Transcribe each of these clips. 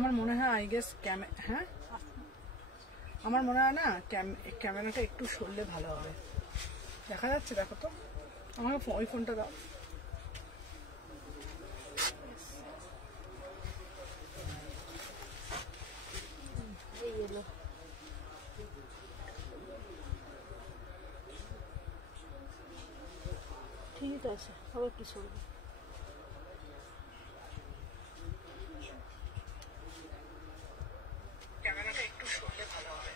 আমার মনে হয় আই গেস হ্যাঁ আমার মনে হয় না ক্যামেরাটা একটু সরলে ভালো হবে। দেখা যাচ্ছে? দেখো তো, আমাকে ওই ফোনটা দাও। ঠিক আছে, আবার কি শুনবো? ক্যামেরাটা একটু সরলে ভালো হবে।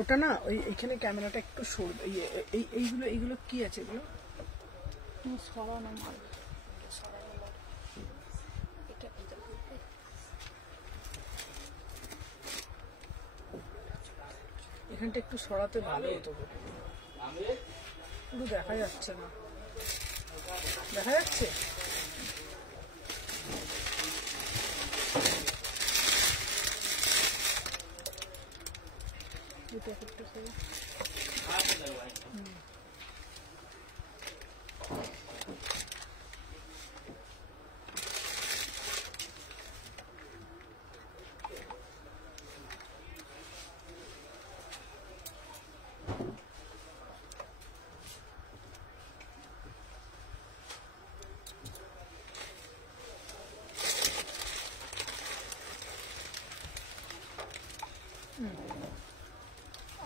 ওটা না ওই এখানে ক্যামেরাটা একটু সরবে। এইগুলো এইগুলো কি আছে এগুলো? সরানো মাল। এখানটা একটু সরাতে ভালো হতো, পুরো দেখা যাচ্ছে না। দেখা যাচ্ছে?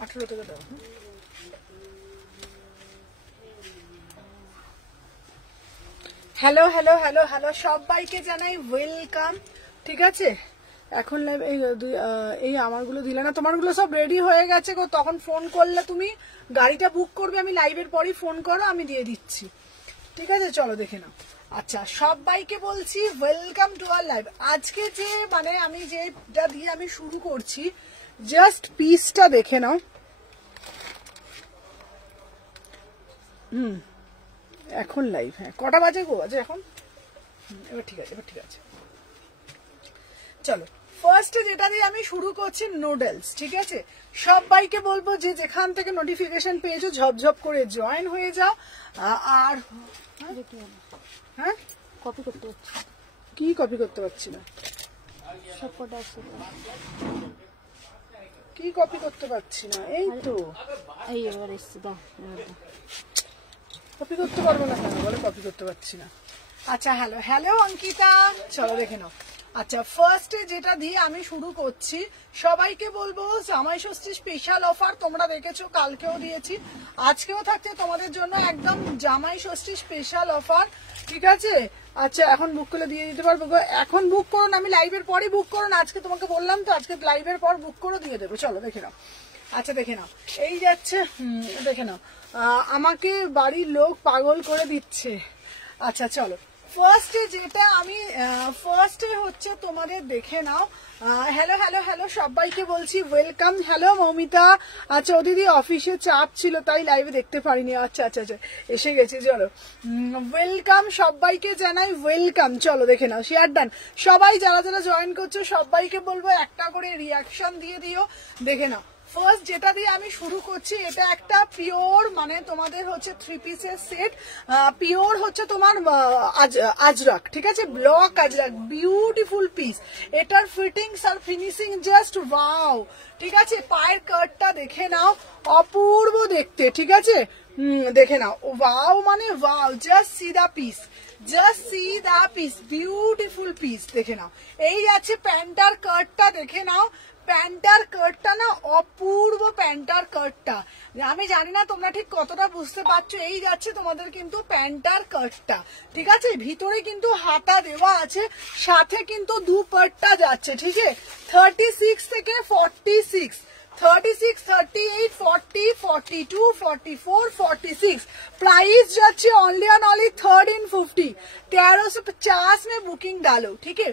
আঠেরো থেকে দাও। হ্যালো হ্যালো হ্যালো হ্যালো, সবাইকে জানাই ওয়েলকাম। ঠিক আছে, এখন এই আমারগুলো দিলে না, তোমারগুলো সব রেডি হয়ে গেছে গো। তখন ফোন করলে তুমি, গাড়িটা বুক করবে, আমি লাইভের পরই ফোন করো, আমি দিয়ে দিচ্ছি। ঠিক আছে, চলো দেখে নাও। আচ্ছা, সবাইকে বলছি ওয়েলকাম টু আওয়ার লাইভ। আজকে যে আমি যেটা দিয়ে আমি শুরু করছি, জাস্ট পিসটা দেখে নাও। এখন লাইভ, হ্যাঁ কটা বাজে গো? বাজে এখন, এবার ঠিক আছে, এবার ঠিক আছে। চলো, ফার্স্টে যেটা দিয়ে আমি শুরু করছি, নুডলস। ঠিক আছে, সবাইকে বলবো যে যেখান থেকে নোটিফিকেশন পেয়েছো ঝপঝপ করে জয়েন হয়ে যাও। আর হ্যাঁ, কপি করতে হচ্ছে। কি কপি করতে পারছি না? সবকটা আছে। কি কপি করতে পারছি না? এই তো এই এবার এসছে, দাও কপি করতে পারবো না কেন বলে? কপি করতে পারছি না। আচ্ছা, হ্যালো হ্যালো অঙ্কিতা, চলো দেখে নাও। আচ্ছা, ফার্স্টে যেটা দিয়ে আমি শুরু করছি, সবাইকে বলবো জামাই ষষ্ঠী স্পেশাল অফার তোমরা দেখেছো, কালকেও দিয়েছি, আজকেও থাকছে তোমাদের জন্য একদম জামাই ষষ্ঠী স্পেশাল অফার। ঠিক আছে, আচ্ছা এখন বুক করে দিয়ে দিতে পারবো। এখন বুক করো না, আমি লাইভের পরে বুক করো না, আজকে তোমাকে বললাম তো, আজকে লাইভের পর বুক করে দিয়ে দেবো। চলো দেখে নাও। আচ্ছা দেখে নাও, এই যাচ্ছে, দেখে নাও। আমাকে বাড়ির লোক পাগল করে দিচ্ছে। আচ্ছা চলো, ফার্স্টে যেটা আমি ফার্স্টে হচ্ছে তোমাদের দেখে নাও। হ্যালো হ্যালো হ্যালো, সবাইকে বলছি ওয়েলকাম। হ্যালো মৌমিতা। আচ্ছা, ও দিদি অফিসে চাপ ছিল তাই লাইভে দেখতে পারিনি। আচ্ছা আচ্ছা আচ্ছা, এসে গেছি। চলো, ওয়েলকাম সবাইকে জানাই ওয়েলকাম। চলো দেখে নাও, শেয়ার ডান। সবাই যারা যারা জয়েন করছো সবাইকে বলবো একটা করে রিয়াকশন দিয়ে দিও। দেখে নাও, ফার্স্ট যেটা দিয়ে আমি শুরু করছি, এটা একটা পিওর মানে তোমাদের হচ্ছে 3 পিসের সেট, পিওর হচ্ছে তোমার আজরাক, ঠিক আছে, ব্লক আজরাক, বিউটিফুল পিস। এটার ফিটিংস আর ফিনিশিং জাস্ট ওয়াও, ঠিক আছে। পায়ের কাটটা দেখে নাও, অপূর্ব দেখতে, ঠিক আছে, দেখে নাও, ওয়াও মানে ওয়াও, জাস্ট সি দা পিস, জাস্ট সি দা পিস, বিউটিফুল পিস, দেখে নাও। এই যাচ্ছে প্যান্টার কাটটা, দেখে নাও, প্যান্টার কাটটা না অপূর্ব, প্যান্টার কাটটা আমি জানি না তোমরা ঠিক কতটা বুঝতে পারছো। এই যাচ্ছে তোমাদের কিন্তু প্যান্টার কাটটা, ঠিক আছে, ভিতরে কিন্তু হাতা দেওয়া আছে, সাথে কিন্তু দুপাট্টা যাচ্ছে, ঠিক আছে। 36 থেকে 46, 36, 38, 40, 42, 44, 46 प्राइस जाच्छे ओनली ऑन ओनली 1350। 1350 में बुकिंग डालो, ठीक है,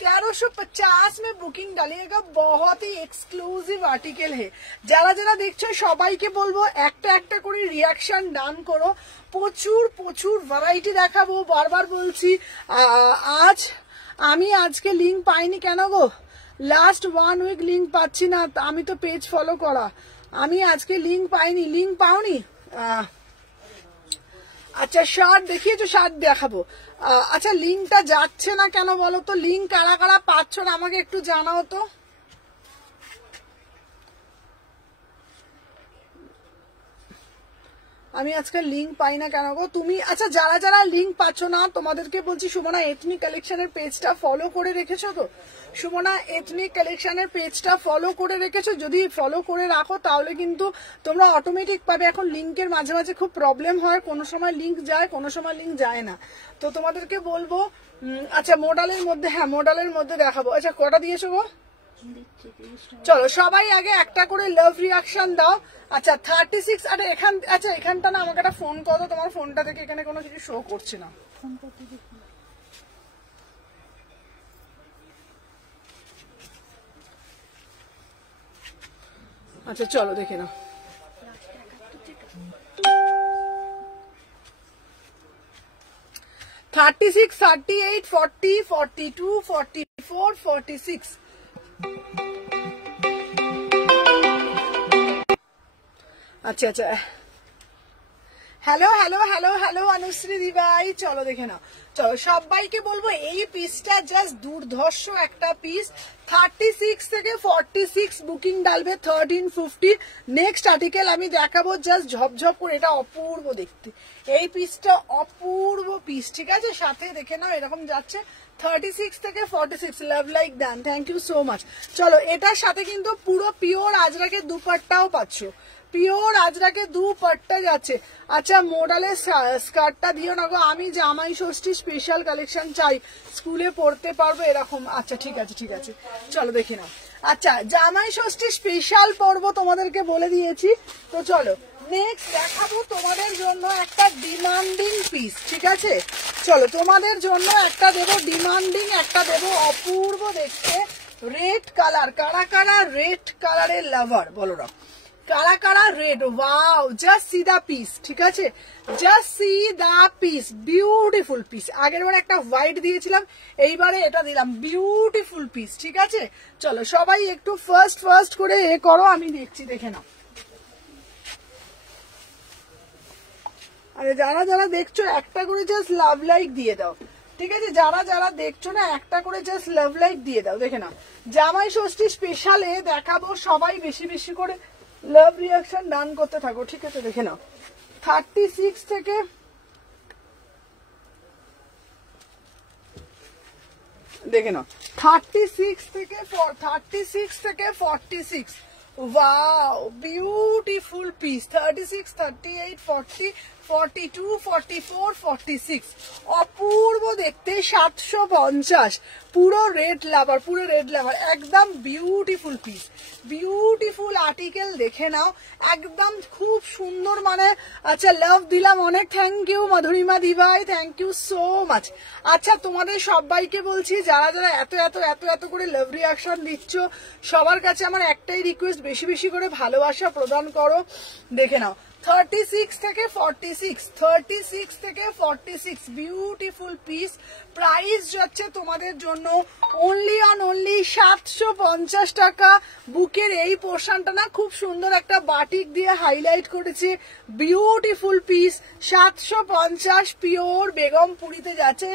1350 में बुकिंग डालिएगा। बहुत ही एक्सक्लूसिव आर्टिकल है। যারা যারা দেখছো সবাইকে বলবো একটা একটা করে রিয়াকশন ডান করো। প্রচুর প্রচুর ভ্যারাইটি দেখাবো, বারবার বলছি। আমি আজকে লিংক পাইনি কেন গো, লাস্ট 1 উইক লিংক পাচ্ছি না, আমি তো পেজ ফলো করা, আমি আজকে লিংক পাইনি। লিংক পাওনি? আচ্ছা শার্ট দেখিয়েছো, শার্ট দেখাবো। আচ্ছা লিংকটা যাচ্ছে না কেন বলো তো, লিংক কারা কারা পাচ্ছ না আমাকে একটু জানাও তো। আমি আজকে লিংক পাই না কেন গো তুমি। আচ্ছা যারা যারা লিংক পাচ্ছ না তোমাদেরকে বলছি, সুমনা এথনিক কালেকশনের পেজটা ফলো করে রেখেছো তো? সুমনা এথনিক কালেকশনের পেজটা ফলো করে রেখেছো? যদি ফলো করে রাখো তাহলে কিন্তু তোমরা অটোমেটিক পাবে। এখন লিংকের মাঝে মাঝে খুব প্রবলেম হয়, কোনো সময় লিংক যায়, কোনো সময় লিংক যায় না, তো তোমাদেরকে বলবো। আচ্ছা মোডালের মধ্যে, হ্যাঁ মোডালের মধ্যে দেখাবো। আচ্ছা কটা দিয়েছো গো? চলো সবাই আগে একটা করে লাভ রিয়াকশন দাও। আচ্ছা 36, আরে এখান, আচ্ছা এখানটা না আমাকে একটা ফোন করো, তোমার ফোনটা থেকে এখানে কোনো কিছু শো করছে না। আচ্ছা চলো দেখে নাও। থার্টি 38, 40, 42, 44, 46। আচ্ছা আচ্ছা, hello hello hello hello Anushree দিবাই, চলো দেখে নাও। চলো সবাইকে বলবো এই পিসটা জাস্ট দুর্ধর্ষ একটা পিস। 36 থেকে 46 বুকিং ডালবে 1350। নেক্সট আর্টিকেল আমি দেখাবো, জাস্ট ঝপঝপ করে, এটা অপূর্ব দেখতে, এই পিসটা অপূর্ব পিস, ঠিক আছে। সাথে দেখে নাও এরকম যাচ্ছে 36 থেকে 46। Love like done, thank you so much. চলো এটার সাথে কিন্তু পুরো পিওর আজরাকের দুপাট্টাও পাচ্ছ, পিওর আজরাকে দুপাট্টা যাচ্ছে। আচ্ছা মডেলের স্কার্টটা দিও না গো, আমি জামাই ষষ্ঠী স্পেশাল কালেকশন চাই, স্কুলে পড়তে পারবো এরকম। আচ্ছা ঠিক আছে ঠিক আছে, চলো দেখে নাও। আচ্ছা জামাই ষষ্ঠী স্পেশাল পড়বো তোমাদেরকে বলে দিয়েছি, তো চলো নেক্সট দেখাবো তোমাদের জন্য একটা ডিমান্ডিং পিস, ঠিক আছে। চলো তোমাদের জন্য একটা দেবো ডিমান্ডিং, একটা দেবো অপূর্ব দেখতে রেড কালার। কারা কারা রেড কালারের লাভার বলো না, কারা কারা রেড, ওয়াও জাস্ট সি দা পিস, ঠিক আছে, জাস্ট সি দা পিস, বিউটিফুল পিস। আগের বার একটা হোয়াইট দিয়েছিলাম, এইবারে এটা দিলাম, বিউটিফুল পিস, ঠিক আছে। চলো সবাই একটু ফার্স্ট করে এ করো, আমি দেখছি, দেখে নাও। আরে যারা যারা দেখছো একটা করে জাস্ট লাভ লাইক দিয়ে দাও, ঠিক আছে। যারা যারা দেখছো না একটা করে জাস্ট লাভ লাইক দিয়ে দাও, দেখে নাও। জামাই ষষ্ঠী স্পেশালে দেখাবো, সবাই বেশি বেশি করে লাভ রিয়াকশন ডান করতে থাকো, ঠিক আছে। দেখে নাও 36 থেকে দেখে নাও 36 থেকে 46। Wow beautiful piece. 36, 38, 40, 42, 44, 46 অপূর্ব দেখতে। 750 পুরো রেড লাভার, পুরো রেড লাভার, একদম বিউটিফুল পিস, বিউটিফুল আর্টিকেল, দেখে নাও একদম খুব সুন্দর, মানে আচ্ছা লাভ দিলাম অনেক, থ্যাংক ইউ মধুরিমা দিবাই, থ্যাংক ইউ সো মাচ। আচ্ছা তোমাদের সবাইকে বলছি, যারা যারা এত এত এত এত করে লাভ রিয়াকশন দিচ্ছ, সবার কাছে আমার একটাই রিকোয়েস্ট, বেশি বেশি করে ভালোবাসা প্রদান করো। দেখে নাও 36 থেকে 46, 36 থেকে 46 বিউটিফুল পিস, প্রাইস যাচ্ছে তোমাদের জন্য অনলি অন অনলি 750 টাকা। বুকের এই পোর্শনটা না খুব সুন্দর একটা বাটিক দিয়ে হাইলাইট করেছে, বিউটিফুল পিস। 750 পিওর বেগমপুরিতে যাচ্ছে,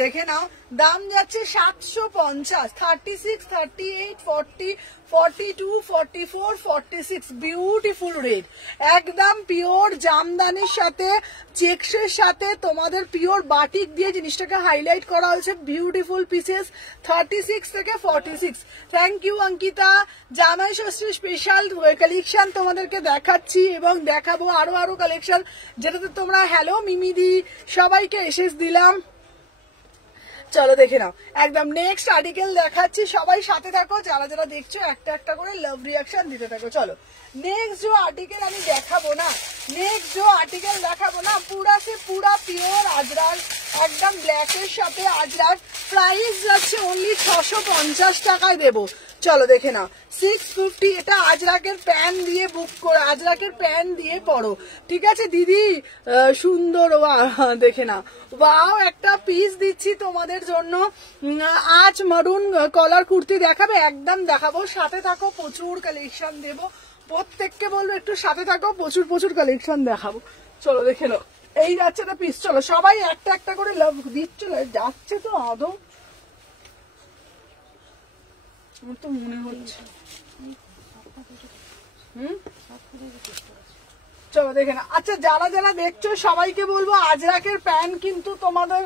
দেখে নাও। দাম যাচ্ছে 750। 36, 38, 40, 42, 44, 46 বিউটিফুল রেড, একদম পিওর জামদানির সাথে চেক্সের সাথে তোমাদের পিওর বাটিক দিয়ে জিনিসটাকে হাইলাইট করা হয়েছে, বিউটিফুল পিসেস। 36 থেকে 46। Thank you Ankita. জামাই ষষ্ঠীর স্পেশাল কালেকশন তোমাদেরকে দেখাচ্ছি এবং দেখাবো আরো আরো কালেকশন, যেটাতে তোমরা হ্যালো মিমিদি সবাইকে এসেস দিলাম। চলো দেখে নাও, একদম নেক্সট আর্টিকেল দেখাচ্ছি, সবাই সাথে থাকো, যারা যারা দেখছো একটা একটা করে লাভ রিয়াকশন দিতে থাকো। চলো नेक्स्ट जो आर्टिकल আমি দেখাবো না, नेक्स्ट जो आर्टिकल দেখাবো না পুরা সে পুরা পিওর আজরাক, একদম ব্ল্যাকের সাথে আজরাক। প্রাইস যাচ্ছে অনলি 650 টাকায় দেবো। চলো দেখে নাও 650। এটা আজরাকের প্যান দিয়ে বুক করে, আজরাকের প্যান দিয়ে পড়ো, ঠিক আছে দিদি? সুন্দর দেখে নাও, ওয়াও একটা পিস দিচ্ছি তোমাদের জন্য। আজ মারুন কলার কুর্তি দেখাবে, একদম দেখাবো, সাথে থাকো, প্রচুর কালেকশন দেবো। প্রত্যেককে বলবো একটু সাথে থাকো, প্রচুর প্রচুর কালেকশন দেখাবো। চলো দেখে নাও, এই যাচ্ছে একটা পিস। চলো সবাই একটা একটা করে লাভ দিচ্ছ, যাচ্ছে তো আদৌ আমার তো মনে হচ্ছে। চলো দেখে না। আচ্ছা যারা যারা দেখছো সবাইকে বলবো আজরাকের প্যান্ট কিন্তু তোমাদের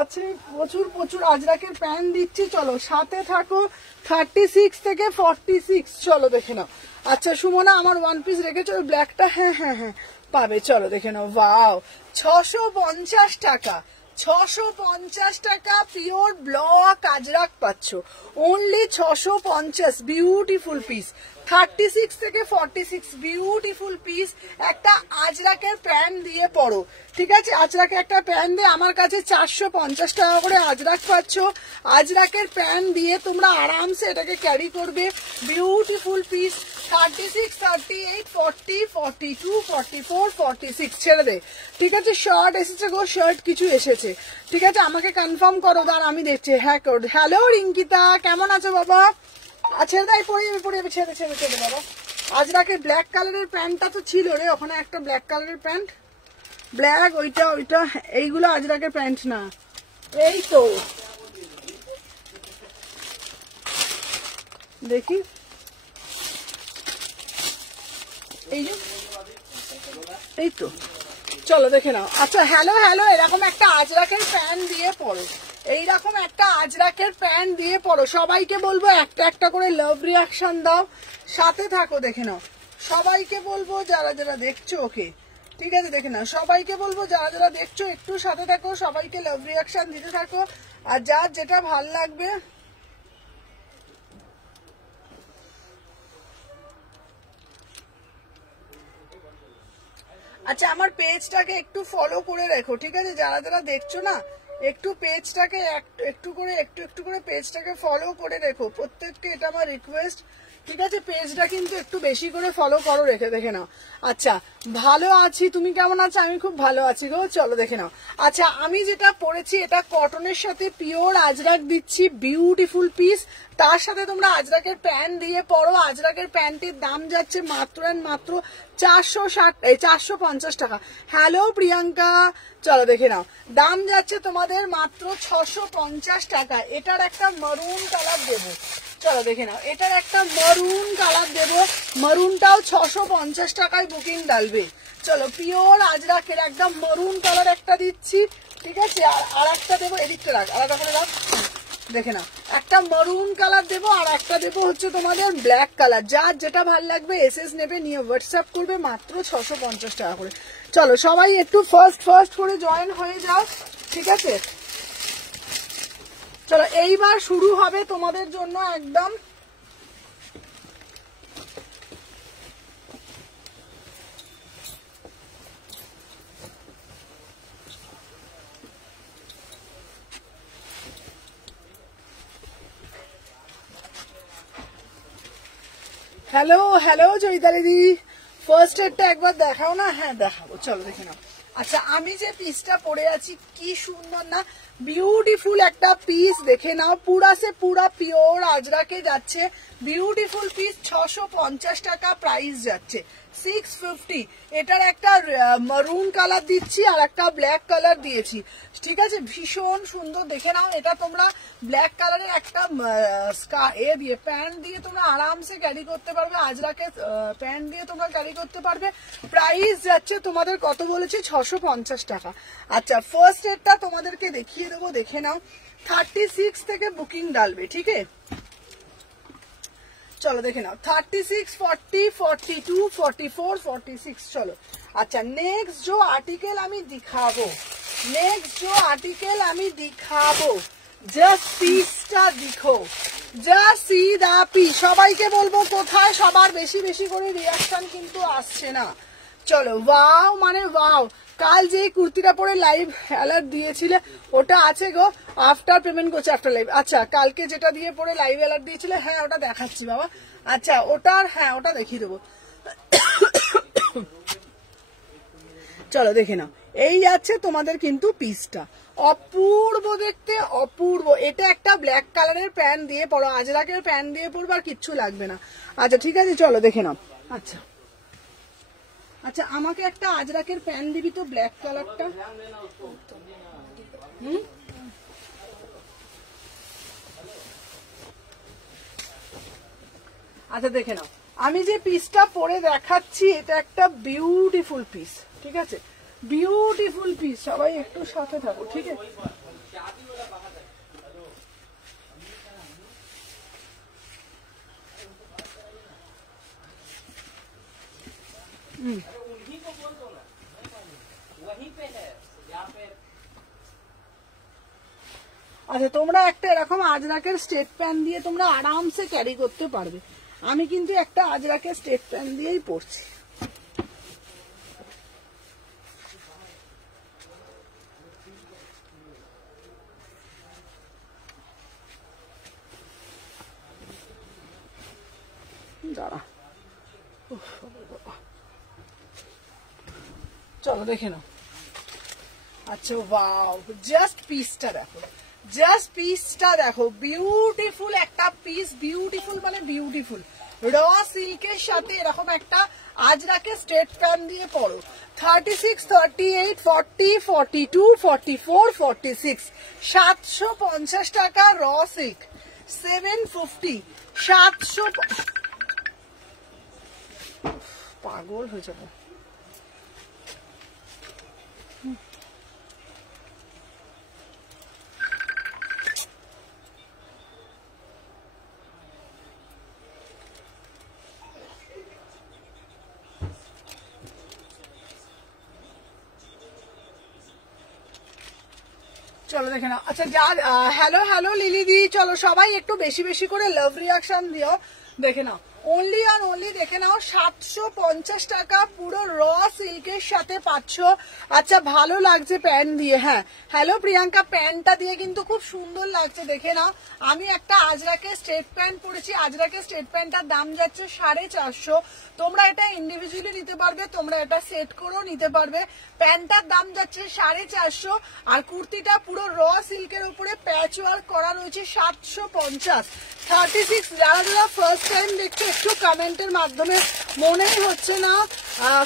আছে, প্রচুর প্রচুর আজরাকের প্যান্ট দিচ্ছি। চলো সাথে থাকো। 36 থেকে 46। চলো দেখে নাও। আচ্ছা সুমনা আমার ওয়ান পিস রেখেছো ব্ল্যাকটা? হ্যাঁ হ্যাঁ হ্যাঁ পাবে। চলো দেখে নাও, ওয়াও 650 টাকা। 650 টাকা পিওর ব্লক আজরাক পাচ্ছ, অনলি 650। Beautiful piece. 36 থেকে 46 বিউটিফুল পিস। একটা আজরাকের প্যান্ট দিয়ে পরো, ঠিক আছে? আজরাকে একটা প্যান্ট দিয়ে আমার কাছে 450 টাকা করে আজরাক পাচ্ছ। আজরাকের প্যান্ট দিয়ে তোমরা আরামসে এটাকে ক্যারি করবে, বিউটিফুল পিস। 36, 38, 40, 42, 44, 46 ছেড়ে দে, ঠিক আছে? শার্ট এসেছে গো, শার্ট কিছু এসেছে, ঠিক আছে? আমাকে কনফার্ম করো, দাঁড় আমি দেখছি। হ্যাঁ হ্যালো রিঙ্কিতা, কেমন আছো বাবা? আচ্ছা তাই পরে যাবে, পরে যাবে, ছেড়ে ছেড়ে ছেড়ে বাবা। আজরাকের ব্ল্যাক কালারের প্যান্টটা তো ছিল রে, ওখানে একটা ব্ল্যাক কালারের প্যান্ট, ব্ল্যাক, ওইটা ওইটা। এইগুলো আজরাকের প্যান্ট না, এই তো দেখি, এই যে এই তো। চলো দেখে নাও। আচ্ছা হ্যালো হ্যালো, এরকম একটা আজরাকের প্যান্ট দিয়ে পরো, এইরকম একটা আজরাকের প্যান্ট দিয়ে পরো। সবাইকে বলবো একটা একটা করে লাভ রিয়াকশন দাও, সাথে থাকো। দেখে নাও, সবাইকে বলবো যারা যারা দেখছো, ওকে ঠিক আছে? দেখে নাও, সবাইকে বলবো যারা যারা দেখছো একটু সাথে থাকো, সবাইকে লাভ রিয়াকশন দিতে থাকো, আর যার যেটা ভাল লাগবে। আচ্ছা আমার পেজটাকে একটু ফলো করে রেখো, ঠিক আছে? যারা যারা দেখছো না একটু পেজটাকে একটু করে পেজটাকে ফলো করে রেখো, প্রত্যেককে, এটা আমার রিকোয়েস্ট, ঠিক আছে? পেজটা কিন্তু একটু বেশি করে ফলো করো, রেখে দেখে নাও। আচ্ছা ভালো আছি, তুমি কেমন আছো? আমি খুব ভালো আছি গো। চলো দেখে নাও। আচ্ছা আমি যেটা পরেছি এটা কটনের সাথে পিওর আজরাক দিচ্ছি, বিউটিফুল পিস। তার সাথে তোমরা আজরাকের প্যান্ট দিয়ে পরো। আজরাকের প্যান্টের দাম যাচ্ছে মাত্র মাত্র 450 টাকা। হ্যালো প্রিয়াঙ্কা, চলো দেখে নাও, দাম যাচ্ছে তোমাদের মাত্র 650 টাকা। এটার একটা মারুন কালার দেবো, চলো দেখে নাও, এটার একটা মারুন কালার দেবো, মারুনটাও 650 টাকায় বুকিং ডালবে। চলো পিওর আজরাকের একদম মারুন কালার একটা দিচ্ছি, ঠিক আছে? আর একটা দেবো, এদিকটা রাখ, আলাদা করে রাখ, দেখে নাও, একটা মারুন কালার দেবো, আর একটা দেবো হচ্ছে তোমাদের ব্ল্যাক কালার। যার যেটা ভাল লাগবে এসএস নেবে, নিয়ে হোয়াটসঅ্যাপ করবে, মাত্র 650 টাকা করে। চলো সবাই একটু ফার্স্ট করে জয়েন হয়ে যাও, ঠিক আছে? চলো এইবার শুরু হবে তোমাদের জন্য একদম হ্যালো হ্যালো জয়িতা দিদি, ফার্স্ট এডটা একবার দেখাও না। হ্যাঁ দেখাবো, চলো দেখে নাও। আচ্ছা আমি যে পিসটা পরে আছি কি সুন্দর না, বিউটিফুল একটা পিস দেখে নাও, পুরা সে পুরা পিওর আজরাকে যাচ্ছে, বিউটিফুল পিস 650 টাকা প্রাইস যাচ্ছে, 650। এটার একটা মারুন কালার দিচ্ছি আর একটা ব্ল্যাক কালার দিয়েছি, ঠিক আছে, ভীষণ সুন্দর দেখে নাও। এটা তোমরা ব্ল্যাক কালারের একটা দিয়ে প্যান্ট দিয়ে তোমরা আরামসে ক্যারি করতে পারবে, আজরাকে প্যান্ট দিয়ে তোমরা ক্যারি করতে পারবে। প্রাইস যাচ্ছে তোমাদের কত বলেছি, 650 টাকা। আচ্ছা ফার্স্ট এডটা তোমাদেরকে দেখিয়ে দেবো, দেখে নাও। 36 থেকে বুকিং ডালবে, ঠিক আছে, চলো দেখে নাও। 36, 40, 42, 44, 46, চলো। अच्छा नेक्स्ट जो आर्टिकल আমি दिखाबो, नेक्स्ट जो आर्टिकल আমি दिखाबो, জাস্ট পিসটা দেখো, জাস্ট সি দা পি। সবাইকে বলবো কোথায় সবার বেশি বেশি করে রিঅ্যাকশন কিন্তু আসছে না। চলো ওয়াও মানে ওয়াও। কাল যে কুর্তিটা পরে লাইভ অ্যালার্ট দিয়েছিলে ওটা আছে গো, আফটার পেমেন্ট করছে আফটার লাইভ। আচ্ছা কালকে যেটা দিয়ে পরে লাইভ অ্যালার্ট দিয়েছিলে, হ্যাঁ ওটা দেখাচ্ছি বাবা। আচ্ছা ওটার হ্যাঁ ওটা দেখিয়ে দেবো। চলো দেখে নাও, এই যাচ্ছে তোমাদের কিন্তু পিসটা, অপূর্ব দেখতে, অপূর্ব। এটা একটা ব্ল্যাক কালারের প্যান্ট দিয়ে পরো, আজরাকের প্যান্ট দিয়ে পরবো, আর কিচ্ছু লাগবে না। আচ্ছা ঠিক আছে চলো দেখে নাও। আচ্ছা আচ্ছা আমাকে একটা আজরাকের প্যান্ট দিবি তো, ব্ল্যাক কালারটা। আচ্ছা দেখে নাও, আমি যে পিসটা পরে দেখাচ্ছি এটা একটা বিউটিফুল পিস, ঠিক আছে, বিউটিফুল পিস। সবাই একটু সাথে থাকো, ঠিক আছে। আচ্ছা তোমরা একটা এরকম আজরাকের স্টেট প্যান্ট দিয়ে তোমরা আরামসে ক্যারি করতে পারবে। আমি কিন্তু একটা আজরাকের স্টেট প্যান্ট দিয়েই পরছি। দাঁড়া, চলো দেখে নাও। আচ্ছা ওয়াও, জাস্ট পিসটা দেখো, জাস্ট পিসটা দেখো, বিউটিফুল একটা পিস, বিউটিফুল মানে বিউটিফুল। র সিল্কের সাথে এরকম একটা আজরাকে স্ট্রেট প্যান্ট দিয়ে পরো। 36, 38, 40, 42, 44, 46, 750 টাকা র সিল্ক, 750, 700। পাগল হয়ে যাবে। চলো দেখে নাও। আচ্ছা যা হ্যালো হ্যালো লিলি দি, চলো সবাই একটু বেশি বেশি করে লাভ রিয়াকশন দিও। দেখে নাও অনলি আর অনলি দেখে নাও 750 টাকা পুরো র সিল্কের সাথে পাচ্ছ। আচ্ছা ভালো লাগছে প্যান্ট দিয়ে, হ্যাঁ হ্যালো প্রিয়াঙ্কা, প্যান্টটা দিয়ে কিন্তু খুব সুন্দর লাগছে। দেখে নাও আমি একটা আজরাকে স্ট্রেট প্যান্ট পরেছি, আজরাকে স্ট্রেট প্যান্টটার দাম যাচ্ছে 450। তোমরা এটা ইন্ডিভিজুয়ালি নিতে পারবে, তোমরা এটা সেট করেও নিতে পারবে। প্যান্টটার দাম যাচ্ছে 450 আর কুর্তিটা পুরো র সিল্কের উপরে প্যাচ ওয়ার্ক করা রয়েছে 750। 36 যারা যারা ফার্স্ট টাইম দেখছো একটু কমেন্টের মাধ্যমে, মনেই হচ্ছে না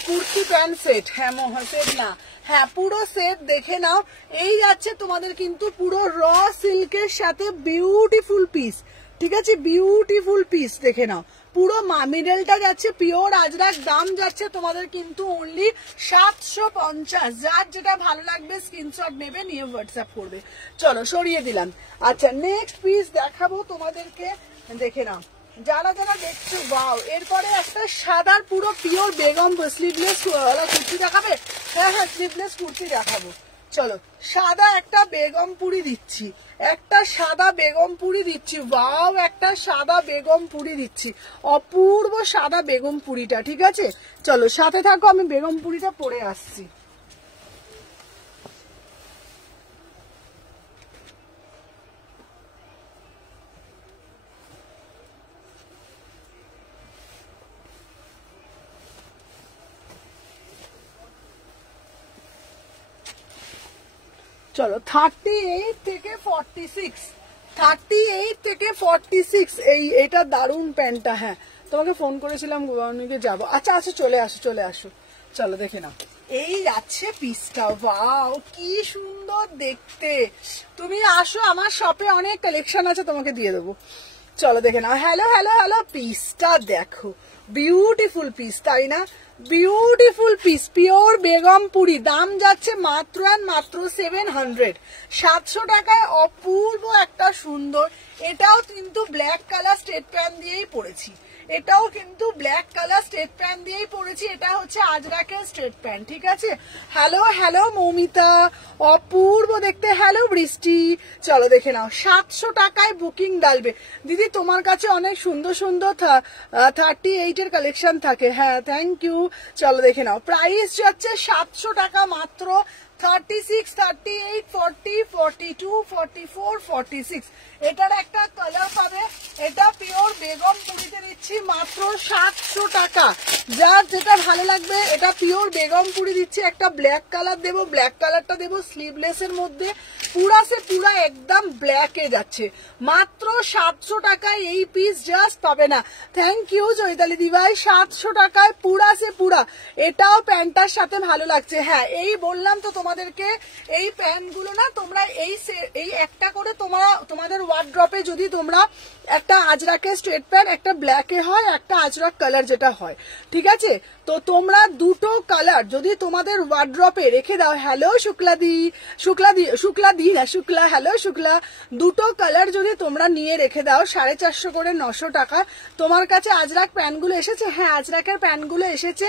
কুর্তি প্যান্ট সেট, হ্যাঁ সেট না, হ্যাঁ পুরো সেট দেখে নাও। এই যাচ্ছে তোমাদের কিন্তু পুরো র সিল্কের সাথে বিউটিফুল পিস, ঠিক আছে, বিউটিফুল পিস দেখে নাও। পুরো মিডলটা যাচ্ছে পিওর আজরাক, দাম যাচ্ছে তোমাদের কিন্তু অনলি 750। যার যেটা ভালো লাগবে স্ক্রিনশট নেবে, নিয়ে হোয়াটসঅ্যাপ করবে। চলো সরিয়ে দিলাম। আচ্ছা নেক্সট পিস দেখাবো তোমাদেরকে, দেখে নাও যারা যারা দেখছো। ওয়াও, এরপরে একটা সাদার পুরো পিওর বেগম স্লিভলেস কুর্তি দেখাবে, হ্যাঁ হ্যাঁ স্লিভলেস কুর্তি দেখাবো। চলো সাদা একটা বেগমপুরি দিচ্ছি, একটা সাদা বেগমপুরি দিচ্ছি। ওয়াও, একটা সাদা বেগমপুরি দিচ্ছি, অপূর্ব সাদা বেগমপুরিটা, ঠিক আছে। চলো সাথে থাকো, আমি বেগমপুরিটা পরে আসছি। চলো 38 থেকে 46, 38 থেকে 46 এইটা দারুণ প্যান্টটা। হ্যাঁ তোমাকে ফোন করেছিলাম গোয়াউনিকে যাবো। আচ্ছা আচ্ছা চলে আসো চলে আসো, চলো দেখে নাও। এই যাচ্ছে পিসটা, ওয়াও কি সুন্দর দেখতে। তুমি আসো আমার শপে, অনেক কালেকশন আছে, তোমাকে দিয়ে দেবো। চলো দেখে নাও। হ্যালো হ্যালো হ্যালো, পিসটা দেখো, বিউটিফুল পিস তাই না? Beautiful piece, pure Begumpuri. দাম যাচ্ছে মাত্র মাত্র 700, 700 টাকায় অপূর্ব একটা সুন্দর। এটাও কিন্তু ব্ল্যাক কালার স্ট্রেট প্যান্ট দিয়েই পরেছি, এটাও কিন্তু ব্ল্যাক কালার স্ট্রেট প্যান্ট দিয়েই পরেছি। এটা হচ্ছে আজরাকের স্ট্রেট প্যান্ট, ঠিক আছে? হ্যালো হ্যালো মৌমিতা, অপূর্ব দেখতে। হ্যালো বৃষ্টি, চলো দেখে নাও। 700 টাকায় বুকিং ডালবে। দিদি তোমার কাছে অনেক সুন্দর সুন্দর 38 এর কালেকশন থাকে। হ্যাঁ থ্যাংক ইউ। চলো দেখে নাও, প্রাইস যাচ্ছে 700 টাকা মাত্র। 36, 38, 40, 42, 44, 46 এটার একটা কালার পাবে। এটা পিওর বেগমপুরিতে দিচ্ছি মাত্র 700 টাকা। যার যেটা ভালো লাগবে, এটা পিওর বেগমপুরি দিচ্ছি। একটা ব্ল্যাক কালার দেবো, ব্ল্যাক কালারটা দেবো স্লিভলেস এর মধ্যে, পুরা সে পুরা একদম ব্ল্যাকে যাচ্ছে। মাত্র 700 টাকায় এই পিস জাস্ট পাবে না। থ্যাংক ইউ চৈতালি দিভাই, 700 টাকায় পুরা সে পুরা। এটাও প্যান্টটার সাথে ভালো লাগছে। হ্যাঁ এই বললাম তো তোমাদেরকে, এই প্যান্টগুলো না তোমরা এই একটা করে তোমাদের ওয়ার্ড্রপে যদি তোমরা একটা আজরাকের স্ট্রেট প্যান্ট, একটা ব্ল্যাকে হয়, একটা আজরাক কালার যেটা হয়, ঠিক আছে? তো তোমরা দুটো কালার যদি তোমাদের ওয়ার্ড্রপে রেখে দাও। হ্যালো শুক্লাদি, শুক্লাদি না শুক্লা, হ্যালো শুক্লা। দুটো কালার যদি তোমরা নিয়ে রেখে দাও 450 করে 900 টাকা। তোমার কাছে আজরাক প্যান্টগুলো এসেছে? হ্যাঁ আজরাকের প্যান্টগুলো এসেছে,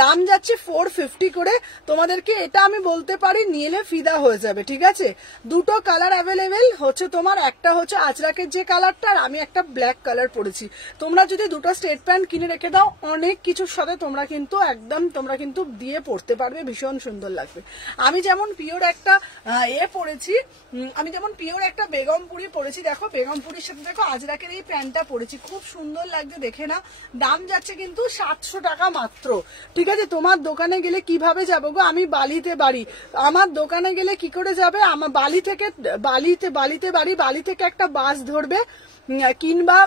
দাম যাচ্ছে 450 করে। তোমাদেরকে এটা আমি বলতে পারি নিলে ফিদা হয়ে যাবে, ঠিক আছে? দুটো কালার অ্যাভেলেবেল হচ্ছে তোমার, একটা হচ্ছে আজরাকের যে কালারটা, আর আমি একটা ব্ল্যাক কালার পরেছি। তোমরা যদি দুটো স্ট্রেট প্যান্ট কিনে রেখে দাও, অনেক কিছুর সাথে তোমরা কিন্তু একদম তোমরা কিন্তু দিয়ে পড়তে পারবে, ভীষণ সুন্দর লাগবে। আমি যেমন পিওর একটা পরেছি, আমি যেমন পিওর একটা বেগমপুরি পরেছি, দেখো বেগমপুরির সাথে দেখো আজরাকের এই প্যান্টটা পরেছি, খুব সুন্দর লাগছে দেখে না। দাম যাচ্ছে কিন্তু 700 টাকা মাত্র, ঠিক আছে? তোমার দোকানে গেলে কিভাবে যাবো গো? আমি বালিতে বাড়ি, আমার দোকানে গেলে কি করে যাবে? আমার বালি থেকে বালি থেকে একটা বাস ধরবে, কিংবা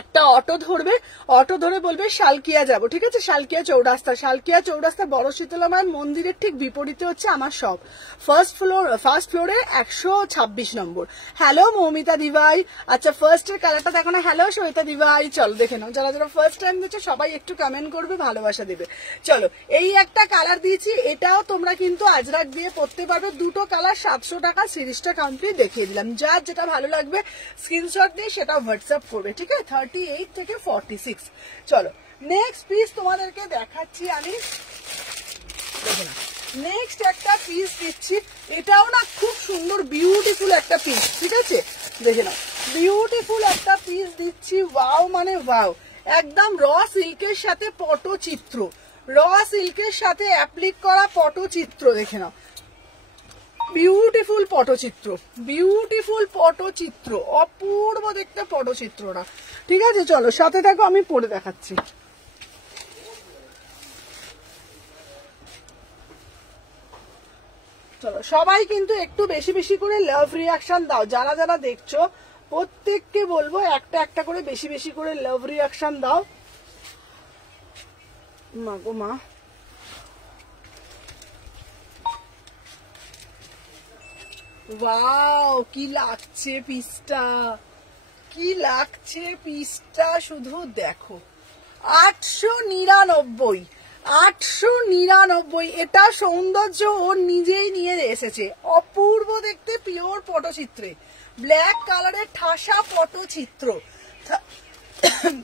একটা অটো ধরবে, অটো ধরে বলবে শালকিয়া যাব, ঠিক আছে? শালকিয়া চৌরাস্তা বড় শীতলা মায়ের মন্দিরের ঠিক বিপরীতে হচ্ছে আমার শপ, ফার্স্ট ফ্লোরে 126 নম্বর। হ্যালো মৌমিতা দিভাই, আচ্ছা ফার্স্টের কালারটা দেখো না। হ্যালো সবিতা দিভাই, চলো দেখে নাও। যারা যারা ফার্স্ট টাইম দিচ্ছে সবাই একটু কমেন্ট করবে, ভালোবাসা দেবে। চলো এই একটা কালার দিয়েছি, এটাও তোমরা কিন্তু আজরাক দিয়ে পড়তে পারবে। দুটো কালার 700 টাকা, সিরিজটা কমপ্লিট দেখিয়ে দিলাম। যার যেটা ভালো লাগবে স্ক্রিনশট দিয়ে সেটা হোয়াটসঅ্যাপ করবে, ঠিক আছে? 38 থেকে 46। চলো নেক্সট পিস তোমাদেরকে দেখাচ্ছি আমি, দেখো না। নেক্সট একটা পিস দিচ্ছি, এটাও না খুব সুন্দর বিউটিফুল একটা পিস, ঠিক আছে? দেখে নাও, বিউটিফুল একটা পিস দিচ্ছি। ওয়াও মানে ওয়াও, একদম র সিল্কের সাথে পটচিত্র, র সিল্কের সাথে অ্যাপ্লিক করা পটচিত্র, দেখে নাও। বিউটিফুল পটচিত্র, অপূর্ব দেখতে পটচিত্রটা, ঠিক আছে? চলো সাথে থাকো, আমি পরে দেখাচ্ছি। চলো সবাই কিন্তু একটু বেশি বেশি করে লাভ রিয়াকশন দাও, যারা যারা দেখছো প্রত্যেককে বলবো একটা একটা করে বেশি বেশি করে লাভ রিয়াকশন দাও। মা গো মা, ওয়াও কি লাগছে পিসটা, কি লাগছে পিসটা শুধু দেখো। 899, এটা সৌন্দর্য ওর নিজেই নিয়ে এসেছে। অপূর্ব দেখতে পিওর পটচিত্রে, ব্ল্যাক কালারের ঠাসা পটচিত্র।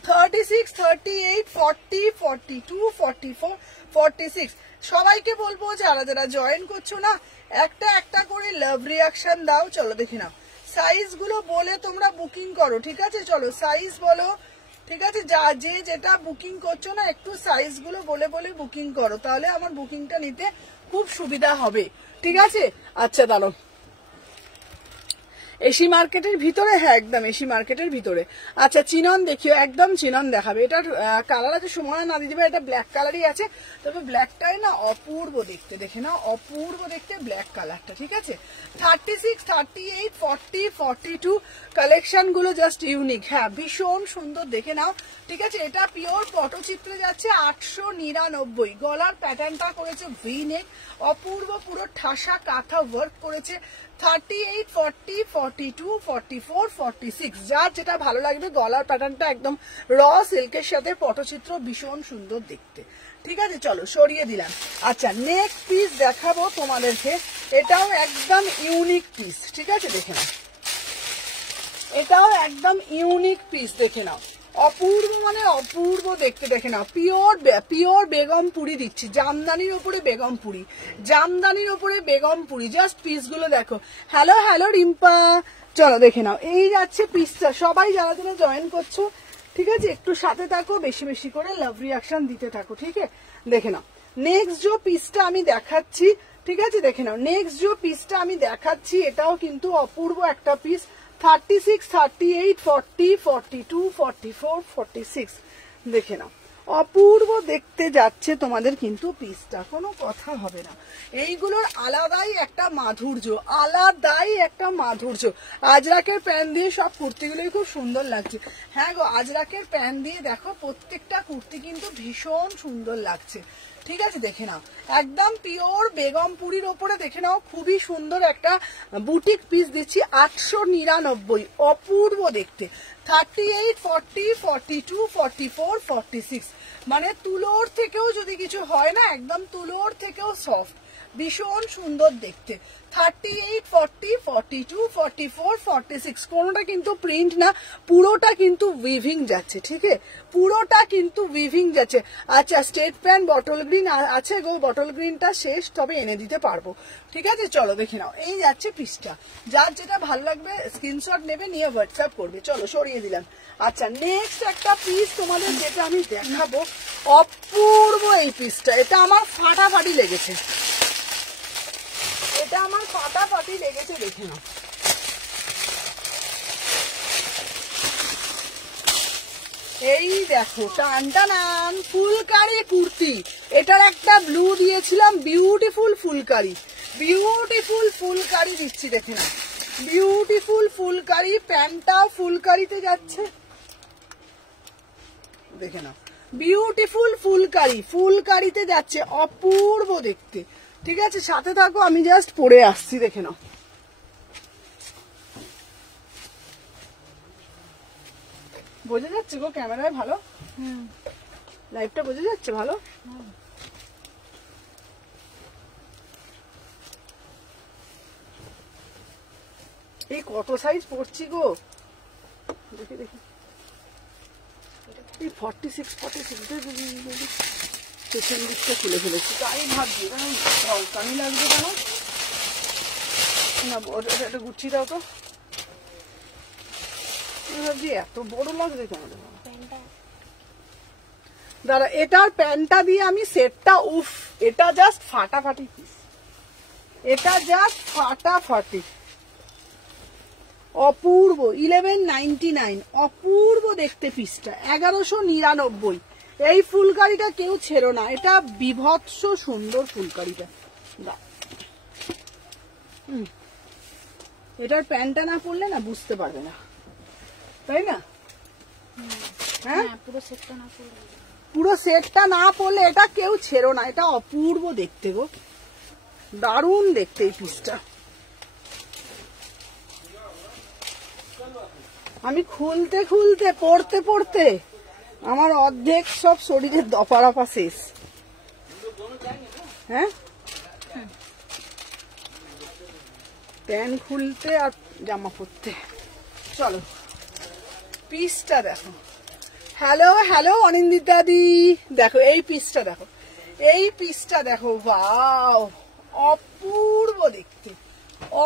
36, 38, 40, 42, 44, 46 সবাইকে বলবো যারা যারা জয়েন করছো না, একটা একটা করে লাভ রিয়াকশন দাও। চলো দেখে নাও, সাইজ গুলো বলে তোমরা বুকিং করো, ঠিক আছে? চলো সাইজ বলো, ঠিক আছে? যে যেটা বুকিং করছো না, একটু সাইজ গুলো বলে বলে বুকিং করো, তাহলে আমার বুকিংটা নিতে খুব সুবিধা হবে, ঠিক আছে? আচ্ছা দাঁড়ো, এসি মার্কেটের ভিতরে, হ্যাঁ একদম এসি মার্কেটের ভিতরে। আচ্ছা চিনন দেখিও, একদম চিনন দেখাবে। এটার কালার আছে সুমনা না দিদিভাই, এটা ব্ল্যাক কালারই আছে, তবে ব্ল্যাকটাই না অপূর্ব দেখতে, দেখে না অপূর্ব দেখতে ব্ল্যাক কালারটা, ঠিক আছে। 36, 38, 40, 42 কালেকশন গুলো জাস্ট ইউনিক, হ্যাঁ ভীষণ সুন্দর, দেখে নাও, ঠিক আছে। এটা পিওর পটচিত্রে যাচ্ছে 899। গলার প্যাটার্নটা করেছে ভি নেক, অপূর্ব পুরো ঠাসা কাঁথা ওয়ার্ক করেছে। 38, 40, 42, 44, 46 যার যেটা ভালো লাগবে। গলার প্যাটার্নটা একদম র সিল্কের সাথে পটচিত্র, ভীষণ সুন্দর দেখতে, ঠিক আছে। চলো সরিয়ে দিলাম। আচ্ছা নেক্সট পিস দেখাবো তোমাদেরকে, এটাও একদম ইউনিক পিস, ঠিক আছে, দেখে নাও, এটাও একদম ইউনিক পিস, দেখে নাও, অপূর্ব মানে অপূর্ব দেখতে, দেখে নাও। পিওর বেগমপুরি দিচ্ছি, জামদানির ওপরে বেগমপুরি, জামদানির ওপরে বেগমপুরি, জাস্ট পিসগুলো দেখো। হ্যালো হ্যালো রিম্পা, চলো দেখে নাও, এই যাচ্ছে পিসটা। সবাই যারা যারা জয়েন করছো, ঠিক আছে, একটু সাথে থাকো, বেশি বেশি করে লাভ রিয়াকশন দিতে থাকো, ঠিক আছে। দেখে নাও নেক্সট যে পিসটা আমি দেখাচ্ছি, ঠিক আছে, দেখে নাও নেক্সট যে পিসটা আমি দেখাচ্ছি, এটাও কিন্তু অপূর্ব একটা পিস। 36, 38, 40, 42, 44, 46 দেখে নাও, অপূর্ব দেখতে যাচ্ছে তোমাদের কিন্তু পিসটা, কোনো কথা হবে না। এইগুলোর আলাদাই একটা মাধুর্য, আলাদাই একটা মাধুর্য। আজরাকের প্যান্ট দিয়ে সব কুর্তিগুলোই খুব সুন্দর লাগছে। হ্যাঁ গো, আজরাকের প্যান্ট দিয়ে দেখো প্রত্যেকটা কুর্তি কিন্তু ভীষণ সুন্দর লাগছে, ঠিক আছে, দেখে নাও একদম পিওর বেগমপুরির ওপরে, দেখে নাও খুবই সুন্দর একটা বুটিক পিস দিচ্ছি 899, অপূর্ব দেখতে। 38, 40, 42, 44, 46 মানে তুলোর থেকেও যদি কিছু হয় না, একদম তুলোর থেকেও সফট, ভীষণ সুন্দর দেখতে। 38, 40, 42, 44, 46 কোনোটা কিন্তু প্রিন্ট না, পুরোটা কিন্তু উইভিং যাচ্ছে, ঠিক আছে, পুরোটা কিন্তু উইভিং যাচ্ছে। আচ্ছা স্ট্রেট প্যান্ট বটল গ্রিন আছে গো, বটল গ্রিনটা শেষ, তবে এনে দিতে পারবো, ঠিক আছে। চলো দেখে নাও, এই যাচ্ছে পিসটা, যার যেটা ভালো লাগবে স্ক্রিনশট নেবে, নিয়ে হোয়াটসঅ্যাপ করবে। চলো সরিয়ে দিলাম। আচ্ছা নেক্সট একটা পিস তোমাদের যেটা আমি দেখাবো, অপূর্ব এই পিসটা, এটা আমার ফাটাফাটি লেগেছে, এটা আমার ফাটাফাটি লেগেছে, দেখে নাও। এই দেখো টানটানান ফুলকারি কুর্তি, এটার একটা ব্লু দিয়েছিলাম, বিউটিফুল ফুলকারি, বিউটিফুল ফুলকারি দিচ্ছি, দেখে নাও বিউটিফুল ফুলকারি, প্যান্টটাও ফুলকারিতে যাচ্ছে, দেখে নাও বিউটিফুল ফুলকারি, ফুলকারিতে যাচ্ছে, অপূর্ব দেখতে, ঠিক আছে। সাথে থাকো, আমি জাস্ট পরে আসছি, দেখে নাও। বোঝা যাচ্ছে গো ক্যামেরায় ভালো? লাইভটা বোঝা যাচ্ছে ভালো? এই কত সাইজ পড়ছি গো, দেখি দেখি, এই 46, 46 পেছন দিকটা খুলে ফেলেছি, তাই ভাবছি কানি লাগবে কেন না, একটা গুচ্ছি দাও তো, ভাবছি এত বড় লাগছে কেন, দাঁড়া এটার প্যান্টটা দিয়ে আমি সেটটা, উফ এটা জাস্ট ফাটাফাটি পিস, এটা জাস্ট ফাটাফাটি, অপূর্ব। 1199, অপূর্ব দেখতে পিসটা, 1199। এই ফুলকারিটা কেউ ছেড়ো না, এটা বিভৎস সুন্দর ফুলকারিটা। এটার প্যান্টটা না পরলে না বুঝতে পারবে না, তাই না? হ্যাঁ পুরো সেটটা না পরলে এটা কেউ ছেড়ো না, এটা অপূর্ব দেখতে গো, দারুণ দেখতে এই পিসটা। আমি খুলতে খুলতে পড়তে পড়তে আমার অর্ধেক সব শরীরের দপারপা শেষ। হ্যাঁ প্যান্ট খুলতে আর জামা পরতে। চলো পিসটা দেখো, হ্যালো হ্যালো অনিন্দিতা দি, দেখো এই পিসটা দেখো, এই পিসটা দেখো, ওয়াও অপূর্ব দেখতে,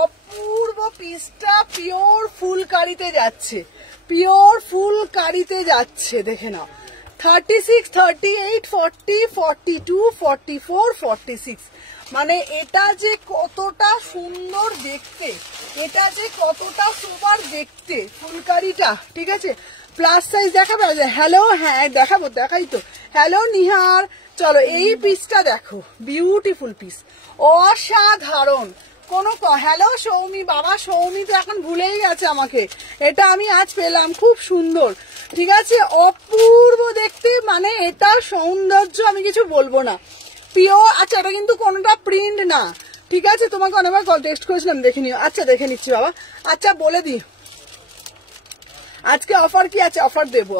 অপূর্ব পিসটা পিওর ফুলকারিতে যাচ্ছে, পিওর ফুলকারিতে যাচ্ছে, দেখে নাও। 36, 38, 40, 42, 44, 46 মানে এটা যে কতটা সুন্দর দেখতে, এটা যে কতটা সুপার দেখতে ফুলকারিটা, ঠিক আছে। প্লাস সাইজ দেখাবে? হ্যালো, হ্যাঁ দেখাবো, দেখাই তো। হ্যালো নিহার, চলো এই পিসটা দেখো, বিউটিফুল পিস, অসাধারণ। হ্যালো সৌমি, বাবা সৌমি তো এখন ভুলেই গেছে আমাকে, এটা আমি আজ পেলাম, খুব সুন্দর, ঠিক আছে, অপূর্ব দেখতে, মানে এটা সৌন্দর্য আমি কিছু বলবো না, পিওর। আচ্ছা এটা কিন্তু কোনোটা প্রিন্ট না, ঠিক আছে, তোমাকে অনেকবার টেক্সট করেছিলাম, দেখে নিও। আচ্ছা দেখে নিচ্ছি বাবা। আচ্ছা বলে দি আজকে অফার কি আছে? অফার দেবো,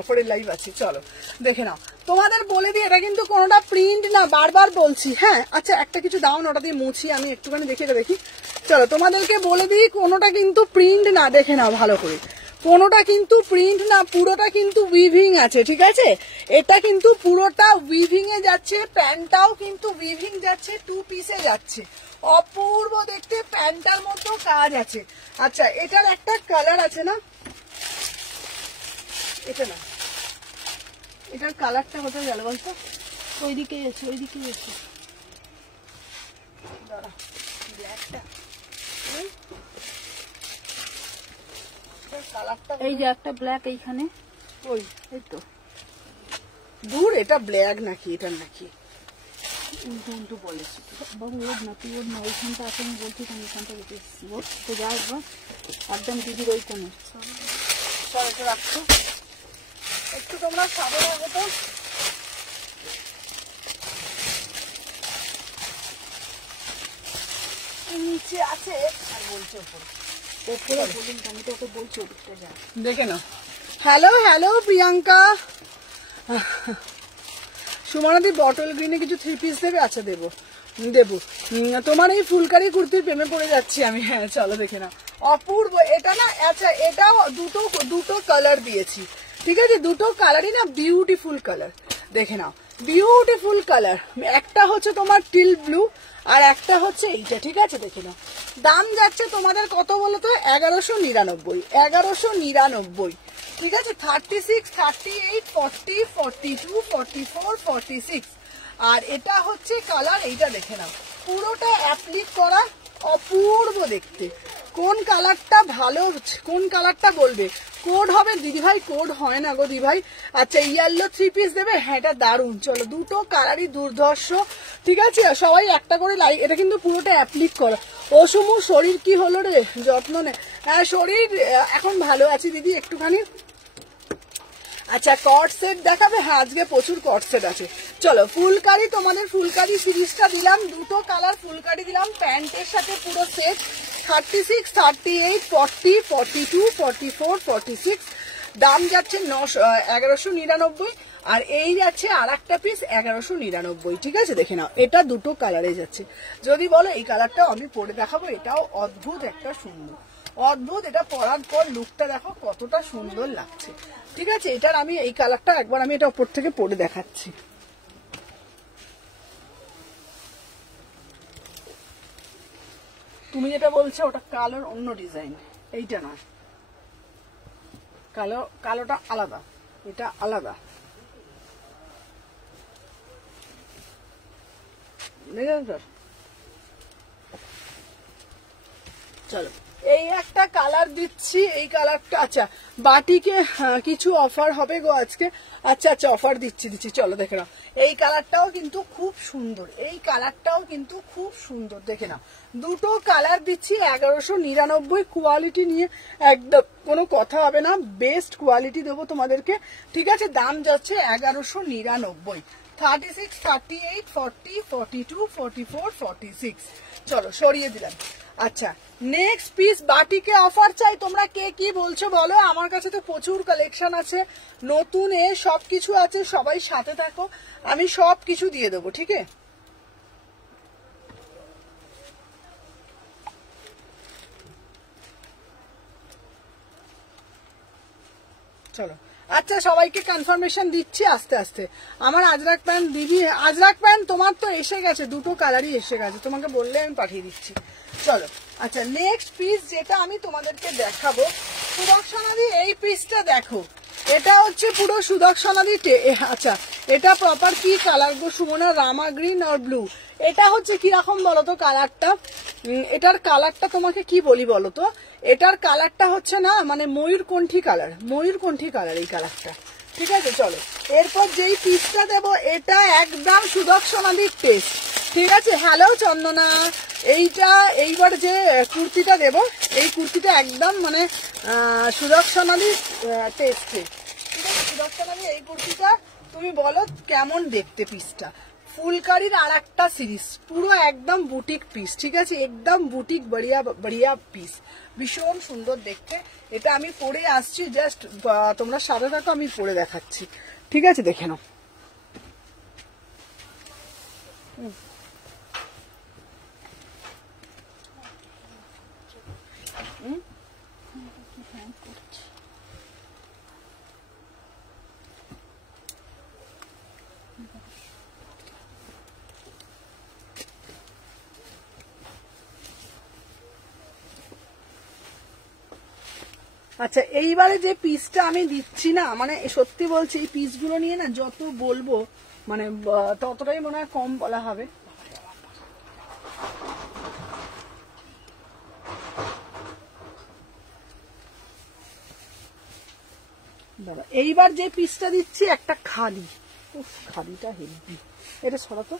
অফারের লাইভ আছে, চলো দেখে নাও। তোমাদের বলে দিই এটা কিন্তু কোনোটা প্রিন্ট না, বারবার বলছি, হ্যাঁ। আচ্ছা একটা কিছু দাও না, ওটা দিয়ে মুছি আমি একটুখানি, দেখে দেখি। চলো তোমাদেরকে বলে দিই কোনোটা কিন্তু প্রিন্ট না, দেখে নাও ভালো করে, কোনোটা কিন্তু প্রিন্ট না, পুরোটা কিন্তু উইভিং আছে, ঠিক আছে। এটা কিন্তু পুরোটা উইভিং এ যাচ্ছে, প্যান্টটাও কিন্তু উইভিং যাচ্ছে, 2 পিসে যাচ্ছে, অপূর্ব দেখতে, প্যান্টটার মতো কাজ আছে। আচ্ছা এটার একটা কালার আছে না, এটা না, এটার কালারটা কোথায় গেল বলতো? ওইদিকে এসে, ওইদিকে এসে। দাঁড়া, ব্ল্যাকটা, কালারটা এই যে একটা ব্ল্যাক এইখানে, ওই এই তো দূর, এটা ব্ল্যাক নাকি এটার নাকি? উল্টো উল্টো বলেছি বাবু, ওর না তুই, ওর না, ওইখানটা আছে, আমি বলছি আমি ওইখানটা রেখে এসেছি, ওর তো যা একবার একদম দিদির ওইখানে। চল একটু রাখছো, একটু তোমরা সাবধান হবে তো। নিচে আছে আর বলছে উপরে, ওপরে বলুন, আমি তো ওকে বলছি ওদিকটা যা। দেখে নাও। হ্যালো হ্যালো প্রিয়াঙ্কা, সুমনাদি বটল গ্রিনে কিছু 3 পিস দেবে? আচ্ছা দেবো দেবো। তোমার এই ফুলকারি কুর্তির প্রেমে পড়ে যাচ্ছি আমি, হ্যাঁ চলো দেখে নাও, অপূর্ব এটা না। আচ্ছা এটাও দুটো কালার দিয়েছি, ঠিক আছে, দুটো কালারই না বিউটিফুল কালার, দেখে নাও, বিউটিফুল কালার। একটা হচ্ছে তোমার টিল ব্লু আর একটা হচ্ছে এইটা, ঠিক আছে, দেখে নাও। দাম যাচ্ছে তোমাদের কত বলো তো? 1199, 1199, ঠিক আছে। 36, 38, 40, 42, 44, 46। আর এটা হচ্ছে কালার, এইটা দেখে নাও, পুরোটা অ্যাপ্লিক করা, অপূর্ব দেখতে। কোন কালারটা ভালো, কোন কালারটা বলবে? কোড হবে দিদিভাই? কোড হয় না গো দিদিভাই। আচ্ছা ইয়েলো 3 পিস দেবে? হ্যাঁ এটা দারুণ, চলো দুটো কালারই দুর্ধর্ষ, ঠিক আছে। সবাই একটা করে লাইক, এটা কিন্তু পুরোটা অ্যাপ্লিক করা। ও সুমু শরীর কি হলো রে? যত্ন নে। হ্যাঁ শরীর এখন ভালো আছে দিদি, একটুখানি। আচ্ছা কট সেট দেখাবে? হ্যাঁ আজকে প্রচুর কট সেট আছে। চলো ফুলকারি, তোমাদের ফুলকারি সিরিজটা দিলাম, দুটো কালার ফুলকারি দিলাম, প্যান্টের সাথে পুরো সেট। 36, 38, 40, 42, 44, 46। দাম যাচ্ছে 1199, আর এই যাচ্ছে আর একটা পিস 1199, ঠিক আছে, দেখে নাও। এটা দুটো কালারে যাচ্ছে। যদি বলো এই কালারটাও আমি পরে দেখাবো, এটাও অদ্ভুত একটা সুন্দর, অদ্ভুত। এটা পরার পর লুকটা দেখো কতটা সুন্দর লাগছে, ঠিক আছে। এটার আমি এই কালারটা একবার আমি এটা উপর থেকে পরে দেখাচ্ছি। তুমি যেটা বলছো ওটা কালোর অন্য ডিজাইন, এইটা না, কালোটা আলাদা, এটা আলাদা, চলো এই একটা কালার দিচ্ছি, এই কালারটা। আচ্ছা বাটিকে কিছু অফার হবে গো আজকে? আচ্ছা আচ্ছা অফার দিচ্ছি, চলো দেখে নাও। এই কালারটাও কিন্তু খুব সুন্দর, এই কালারটাও কিন্তু খুব সুন্দর, দেখে নাও। দুটো কালার দিচ্ছি 1199, কোয়ালিটি নিয়ে একদম কোনো কথা হবে না, বেস্ট কোয়ালিটি দেবো তোমাদেরকে, ঠিক আছে। দাম যাচ্ছে 1199। 36, 38, 40, 42, 44, 46। চলো সরিয়ে দিলাম। আচ্ছা নেক্সট পিস বাটিকে অফার চাই, তোমরা কে কি বলছো বলো? আমার কাছে তো প্রচুর কালেকশন আছে, নতুন সবকিছু আছে, সবাই সাথে থাকো, আমি সব কিছু দিয়ে দেবো, ঠিক আছে। চলো আচ্ছা সবাইকে কনফার্মেশন দিচ্ছি আস্তে আস্তে। আমার আজরাক প্যান্ট দিদি, আজরাক প্যান্ট তোমার তো এসে গেছে, দুটো কালারই এসে গেছে, তোমাকে বললে আমি পাঠিয়ে দিচ্ছি। চলো আচ্ছা নেক্সট পিস যেটা আমি তোমাদেরকে দেখাবো, সুদর্শনাদি এই পিসটা দেখো, এটা হচ্ছে পুরো সুদর্শনাদি আচ্ছা এটা প্রপার কি কালার গো সুমনা? রামা গ্রিন আর ব্লু। এটা হচ্ছে কিরকম বলতো কালারটা? এটার কালারটা তোমাকে কি বলি বলতো, এটার কালারটা হচ্ছে না মানে ময়ূরকণ্ঠী কালার, ময়ূরকণ্ঠী কালার এই কালারটা। ঠিক আছে চলো এরপর যেই পিসটা দেবো এটা একদম সুদর্শনাদির টেস্ট। ঠিক আছে হ্যালো চন্দনা, এইটা এইবার যে কুর্তিটা দেব এই কুর্তিটা একদম মানে সুদর্শনাদির টেস্টে। ঠিক আছে সুদর্শনাদি এই কুর্তিটা তুমি বলো কেমন দেখতে পিসটা? ফুলকারির আর একটা সিরিজ পুরো একদম বুটিক পিস। ঠিক আছে একদম বুটিক বড়িয়া বড়িয়া পিস, ভীষণ সুন্দর দেখতে। এটা আমি পরে আসছি, জাস্ট তোমরা সাথে থাকো আমি পরে দেখাচ্ছি। ঠিক আছে দেখে নাও। আচ্ছা এইবারে যে পিসটা আমি দিচ্ছি না মানে সত্যি বলছি এই পিসগুলো নিয়ে না যত বলবো মানে ততটাই মনে হয় কম বলা হবে। দাদা এইবার যে পিসটা দিচ্ছি একটা খাদি, খাদিটা হেভি, এটা সরাতো।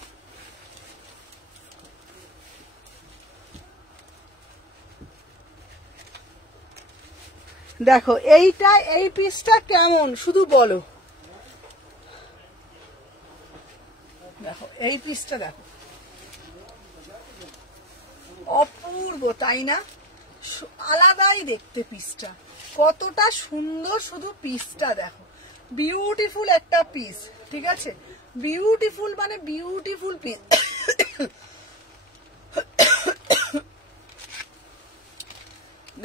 দেখো এইটা এই পিসটা কেমন শুধু বলো। দেখো এই পিসটা দেখো অপূর্ব তাই না? আলাদাই দেখতে পিসটা, কতটা সুন্দর শুধু পিসটা দেখো, বিউটিফুল একটা পিস। ঠিক আছে বিউটিফুল মানে বিউটিফুল পিস।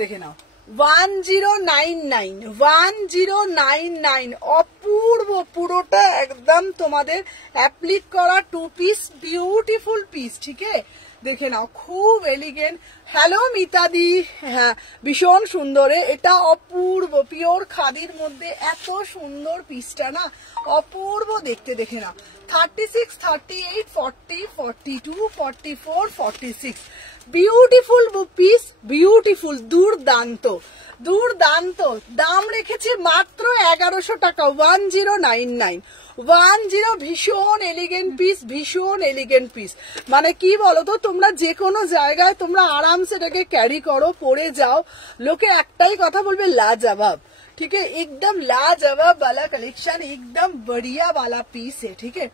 দেখে নাও 1099 1099 অপূর্ব পুরোটা একদম তোমাদের অ্যাপ্লিক করা টু পিস বিউটিফুল পিস। ঠিক আছে দেখে নাও খুব এলিগেন্ট। হ্যালো মিতাদি, হ্যাঁ ভীষণ সুন্দর, এটা অপূর্ব পিওর খাদির মধ্যে এত সুন্দর পিসটা না অপূর্ব দেখতে। দেখে নাও 36 38 40 42 44 46 বিউটিফুল পিস, বিউটিফুল দুর্দান্ত দুর্দান্ত। দাম রেখেছে মাত্র 1100 টাকা 1099 10। ভীষণ এলিগেন্ট পিস, ভীষণ এলিগেন্ট পিস। মানে কি বলতো তোমরা যে কোনো জায়গায় তোমরা আরামসে এটাকে ক্যারি করো, পরে যাও, লোকে একটাই কথা বলবে लाजवाब। ठीक है एकदम लाजवाब वाला कलेक्शन, एकदम बढ़िया वाला पीस है। ठीक है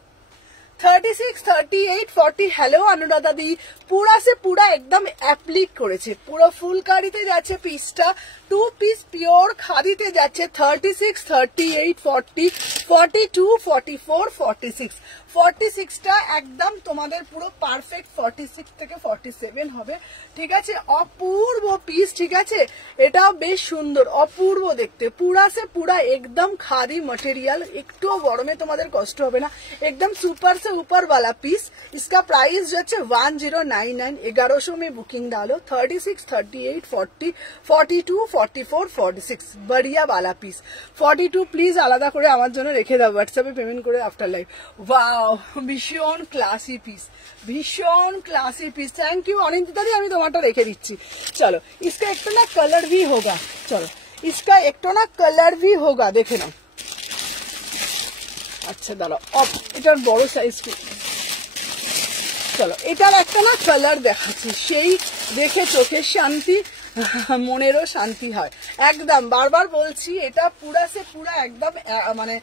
36 38 40 হ্যালো অনুরাধা দি, পুরা সে পুরা একদম অ্যাপ্লিক করেছে, পুরো ফুলকারিতে যাচ্ছে পিসটা, টু পিস পিওর খাদিতে যাচ্ছে 36 38 40 42 44 46 46টা একদম তোমাদের পুরো পারফেক্ট 46 থেকে 47 হবে। ঠিক আছে অপূর্ব পিস। ঠিক আছে এটাও বেশ সুন্দর অপূর্ব দেখতে, পুরা সে পুরা একদম খাদি मटेरियल, একটুও গরমে তোমাদের কষ্ট হবে না, একদম सुपर से ऊपर वाला पीस। इसका प्राइस जो है 1099 1100 में बुकिंग डालो 36 38 40 42 44 46 बढ़िया वाला पीस। 42 प्लीज আলাদা করে আমার জন্য রেখে দাও, হোয়াটসঅ্যাপে পেমেন্ট করে আফটার লাইভ। ওয়াও ভীষণ ক্লাসি পিস, ভীষণ classy piece. Thank you Anindita दी, আমি তোমারটা রেখে দিচ্ছি। চলো इसका एक तो ना कलर भी होगा, चलो इसका एक तो ना कलर भी होगा, देखे ना। আচ্ছা দাঁড়াও এটার বড় সাইজ, চলো এটার একটা না কালার দেখাচ্ছি, সেই দেখে চোখের শান্তি মনেরও শান্তি হয়। একদম বারবার বলছি এটা পুরা সে পুরা একদম মানে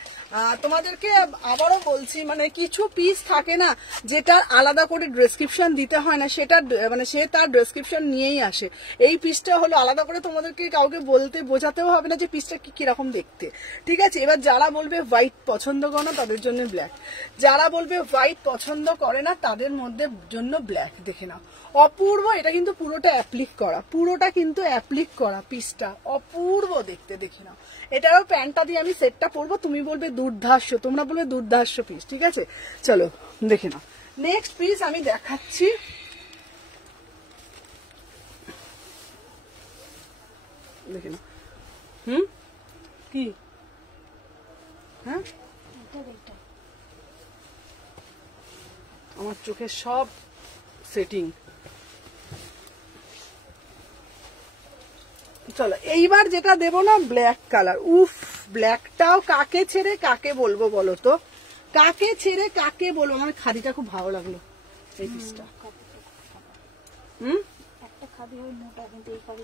তোমাদেরকে আবারও বলছি মানে কিছু পিস থাকে না যেটার আলাদা করে ডেসক্রিপশন দিতে হয় না, সেটা মানে সে তার ডেসক্রিপশন নিয়েই আসে। এই পিসটা হলো আলাদা করে তোমাদেরকে কাউকে বলতে বোঝাতেও হবে না যে পিসটা কিরকম দেখতে। ঠিক আছে এবার যারা বলবে হোয়াইট পছন্দ করে না তাদের জন্য ব্ল্যাক, যারা বলবে হোয়াইট পছন্দ করে না তাদের মধ্যে জন্য ব্ল্যাক। দেখে নাও অপূর্ব, এটা কিন্তু পুরোটা অ্যাপ্লিক করা, পুরোটা কিন্তু অ্যাপ্লিক করা পিসটা অপূর্ব দেখতে। দেখে নাও এটারও প্যান্টটা দিয়ে আমি সেটটা পরবো, তুমি বলবে দুর্ধার্য, তোমরা বলবে দুর্ধার্য পিস। ঠিক আছে চলো দেখে নাও নেক্সট পিস আমি দেখাচ্ছি। দেখে নাও কি হ্যাঁ আমার চোখে সব সেটিং। চলো এইবার যেটা দেব না ব্ল্যাক কালার। উফ, ব্ল্যাকটাও কাকে ছেড়ে কাকে বলবো বলো তো, কাকে ছেড়ে কাকে বলবো। আমার খাদিটা খুব ভালো লাগলো এই পিসটা।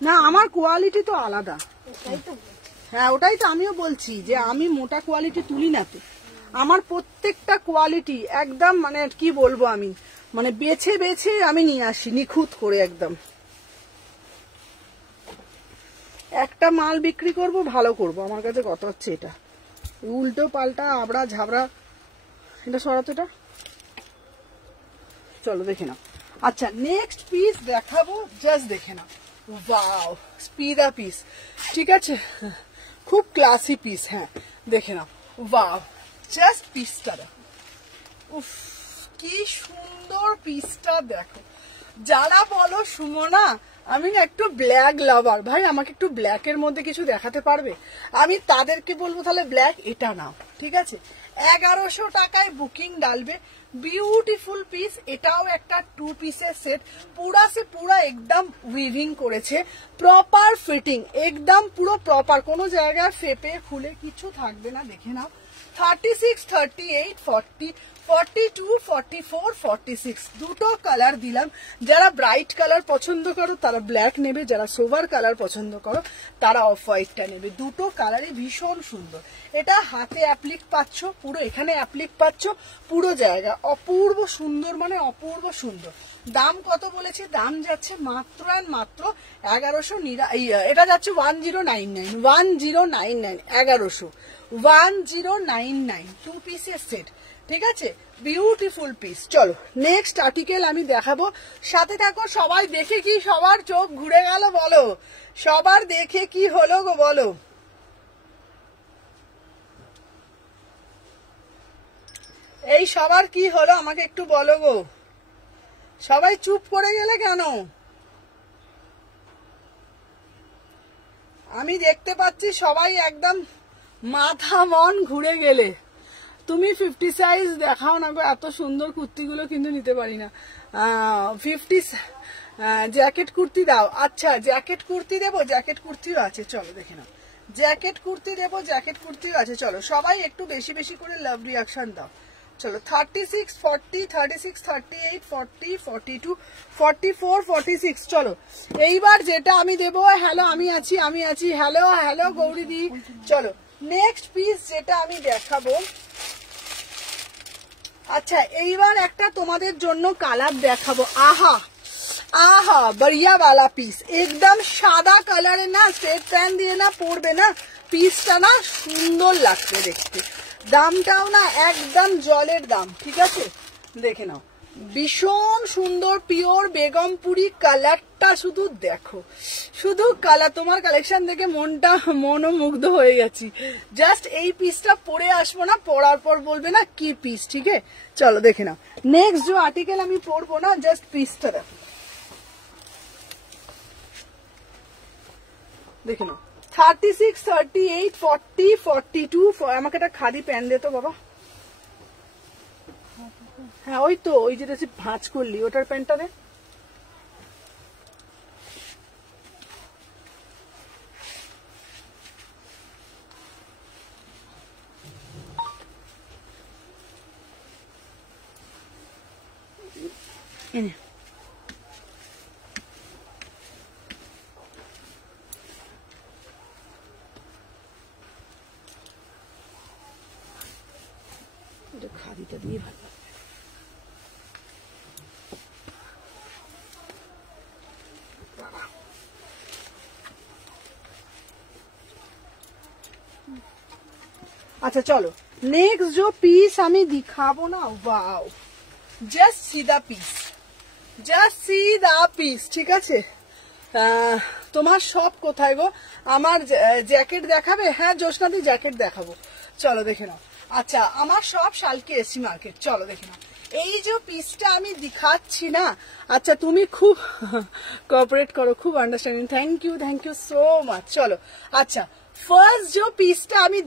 না আমার কোয়ালিটি তো আলাদা। হ্যাঁ ওটাই তো আমিও বলছি যে আমি মোটা কোয়ালিটি তুলি না তো, আমার প্রত্যেকটা কোয়ালিটি একদম মানে কি বলবো আমি, মানে বেছে বেছে আমি নিয়ে আসি নিখুঁত করে একদম। একটা মাল বিক্রি করব ভালো করব, আমার কাছে কত হচ্ছে এটা উল্টো পাল্টা আবড়া ঝাবড়া। এটা সরাতো এটা, চলো দেখে নাও। আচ্ছা নেক্সট পিস দেখাবো, জাস্ট দেখে নাও। ওয়াও, স্পিডা পিস, ঠিক আছে, খুব ক্লাসি পিস। হ্যাঁ দেখে নাও, ওয়াও, জাস্ট পিসটা দেখো। উফ কি সুন্দর পিসটা দেখো। যারা বলো সুমনা আমি না একটু ব্ল্যাক লাভার, ভাই আমাকে একটু ব্ল্যাকের মধ্যে কিছু দেখাতে পারবে, আমি তাদেরকে বলবো তাহলে ব্ল্যাক এটা নাও, ঠিক আছে। 1100 টাকায় বুকিং ডালবে। বিউটিফুল পিস, এটাও একটা 2 পিসের সেট, পুরা সে পুরা একদম উইভিং করেছে, প্রপার ফিটিং, একদম পুরো প্রপার, কোনো জায়গায় ফেপে ফুলে কিছু থাকবে না। দেখে নাও 36, 38, 40, 42, 44, 46 দুটো কালার দিলাম। যারা ব্রাইট কালার পছন্দ করো তারা ব্ল্যাক নেবে, যারা সোভার কালার পছন্দ করো তারা অফ হোয়াইটটা নেবে। দুটো কালারই ভীষণ সুন্দর। এটা হাতে অ্যাপ্লিক পাচ্ছ, পুরো এখানে অ্যাপ্লিক পাচ্ছ, পুরো জায়গা অপূর্ব সুন্দর, মানে অপূর্ব সুন্দর। দাম কত বলেছে? দাম যাচ্ছে মাত্র অ্যান্ড মাত্র 1100। এটা যাচ্ছে 1099, 1099, 1100, 1099, 2 পিসের সেট, ঠিক আছে, বিউটিফুল পিস। চলো নেক্সট আর্টিকেল আমি দেখাবো, সাথে থাকো। সবাই দেখে কি সবার চোখ ঘুরে গেল বলো? সবার দেখে কি হলো গো বলো? এই সবার কি হলো আমাকে একটু বলো গো? সবাই চুপ করে গেলে কেন? আমি দেখতে পাচ্ছি সবাই একদম মাথা মন ঘুরে গেলে। তুমি 50 সাইজ দেখাও না গো, এত সুন্দর কুর্তিগুলো কিন্তু নিতে পারি না। 50 জ্যাকেট কুর্তি দাও। আচ্ছা জ্যাকেট কুর্তি দেবো, জ্যাকেট কুর্তিও আছে, চলো দেখে নাও। জ্যাকেট কুর্তি দেবো, জ্যাকেট কুর্তিও আছে। চলো সবাই একটু বেশি বেশি করে লাভ রিয়াকশন দাও। চলো 36, 40, 36, 38, 40, 42, 44, 46। চলো এইবার যেটা আমি দেবো, হ্যালো আমি আছি, আমি আছি, হ্যালো হ্যালো গৌরীদি। চলো নেক্সট পিস যেটা আমি দেখাবো, আচ্ছা এইবার একটা তোমাদের জন্য কালার দেখাবো। আহা আহা বড়িয়া वाला পিস, একদম সাদা কালারে না, স্ট্রেট প্যান দিয়ে না পরবে না, পিসটা না সুন্দর লাগবে দেখতে। দামটাও না একদম জলের দাম, ঠিক আছে, দেখে নাও। ভীষণ সুন্দর পিওর বেগমপুরি, কালারটা শুধু দেখো, শুধু কালার, তোমার কালেকশন দেখে মনোমুগ্ধ হয়ে গেছি। জাস্ট এই পিসটা পরে আসবো না, পরার পর বলবে না কি পিস, ঠিক আছে। চলো দেখে নাও নেক্সট যে আর্টিকেল আমি পরবো না, জাস্ট পিসটা দেখো, দেখে নাও। 36, 38, 40, 42। আমাকে একটা খাদি প্যান্ট দে তো বাবা। হ্যাঁ ওই তো, ওই যেটা ভাঁজ করলি ওটার প্যান্টটা দে। এটা খাদিটা দিয়ে ভালো। अच्छा चलो नेक्स्ट जो पीस हमें दिखाबो ना, wow just see the piece, just see the piece, ठीक আছে। তোমার সব কোথায় গো? আমার জ্যাকেট দেখাবে? হ্যাঁ জোসনাদি জ্যাকেট দেখাবো, চলো দেখে নাও। আচ্ছা আমার সব শালকে এসি মার্কেট, চলো দেখে নাও। এই যে পিসটা আমি দেখাচ্ছি না, আচ্ছা তুমি খুব কোঅপারেট করো, খুব understanding, thank you so much. চলো আচ্ছা ফার্স্ট যে পিসটা আমি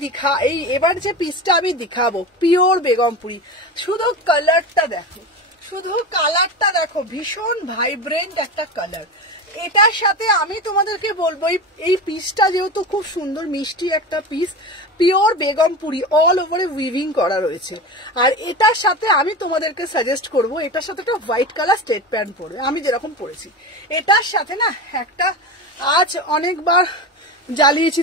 এবার যে পিসটা আমি দেখাবো পিওর বেগমপুরি, শুধু কালারটা দেখো, শুধু কালারটা দেখো, ভীষণ ভাইব্রেন্ট একটা কালার। এটার সাথে আমি তোমাদেরকে বলবো এই পিসটা যেহেতু খুব সুন্দর মিষ্টি একটা পিস, পিওর বেগমপুরি অল ওভারে উইভিং করা রয়েছে। আর এটার সাথে আমি তোমাদেরকে সাজেস্ট করব, এটার সাথে একটা হোয়াইট কালার স্ট্রেট প্যান্ট পরবে, আমি যেরকম পরেছি। এটার সাথে না একটা, আজ অনেকবার জ্বালিয়েছি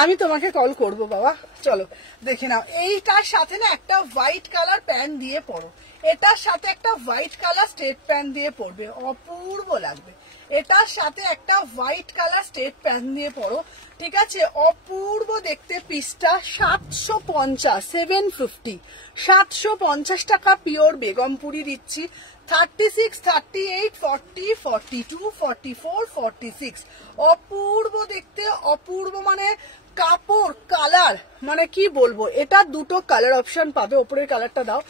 আমি তোমাকে কল করব বাবা, চলো দেখে নাও। এইটার সাথে না একটা হোয়াইট কালার প্যান্ট দিয়ে পরো, এটার সাথে একটা হোয়াইট কালার স্ট্রেট প্যান্ট দিয়ে পরবে, অপূর্ব লাগবে। এটার সাথে একটা হোয়াইট কালার স্ট্রেট প্যান্ট দিয়ে পরো, ঠিক আছে, অপূর্ব দেখতে। পিসটা 750, 750, 750 টাকা পিওর বেগমপুরি দিচ্ছি। 36, 38, 40, 42, 44, 46, অপূর্ব দেখতে, অপূর্ব মানে কাপড় কালার মানে কি বলবো। এটা দুটো কালার অপশন পাবে, ওপরের কালারটা দাও,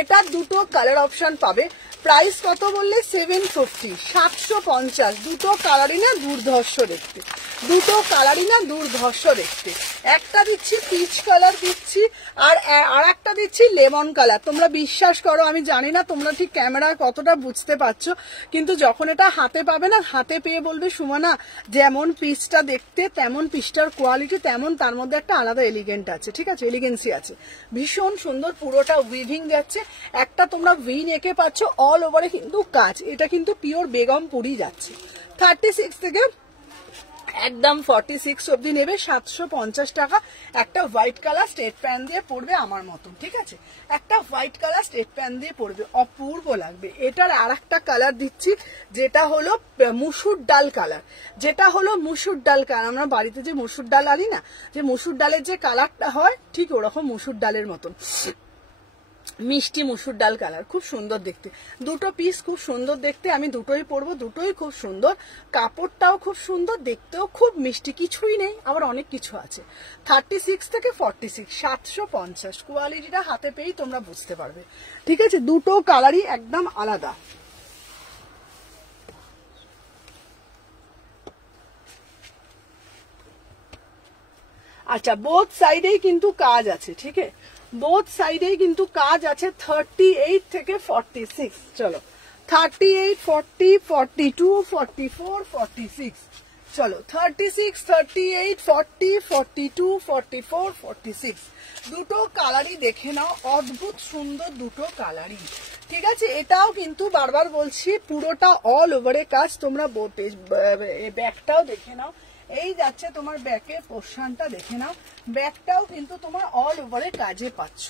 এটা দুটো কালার অপশন পাবে। প্রাইস কত বললে? 750, 750। দুটো কালারই না দুর্ধর্ষ দেখতে, দুটো কালারই না দুর্ধর্ষ দেখতে। একটা দিচ্ছি পিচ কালার দিচ্ছি, আর একটা দিচ্ছি লেমন কালার। তোমরা বিশ্বাস করো, আমি জানি না তোমরা ঠিক ক্যামেরায় কতটা বুঝতে পারছো, কিন্তু যখন এটা হাতে পাবে না, হাতে পেয়ে বলবে সুমনা যেমন পিসটা দেখতে তেমন পিসটার কোয়ালিটি তেমন, তার মধ্যে একটা আলাদা এলিগেন্ট আছে, ঠিক আছে, এলিগেন্সি আছে, ভীষণ সুন্দর। পুরোটা উইভিং যাচ্ছে, একটা তোমরা ভি নেকে পাচ্ছ, অল ওভারে কিন্তু কাজ। এটা কিন্তু পিওর বেগমপুরি যাচ্ছে। 36 থেকে একদম 46 অব্দি নেবে, 750 টাকা। একটা হোয়াইট কালার স্ট্রেট প্যান্ট দিয়ে পরবে আমার মতন, ঠিক আছে, একটা হোয়াইট কালার স্ট্রেট প্যান্ট দিয়ে পরবে, অপূর্ব লাগবে। এটার আর একটা কালার দিচ্ছি, যেটা হলো মুসুর ডাল কালার, যেটা হলো মুসুর ডাল কালার। আমরা বাড়িতে যে মুসুর ডাল আনি না, যে মুসুর ডালের যে কালারটা হয়, ঠিক ওরকম মুসুর ডালের মতন মিষ্টি মুসুর ডাল কালার, খুব সুন্দর দেখতে। দুটো পিস খুব সুন্দর দেখতে, আমি দুটোই পরবো, দুটোই খুব সুন্দর। কাপড়টাও খুব সুন্দর, দেখতেও খুব মিষ্টি, কিছুই নেই আবার অনেক কিছু আছে। 36 থেকে 46, 750। কোয়ালিটিটা হাতে পেয়েই তোমরা বুঝতে পারবে, ঠিক আছে। দুটো কালারই একদম আলাদা। আচ্ছা, বোথ সাইডেই কিন্তু কাজ আছে, ঠিক আছে, বোথ সাইডেই কিন্তু কাজ আছে। 38 থেকে 46, চলো 38, 40, 42, 44, 46, চলো 36, 38, 40, 42, 44, 46। দুটো কালারই দেখে নাও, অদ্ভুত সুন্দর দুটো কালারই, ঠিক আছে। এটাও কিন্তু বারবার বলছি পুরোটা অল ওভারে কাজ। তোমরা ব্যাকটাও দেখে নাও, এই যাচ্ছে তোমার ব্যাকের পোর্শনটা দেখে নাও, ব্যাকটাও কিন্তু তোমার অল ওভারে কাজে পাচ্ছ,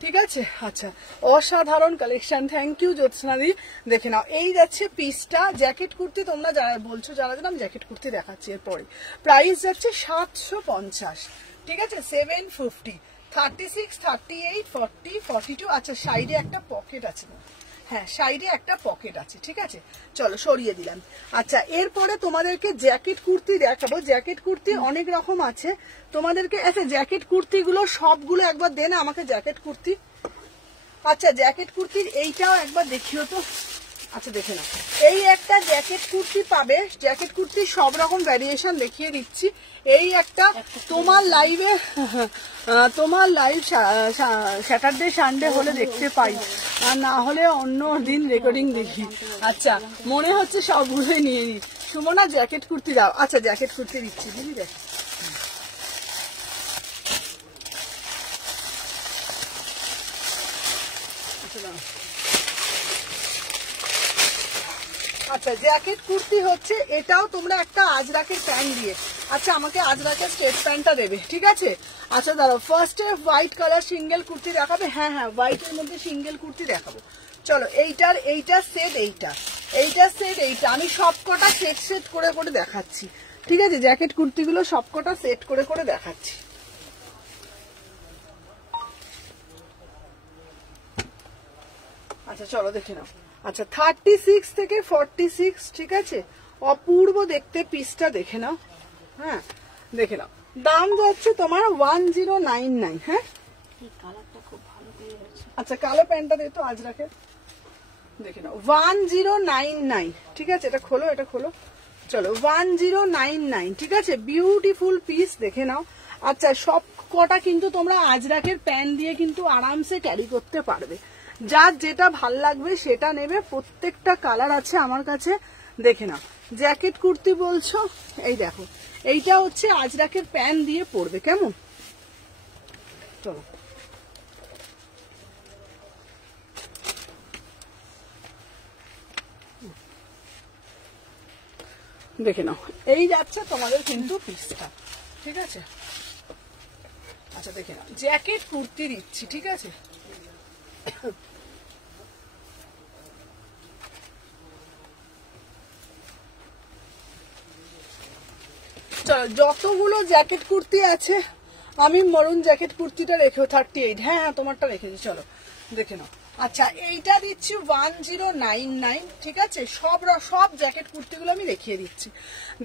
ঠিক আছে। আচ্ছা, অসাধারণ কালেকশন, থ্যাংক ইউ জ্যোৎস্নাদি। দেখে নাও, এই যাচ্ছে পিসটা। জ্যাকেট কুর্তি তোমরা যারা বলছো, যারা আমি জ্যাকেট কুর্তি দেখাচ্ছি এরপরে। প্রাইস যাচ্ছে 750, ঠিক আছে, 750। 36, 38, 40, 42। আচ্ছা, সাইডে একটা পকেট আছে, হ্যাঁ সাইডে একটা পকেট আছে, ঠিক আছে, চলো সরিয়ে দিলাম। আচ্ছা, এরপরে তোমাদেরকে জ্যাকেট কুর্তি দেখাবো। জ্যাকেট কুর্তি অনেক রকম আছে তোমাদেরকে। আচ্ছা, জ্যাকেট কুর্তিগুলো সবগুলো একবার দেন আমাকে, জ্যাকেট কুর্তি। আচ্ছা, জ্যাকেট কুর্তির এইটাও একবার দেখিও তো। আচ্ছা, দেখে নাও, এই একটা জ্যাকেট কুর্তি পাবে। জ্যাকেট কুর্তির সব রকম ভ্যারিয়েশন দেখিয়ে দিচ্ছি। এই একটা তোমার লাইভে, তোমার লাইভ স্যাটারডে সানডে হলে দেখতে পাই, আর না হলে অন্য দিন রেকর্ডিং দেখি। আচ্ছা, মনে হচ্ছে সবগুলোই নিয়ে নি। সুমনা জ্যাকেট কুর্তি দাও। আচ্ছা, জ্যাকেট কুর্তি দিচ্ছি, দিদি দেখ। আচ্ছা, জ্যাকেট কুর্তি হচ্ছে এটাও তোমরা একটা আজরাকের প্যান্ট দিয়ে। আচ্ছা, আমাকে আজরাকের স্ট্রেট প্যান্টটা দেবে, ঠিক আছে। আচ্ছা দাঁড়াও, ফার্স্টে হোয়াইট কালার সিঙ্গেল কুর্তি দেখাবে। হ্যাঁ হ্যাঁ, হোয়াইটের মধ্যে সিঙ্গেল কুর্তি দেখাবো। চলো, এইটার সেট, এইটার সেট, এইটা আমি সবকটা সেট করে করে দেখাচ্ছি, ঠিক আছে। জ্যাকেট কুর্তিগুলো সবকটা সেট করে করে দেখাচ্ছি। আচ্ছা, চলো দেখে নাও। আচ্ছা, 36 থেকে 46, ঠিক আছে, অপূর্ব দেখতে পিসটা দেখে নাও। হ্যাঁ, দেখে নাও, দাম যাচ্ছে তোমার 1099। হ্যাঁ, আচ্ছা, কালো প্যান্টটা দিয়ে তো আজরাকের দেখে নাও, 1099, ঠিক আছে। এটা খোলো, এটা খোলো, চলো 1099, ঠিক আছে, বিউটিফুল পিস, দেখে নাও। আচ্ছা সব কটা কিন্তু তোমরা আজরাকের প্যান্ট দিয়ে কিন্তু আরামসে ক্যারি করতে পারবে, যার যেটা ভাল লাগবে সেটা নেবে। প্রত্যেকটা কালার আছে আমার কাছে, দেখে নাও। জ্যাকেট কুর্তি বলছো, এই দেখো এইটা হচ্ছে আজরাকের প্যান্ট দিয়ে পরবে, কেমন? চলো দেখে নাও, এই যাচ্ছে তোমাদের কিন্তু পিসটা, ঠিক আছে। আচ্ছা দেখে নাও, জ্যাকেট কুর্তি দিচ্ছি, ঠিক আছে। চলো যতগুলো জ্যাকেট কুর্তি আছে, আমি মরুন জ্যাকেট কুর্তিটা রেখেও 38, হ্যাঁ তোমারটা রেখেছি, চলো দেখে নাও। আচ্ছা এইটা দিচ্ছি 1099, ঠিক আছে। সব জ্যাকেট কুর্তিগুলো আমি দেখিয়ে দিচ্ছি,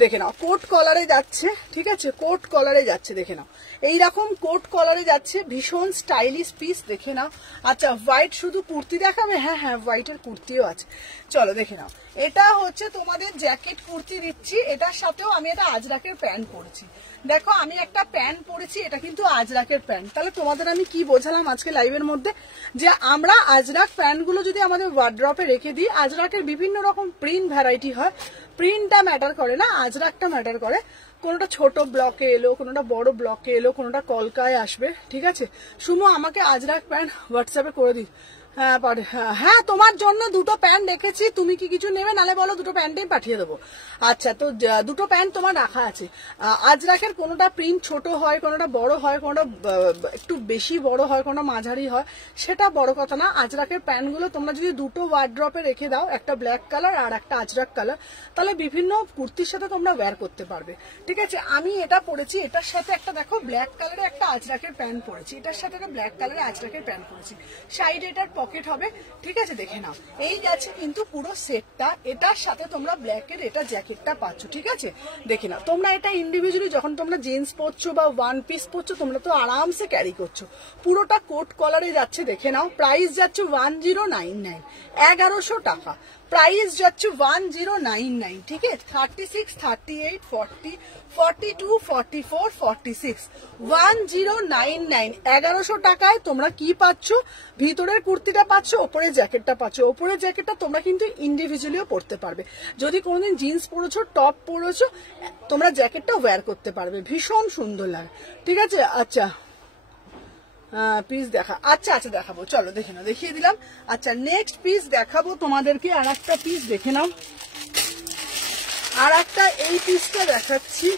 দেখে নাও। কোট কলারে যাচ্ছে, ঠিক আছে, কোট কলারে যাচ্ছে, দেখে নাও। এইরকম কোট কলারে যাচ্ছে, ভীষণ স্টাইলিশ পিস, দেখে নাও। আচ্ছা হোয়াইট শুধু কুর্তি দেখাবে? হ্যাঁ হ্যাঁ, হোয়াইটের কুর্তিও আছে, চলো দেখে নাও। এটা হচ্ছে তোমাদের জ্যাকেট কুর্তি দিচ্ছি, এটার সাথেও আমি এটা আজরাকের প্যান্ট পরেছি। দেখো আমি একটা প্যান্ট পরেছি, এটা কিন্তু আজরাকের প্যান্ট। তাহলে তোমাদের আমি কি বোঝালাম আজকে লাইভের মধ্যে, যে আমরা আজরাক প্যান্টগুলো যদি আমাদের ওয়ার্ড্রপে রেখে দিই, আজরাকের বিভিন্ন রকম প্রিন্ট ভ্যারাইটি হয়, প্রিন্টটা ম্যাটার করে না, আজরাকটা ম্যাটার করে। কোনোটা ছোট ব্লকে এলো, কোনোটা বড় ব্লকে এলো, কোনোটা কলকায় আসবে, ঠিক আছে। শুনো আমাকে আজরাক প্যান্ট হোয়াটসঅ্যাপে করে দিই। হ্যাঁ পারে, হ্যাঁ তোমার জন্য দুটো প্যান্ট রেখেছি, তুমি কি কিছু নেবে? নালে বলো, দুটো প্যান্টই পাঠিয়ে দেবো। আচ্ছা তো দুটো প্যান্ট তোমার রাখা আছে। আজরাকের কোনোটা প্রিন্ট ছোট হয়, কোনোটা বড় হয়, কোনোটা একটু বেশি বড় হয়, কোনোটা মাঝারি হয়, সেটা বড় কথা না। আজরাকের প্যান্টগুলো তোমরা যদি দুটো ওয়ার্ড্রপে রেখে দাও, একটা ব্ল্যাক কালার আর একটা আজরাক কালার, তাহলে বিভিন্ন কুর্তির সাথে তোমরা ওয়্যার করতে পারবে, ঠিক আছে। আমি এটা পরেছি, এটার সাথে একটা দেখো ব্ল্যাক কালারের একটা আজরাকের প্যান্ট পরেছি, এটার সাথে একটা ব্ল্যাক কালারের আজরাকের প্যান্ট পরেছি, সাইডে এটার পকেট হবে, ঠিক আছে, দেখে নাও। এই যাচ্ছে কিন্তু পুরো সেটটা, এটার সাথে তোমরা ব্ল্যাকের এটা জ্যাকেটটা পাচ্ছ, ঠিক আছে, দেখে নাও। তোমরা এটা ইন্ডিভিজুয়ালি যখন তোমরা জিন্স পরছো বা ওয়ান পিস পরছো, তোমরা তো আরামসে ক্যারি করছো। পুরোটা কোট কলারে যাচ্ছে, দেখে নাও। প্রাইস যাচ্ছে 1099, 1100 টাকা প্রাইস যাচ্ছে 1099, ঠিক আছে। 36, 38, 40, 42, 44, 46, 1099, 1100 টাকায় তোমরা কি পাচ্ছ? ভিতরের কুর্তিটা পাচ্ছ, ওপরের জ্যাকেটটা পাচ্ছ। ওপরের জ্যাকেটটা তোমরা কিন্তু ইন্ডিভিজুয়ালিও পরতে পারবে। যদি কোনোদিন জিন্স পরেছো, টপ পরেছো, তোমরা জ্যাকেটটা ওয়্যার করতে পারবে, ভীষণ সুন্দর লাগে, ঠিক আছে। আচ্ছা পিস দেখা, আচ্ছা আচ্ছা দেখাবো, চলো দেখে নাও, দেখিয়ে দিলাম। আচ্ছা নেক্সট পিস দেখাবো তোমাদেরকে, আর একটা পিস দেখে নাও, আর একটা এই পিসটা দেখাচ্ছি।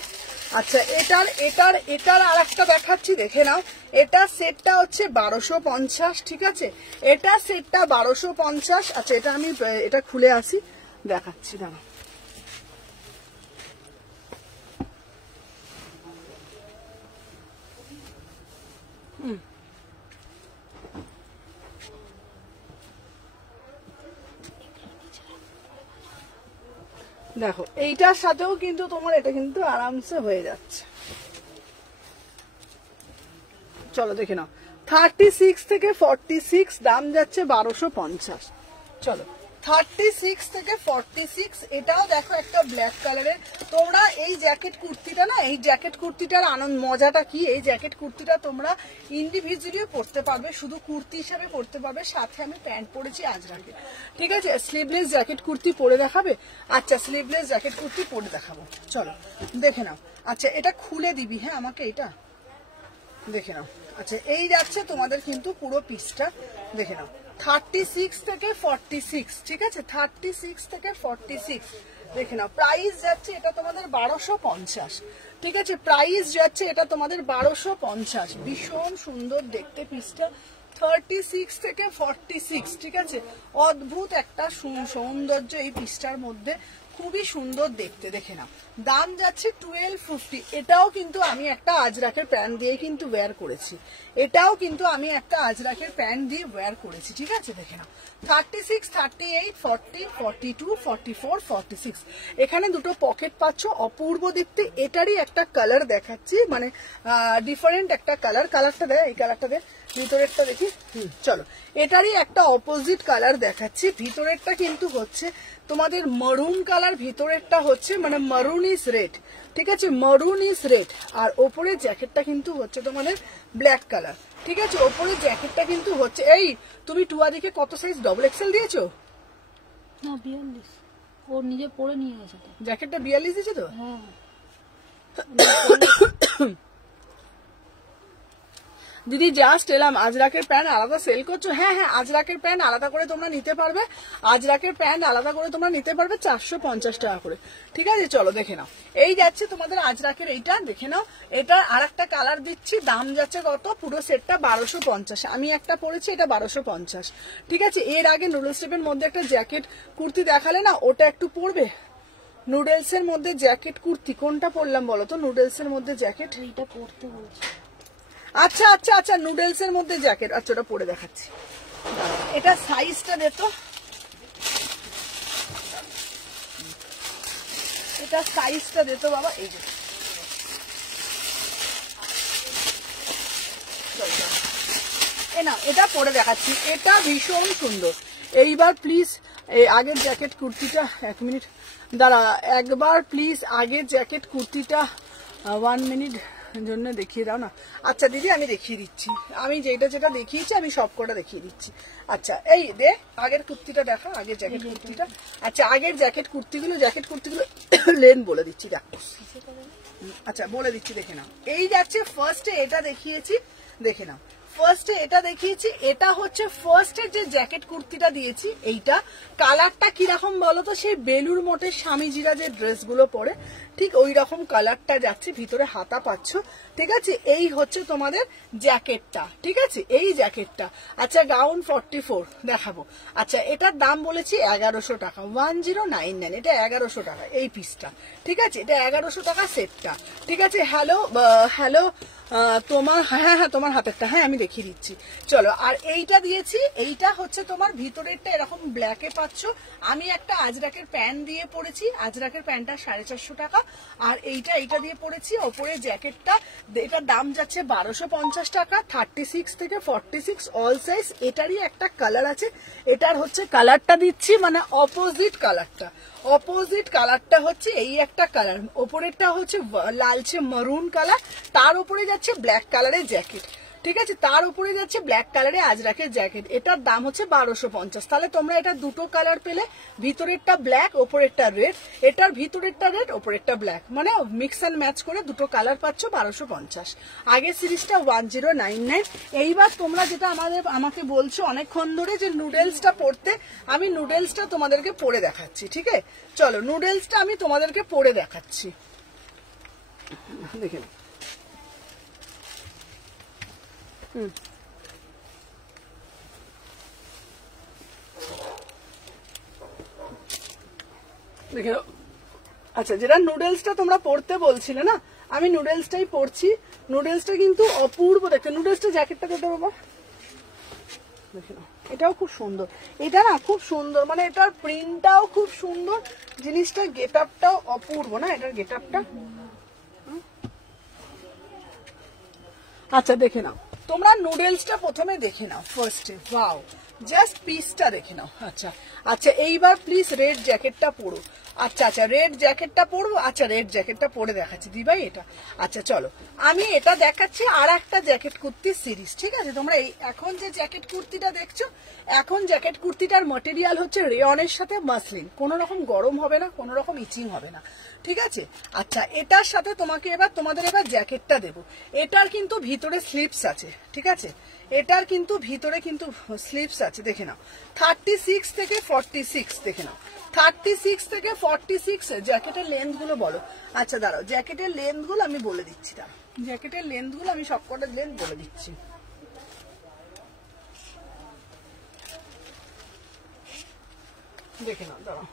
আচ্ছা এটার এটার এটার আর একটা দেখাচ্ছি, দেখে নাও। এটা সেটটা হচ্ছে 1250, ঠিক আছে, এটা সেটটা 1250। আচ্ছা এটা আমি এটা খুলে আসি, দেখাচ্ছি, দাঁড়াও। দেখো এইটার সাথেও কিন্তু তোমার এটা কিন্তু আরামসে হয়ে যাচ্ছে, চলো দেখে নাও। 36 থেকে 46, দাম যাচ্ছে 1250। চলো 36 থেকে 46, এটাও দেখো একটা ব্ল্যাক কালারের। তোমরা এই জ্যাকেট কুর্তিটা না, এই জ্যাকেট কুর্তিটার আনন্দ মজাটা কি, এই জ্যাকেট কুর্তিটা তোমরা ইন্ডিভিজুয়ালিও পরতে পারবে, শুধু কুর্তি হিসাবে পরতে পারবে। সাথে আমি প্যান্ট পরেছি আজরাকে, ঠিক আছে। স্লিভলেস জ্যাকেট কুর্তি পরে দেখাবে? আচ্ছা স্লিভলেস জ্যাকেট কুর্তি পরে দেখাবো, চলো দেখে নাও। আচ্ছা এটা খুলে দিবি, হ্যাঁ আমাকে এটা দেখে নাও। আচ্ছা এই যাচ্ছে তোমাদের কিন্তু পুরো পিসটা, দেখে নাও। 36 থেকে 46, ঠিক আছে, 36 থেকে 46, দেখে নাও। প্রাইস যাচ্ছে এটা তোমাদের 1250, ঠিক আছে, প্রাইস যাচ্ছে এটা তোমাদের 1250। ভীষণ সুন্দর দেখতে পিসটা, 36 থেকে 46, ঠিক আছে। অদ্ভুত একটা সৌন্দর্য এই পিসটার মধ্যে, খুবই সুন্দর দেখতে, দেখে নাও। দাম যাচ্ছে 1250। এটাও কিন্তু আমি একটা আজরাকের প্যান্ট দিয়ে কিন্তু ওয়্যার করেছি, এটাও কিন্তু আমি একটা আজরাকের প্যান্ট দিয়ে ওয়্যার করেছি, ঠিক আছে, দেখে নাও। 36, 38, 40, 42, 44, 46, এখানে দুটো পকেট পাচ্ছ, অপূর্ব দেখতে। এটারই একটা কালার দেখাচ্ছি, মানে ডিফারেন্ট একটা কালার। কালারটা দেয়, এই কালারটা দেয়, ভিতরেরটা দেখি। চলো, এটারই একটা অপোজিট কালার দেখাচ্ছি। ভিতরেরটা কিন্তু হচ্ছে তোমাদের মারুন কালার, ভিতরেরটা হচ্ছে মানে মারুন ইজ রেড, ঠিক আছে, মারুন ইজ রেড। আর ওপরের জ্যাকেটটা কিন্তু হচ্ছে তোমাদের ব্ল্যাক কালার, ঠিক আছে। ওপরের জ্যাকেটটা কিন্তু হচ্ছে এই, তুমি টুয়াদিকে কত সাইজ ডবল এক্সেল দিয়েছো? না 42, ও নিজে পরে নিয়ে গেছে তো। জ্যাকেটটা 42 দিয়েছে তো? হ্যাঁ দিদি জাস্ট এলাম, আজরাকের প্যান্ট আলাদা সেল করছো? হ্যাঁ হ্যাঁ, আজরাকের প্যান্ট আলাদা করে তোমরা নিতে পারবে, আজরাকের প্যান্ট আলাদা করে তোমরা নিতে পারবে 450 টাকা করে, ঠিক আছে। চলো দেখে নাও, এই যাচ্ছে তোমাদের আজরাকের এইটা, দেখে নাও। এটা আর একটা কালার দিচ্ছি, দাম যাচ্ছে কত, পুরো সেটটা 1250। আমি একটা পরেছি, এটা 1250, ঠিক আছে। এর আগে নুডলস স্টেপের মধ্যে একটা জ্যাকেট কুর্তি দেখালে না, ওটা একটু পরবে। নুডলস এর মধ্যে জ্যাকেট কুর্তি কোনটা পরলাম বলো তো? নুডলস এর মধ্যে জ্যাকেট, এইটা পরতে বলছি। আচ্ছা আচ্ছা আচ্ছা, নুডলস এর মধ্যে জ্যাকেট, আচ্ছা ওটা পরে দেখাচ্ছি। এটা সাইজটা দে তো, এটা সাইজটা দে তো বাবা। এই যে না, এটা পরে দেখাচ্ছি, এটা ভীষণ সুন্দর। এইবার প্লিজ আগের জ্যাকেট কুর্তিটা, 1 মিনিট দাঁড়া, একবার প্লিজ আগের জ্যাকেট কুর্তিটা 1 মিনিট জন্য দেখিয়ে দাও না। আচ্ছা দিদি আমি দেখিয়ে দিচ্ছি, আমি যেটা যেটা দেখিয়েছি আমি সব কটা দেখিয়ে দিচ্ছি। আচ্ছা এই দে আগের কুর্তিটা দেখা, আগের জ্যাকেট কুর্তিটা। আচ্ছা আগের জ্যাকেট কুর্তিগুলো লেন বলে দিচ্ছি, দেখ। আচ্ছা বলে দিচ্ছি, দেখে নাও। এই যাচ্ছে ফার্স্টে এটা দেখিয়েছি, দেখে নাও। ফার্স্টে এটা দেখিয়েছি, এটা হচ্ছে ফার্স্টে যে জ্যাকেট কুর্তিটা দিয়েছি, এইটা কালারটা কিরকম বলো তো? সেই বেলুর মঠের স্বামীজিরা যে ড্রেসগুলো পরে ঠিক ওই রকম কালারটা যাচ্ছে, ভিতরে হাতা পাচ্ছ, ঠিক আছে। এই হচ্ছে তোমাদের জ্যাকেটটা, ঠিক আছে, এই জ্যাকেটটা। আচ্ছা গাউন 44 দেখাবো। আচ্ছা এটার দাম বলেছি 1100 টাকা, 1099, এটা 1100 টাকা এই পিসটা, ঠিক আছে। এটা 1100 টাকা সেটটা, ঠিক আছে। হ্যালো হ্যালো তোমার, হ্যাঁ হ্যাঁ তোমার হাতেরটা, হ্যাঁ আমি দেখিয়ে দিচ্ছি। চলো, আর এইটা দিয়েছি, এইটা হচ্ছে তোমার ভিতরেরটা এরকম ব্ল্যাকে পাচ্ছ। আমি একটা আজরাকের প্যান্ট দিয়ে পরেছি, আজরাকের প্যান্টটা 450 টাকা। আর এইটা দিয়ে পরেছি। ওপরে জ্যাকেটটা, এটার দাম যাচ্ছে 1250 টাকা, 36 থেকে 46 অল সাইজ। এটারই একটা কালার আছে, এটার হচ্ছে কালারটা দিচ্ছি মানে অপোজিট কালারটা, অপোজিট কালারটা হচ্ছে এই একটা কালার। ওপরেরটা হচ্ছে লালচে মারুন কালার, তার উপরে যাচ্ছে ব্ল্যাক কালারের জ্যাকেট, ঠিক আছে। তার উপরে যাচ্ছে ব্ল্যাক কালারে আজরাকের জ্যাকেট। এটার দাম হচ্ছে 1250। তাহলে তোমরা এটা দুটো কালার পেলে, ভিতরেরটা ব্ল্যাক, ওপরেরটা রেড। এটার ভিতরেরটা রেড, ওপরেরটা ব্ল্যাক, মানে মিক্স অ্যান্ড ম্যাচ করে দুটো কালার পাচ্ছ 1250। আগের সিরিজটা 1099। এইবার তোমরা যেটা আমাকে বলছো অনেকক্ষণ ধরে যে নুডলসটা পরতে, আমি নুডলসটা তোমাদেরকে পরে দেখাচ্ছি, ঠিক আছে। চলো নুডলসটা আমি তোমাদেরকে পরে দেখাচ্ছি, দেখে দেখে। আচ্ছা যেটা নুডলসটা তোমরা পড়তে বলছিলে না, আমি নুডলসটাই পড়ছি। নুডলসটা কিন্তু অপূর্ব দেখতে। নুডলসটা জ্যাকেটটা কোথাও বাবা, দেখে নাও, এটাও খুব সুন্দর। এটা না খুব সুন্দর, মানে এটার প্রিন্টটাও খুব সুন্দর, জিনিসটা গেট আপটাও অপূর্ব না, এটার গেট আপটা। আচ্ছা দেখে নাও, তোমরা নুডলসটা প্রথমে দেখে নাও ফার্স্টে, ওয়াও, জাস্ট পিসটা দেখে নাও। আচ্ছা আচ্ছা এইবার প্লিজ রেড জ্যাকেটটা পরো। আচ্ছা আচ্ছা রেড জ্যাকেটটা পরবো, আচ্ছা রেড জ্যাকেটটা পরে দেখাচ্ছি দিবাই এটা। আচ্ছা চলো আমি এটা দেখাচ্ছি আর একটা জ্যাকেট কুর্তির সিরিজ, ঠিক আছে। তোমরা এই এখন যে জ্যাকেট কুর্তিটা দেখছো, এখন জ্যাকেট কুর্তিটার ম্যাটেরিয়াল হচ্ছে রেয়নের সাথে মাসলিন, কোনো রকম গরম হবে না, কোনো রকম ইচিং হবে না, ঠিক আছে। আচ্ছা এটার সাথে তোমাদের এবার জ্যাকেটটা দেবো। এটার কিন্তু ভিতরে স্লিপস আছে, ঠিক আছে, এটার কিন্তু ভিতরে কিন্তু স্লিপস আছে, দেখে নাও। 36 থেকে 46 দেখে নাও, 36 থেকে 46 জ্যাকেটের লেন্থ গুলো বলো। আচ্ছা দাঁড়াও, জ্যাকেটের লেন্থ গুলো আমি বলে দিচ্ছি, দাঁড়াও, জ্যাকেটের লেন্থ গুলো আমি সবকটা লেন্থ বলে দিচ্ছি। দেখে নাও, দাঁড়াও।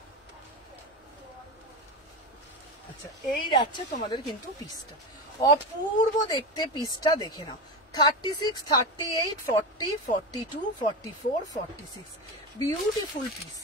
আচ্ছা এই যাচ্ছে তোমাদের কিন্তু পিসটা, অপূর্ব দেখতে পিসটা, দেখে নাও। 36, 38, 40, 42, 44, 46, বিউটিফুল পিস,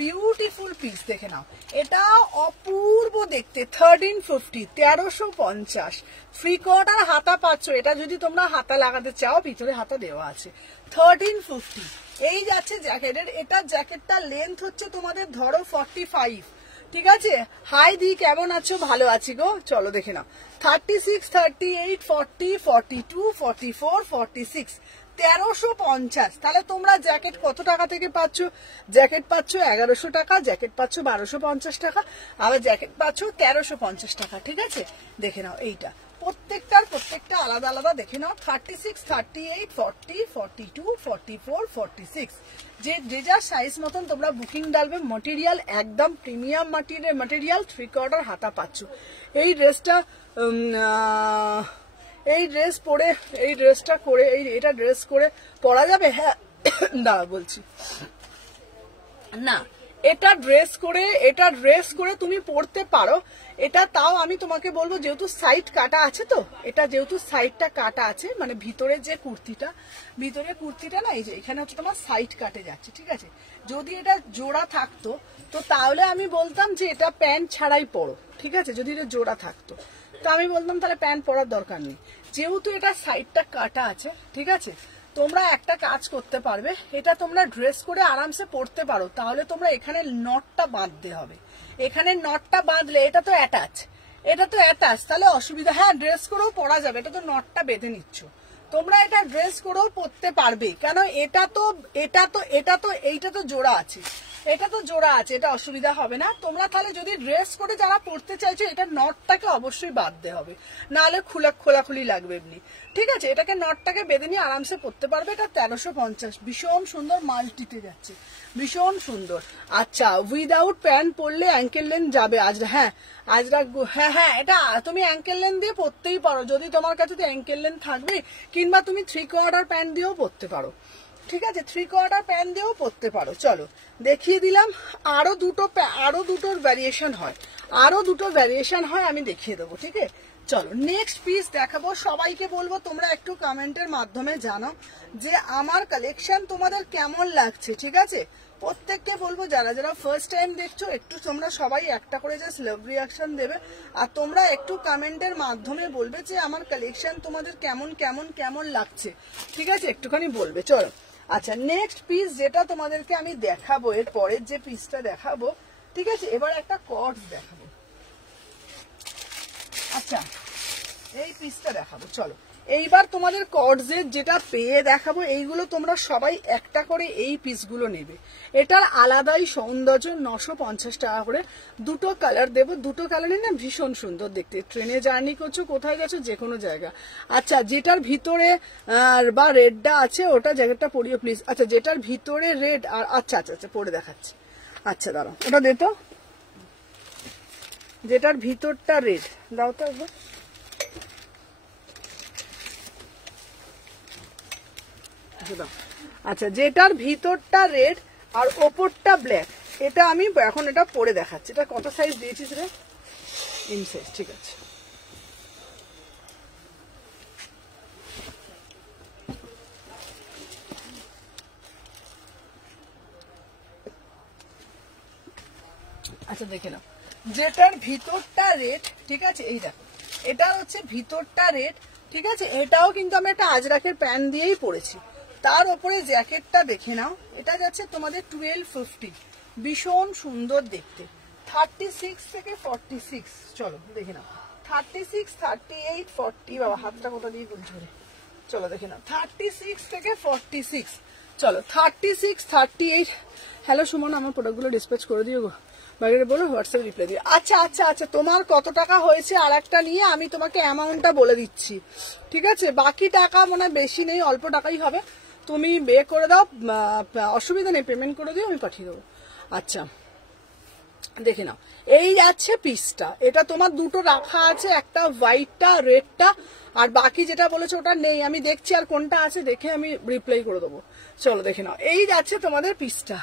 বিউটিফুল পিস দেখে নাও, এটা অপূর্ব দেখতে। 1350, 1350 ফ্রি কোয়ার্টার হাতা পাচ্ছ। এটা যদি তোমরা হাতা লাগাতে চাও, ভিতরে হাতা দেওয়া আছে। 1350 এই যাচ্ছে জ্যাকেটের। এটা জ্যাকেটটা লেন্থ হচ্ছে তোমাদের ধরো 45, ঠিক আছে। হাই দি, কেমন আছো? ভালো আছি গো। চলো দেখে নাও, 36, 38, 40, 42, 44, 46, 1350। তাহলে তোমরা জ্যাকেট কত টাকা থেকে পাচ্ছ? জ্যাকেট পাচ্ছ 1100 টাকা, জ্যাকেট পাচ্ছ 1250 টাকা, আবার জ্যাকেট পাচ্ছ 1350 টাকা, ঠিক আছে। দেখে নাও এইটা প্রত্যেকটা আলাদা আলাদা দেখে নাও। 36, 38, 40, 42, 44, 46 যে যার সাইজ মতন তোমরা বুকিং ডালবে। মেটেরিয়াল একদম প্রিমিয়াম মেটেরিয়াল, 3 কোয়ার্টার হাতা পাচ্ছ। এই ড্রেসটা এই ড্রেস পরে, এই ড্রেসটা করে, এটা ড্রেস করে পরা যাবে? হ্যাঁ দাঁড়া বলছি না, এটা ড্রেস করে তুমি পরতে পারো। এটা তাও আমি তোমাকে বলবো, যেহেতু সাইড কাটা আছে, তো এটা যেহেতু সাইডটা কাটা আছে, মানে ভিতরে যে কুর্তিটা না, এই যে এখানে হচ্ছে তোমার সাইড কাটে যাচ্ছে, ঠিক আছে। যদি এটা জোড়া থাকতো তো তাহলে আমি বলতাম যে এটা প্যান্ট ছাড়াই পরো, ঠিক আছে। যদি এটা জোড়া থাকতো তো আমি বলতাম তাহলে প্যান্ট পরার দরকার নেই। যেহেতু এটা সাইডটা কাটা আছে, ঠিক আছে, তোমরা একটা কাজ করতে পারবে, এটা তোমরা ড্রেস করে আরামসে পরতে পারো। তাহলে তোমরা এখানে নটটা বাঁধতে হবে। এখানে নটটা বাঁধলে, এটা তো অ্যাটাচ, তাহলে অসুবিধা। হ্যাঁ, ড্রেস করেও পরা যাবে, এটা তো নটটা বেঁধে নিচ্ছ। তোমরা এটা ড্রেস করেও পরতে পারবে, কেন এইটা তো জোড়া আছে, এটা অসুবিধা হবে না। তোমরা তাহলে যদি ড্রেস করে যারা পরতে চাইছো, এটা নটটাকে অবশ্যই বাঁধতে হবে, নাহলে খোলাখুলি লাগবে এমনি, ঠিক আছে। এটাকে নটটাকে বেঁধে নিয়ে আরামসে পরতে পারবে। এটা 1350, ভীষণ সুন্দর, মাল্টিতে যাচ্ছে, ভীষণ সুন্দর। আচ্ছা, উইদাউট প্যান্ট পরলে অ্যাঙ্কেল লেন্থ যাবে আজরা? হ্যাঁ আজরা, হ্যাঁ এটা তুমি অ্যাঙ্কেল লেন্থ দিয়ে পরতেই পারো, যদি তোমার কাছে তো অ্যাঙ্কেল লেন্থ থাকবে, কিংবা তুমি 3 কোয়ার্টার প্যান্ট দিয়েও পরতে পারো, ঠিক আছে। 3 কোয়ার্টার প্যান্ট দিয়েও পরতে পারো। চলো দেখিয়ে দিলাম। আরো দুটোর ভ্যারিয়েশন হয়, আমি দেখিয়ে দেবো, ঠিক আছে। চলো নেক্সট পিস দেখাবো। সবাইকে বলবো তোমরা একটু কমেন্টের মাধ্যমে জানাও যে আমার কালেকশন তোমাদের কেমন লাগছে, ঠিক আছে। প্রত্যেককে বলবো যারা যারা ফার্স্ট টাইম দেখছো, একটু তোমরা সবাই একটা করে জাস্ট লাভ রিয়াকশন দেবে, আর তোমরা একটু কমেন্টের মাধ্যমে বলবে যে আমার কালেকশন তোমাদের কেমন লাগছে, ঠিক আছে, একটুখানি বলবে। চলো আচ্ছা, নেক্সট পিস যেটা তোমাদেরকে আমি দেখাবো, এর পরের যে পিসটা দেখাবো, ঠিক আছে। এবার একটা কর্ডস দেখাবো। আচ্ছা, এই পিসটা দেখাবো। চলো এইবার তোমাদের কর্ডসের যেটা পেয়ে দেখাবো, এইগুলো তোমরা সবাই একটা করে এই পিসগুলো নেবে। এটার আলাদাই সৌন্দর্য। 950 টাকা করে দুটো কালার দেবো। দুটো কালারই না ভীষণ সুন্দর দেখতে। ট্রেনে জার্নি করছো, কোথায় গেছো, যে কোনো জায়গা। আচ্ছা, যেটার ভিতরে বা রেডটা আছে, ওটা জ্যাকেটটা পরিও প্লিজ। আচ্ছা, যেটার ভিতরে রেড আর আচ্ছা পরে দেখাচ্ছি। আচ্ছা দাঁড়াও, ওটা দে তো, যেটার ভিতরটা রেড দাও তো একবার। আচ্ছা, যেটার ভিতরটা রেড আর ওপরটা ব্ল্যাক, এটা আমি এখন এটা পরে দেখাচ্ছি। এটা কত সাইজ দিয়েছিস রে? এম সাইজ, ঠিক আছে। আচ্ছা দেখে নাও, যেটার ভিতরটা রেড, ঠিক আছে, এই দেখো, এটা হচ্ছে ভিতরটা রেড, ঠিক আছে। এটাও কিন্তু আমি একটা আজরাকের প্যান্ট দিয়েই পরেছি। তার উপরে জ্যাকেটটা দেখে নাও, এটা যাচ্ছে তোমাদের 1250, ভীষণ সুন্দর দেখতে। 36 থেকে 46, চলো দেখে নাও। 36, 38, 40, বাবা হাতটা কোথা দিয়ে গুলছে রে। চলো দেখে নাও, 36 থেকে 46, চলো 36, 38। হ্যালো সুমন, আমার প্রোডাক্টগুলো ডিসপ্যাচ করে দিও গো, বাইরে বলো, হোয়াটসঅ্যাপ রিপ্লাই দিও। আচ্ছা, তোমার কত টাকা হয়েছে আর একটা নিয়ে আমি তোমাকে অ্যামাউন্টটা বলে দিচ্ছি, ঠিক আছে। বাকি টাকা মনে বেশি নেই, অল্প টাকাই হবে। তুমি বে করে দাও, অসুবিধা নেই, পেমেন্ট করে দিও, আমি পাঠিয়ে দেবো। আচ্ছা দেখে নাও, এই যাচ্ছে পিসটা। এটা তোমার দুটো রাখা আছে, একটা হোয়াইটটা, রেডটা, আর বাকি যেটা বলেছো ওটা নেই। আমি দেখছি আর কোনটা আছে, দেখে আমি রিপ্লাই করে দেবো। চলো দেখে নাও, এই যাচ্ছে তোমাদের পিসটা।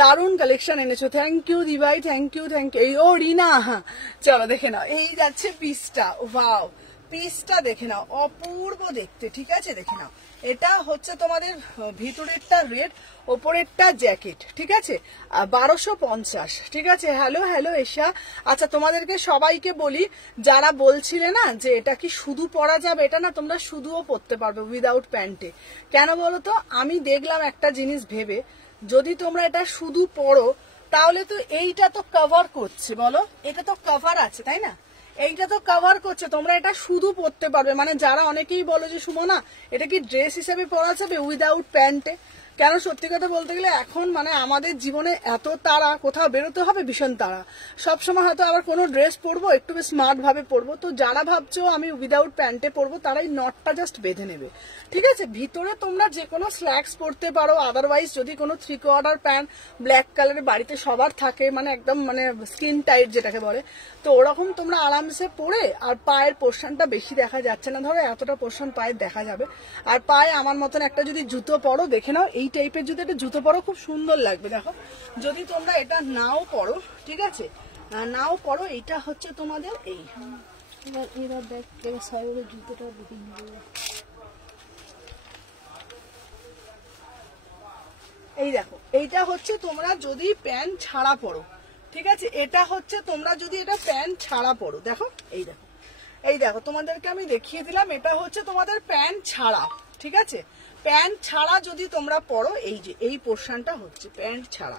দারুণ কালেকশন এনেছো, থ্যাংক ইউ দিবাই, থ্যাংক ইউ। এই ও রিনা, হ্যাঁ চলো দেখে নাও, এই যাচ্ছে পিসটা। ওয়াও, পিসটা দেখে নাও, অপূর্ব দেখতে, ঠিক আছে? দেখে নাও, এটা হচ্ছে তোমাদের ভিতরেরটা রেড, ওপরেরটা জ্যাকেট, ঠিক আছে? 1250, ঠিক আছে? হ্যালো হ্যালো এশা। আচ্ছা তোমাদেরকে সবাইকে বলি, যারা বলছিলে না যে এটা কি শুধু পরা যাবে, এটা না তোমরা শুধুও পরতে পারবে উইদাউট প্যান্টে। কেন বলো তো? আমি দেখলাম একটা জিনিস ভেবে, যদি তোমরা এটা শুধু পরো তাহলে তো এইটা তো কভার করছে, বলো? এটা তো কভার আছে, তাই না? এইটা তো কভার করছে, তোমরা এটা শুধু পরতে পারবে। মানে যারা অনেকেই বলো যে সুমনা এটা কি ড্রেস হিসেবে পরা যাবে উইদাউট প্যান্টে? কেন সত্যি কথা বলতে গেলে এখন মানে আমাদের জীবনে এত তাড়া, কোথাও বেরোতে হবে ভীষণ তাড়া, সবসময় হয়তো আবার কোনো ড্রেস পরবো একটু স্মার্ট ভাবে পরবো, তো যারা ভাবছো আমি উইদাউট প্যান্টে পরবো তারাই নটটা জাস্ট বেঁধে নেবে, ঠিক আছে? ভিতরে তোমরা যে কোনো স্ল্যাক্স পরতে পারো, আদারওয়াইজ যদি কোনো 3/4 প্যান্ট ব্ল্যাক কালারের বাড়িতে সবার থাকে, মানে একদম মানে স্কিন টাইট যেটাকে বলে, তো ওরকম তোমরা আরামসে পরে, আর পায়ের পোর্শনটা বেশি দেখা যাচ্ছে না, ধরো এতটা পোর্শন পায়ে দেখা যাবে। আর পায়ে আমার মতন একটা যদি জুতো পরো, দেখে নাও এই টাইপের যদি একটা জুতো পরো খুব সুন্দর লাগবে। দেখো যদি তোমরা এটা নাও পরো, ঠিক আছে, নাও পরো, এইটা হচ্ছে তোমাদের এই। এবার দেখ সাইডের জুতোটা দেখে নিবো। এই দেখো, এইটা হচ্ছে তোমরা যদি প্যান্ট ছাড়া পরো, ঠিক আছে? এটা হচ্ছে তোমরা যদি এটা প্যান্ট ছাড়া পরো, দেখো এই দেখো, এই দেখো তোমাদেরকে আমি দেখিয়ে দিলাম, এটা হচ্ছে তোমাদের প্যান্ট ছাড়া, ঠিক আছে? প্যান্ট ছাড়া যদি তোমরা পরো, এই যে এই পোর্শনটা হচ্ছে প্যান্ট ছাড়া,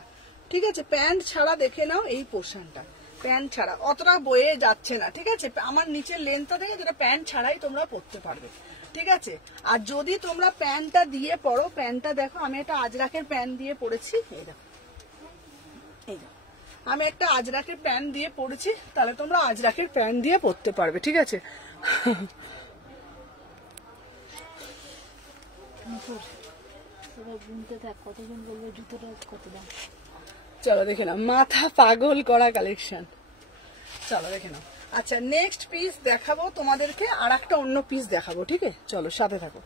ঠিক আছে? প্যান্ট ছাড়া দেখে নাও, এই পোর্শনটা প্যান্ট ছাড়া, অতটা বয়ে যাচ্ছে না, ঠিক আছে? আমার নিচের লেন্থটা থেকে যেটা প্যান্ট ছাড়াই তোমরা পরতে পারবে, ঠিক আছে? আর যদি তোমরা প্যান্টটা দিয়ে পরো, প্যান্টটা দেখো আমি একটা আজরাকের প্যান্ট দিয়ে পরেছি, এই দেখো, এই দেখো আমি একটা আজরাকের প্যান্ট দিয়ে পরেছি, তাহলে তোমরা আজরাকের প্যান্ট দিয়ে পরতে পারবে, ঠিক আছে? গুনতে থাক কতজন বলবে জুতোটা কত দাম। চলো দেখে নাও, মাথা পাগল করা কালেকশন, চলো দেখে নাও। আচ্ছা নেক্সট পিস দেখাবো তোমাদেরকে, আর একটা অন্য পিস দেখাবো, ঠিক আছে? চলো সাথে থাকো।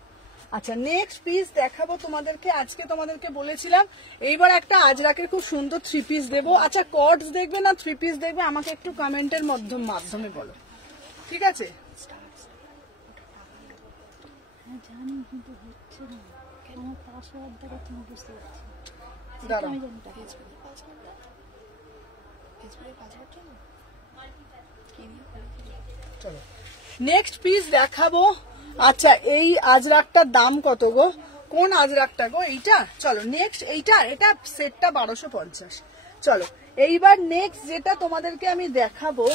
আচ্ছা নেক্সট পিস দেখাবো তোমাদেরকে, আজকে তোমাদেরকে বলেছিলাম এইবার একটা আজরাকের খুব সুন্দর 3 পিস দেবো। আচ্ছা কটস দেখবে না 3 পিস দেখবে, আমাকে একটু কমেন্টের মাধ্যমে বলো, ঠিক আছে? হ্যাঁ জানি কিন্তু হচ্ছে না, আমার পাসওয়ার্ড দ্বারা তুমি বুঝতে পারছি। দাঁড়াও, আমি জানি টাকা চলো নেক্সট পিস দেখাবো। আচ্ছা এই আজরাকটার দাম কত গো? কোন আজরাকটা গো? এইটা? চলো নেক্সট এইটা, এটা সেটটা 1250। চলো এইবার নেক্সট যেটা তোমাদেরকে আমি দেখাবো,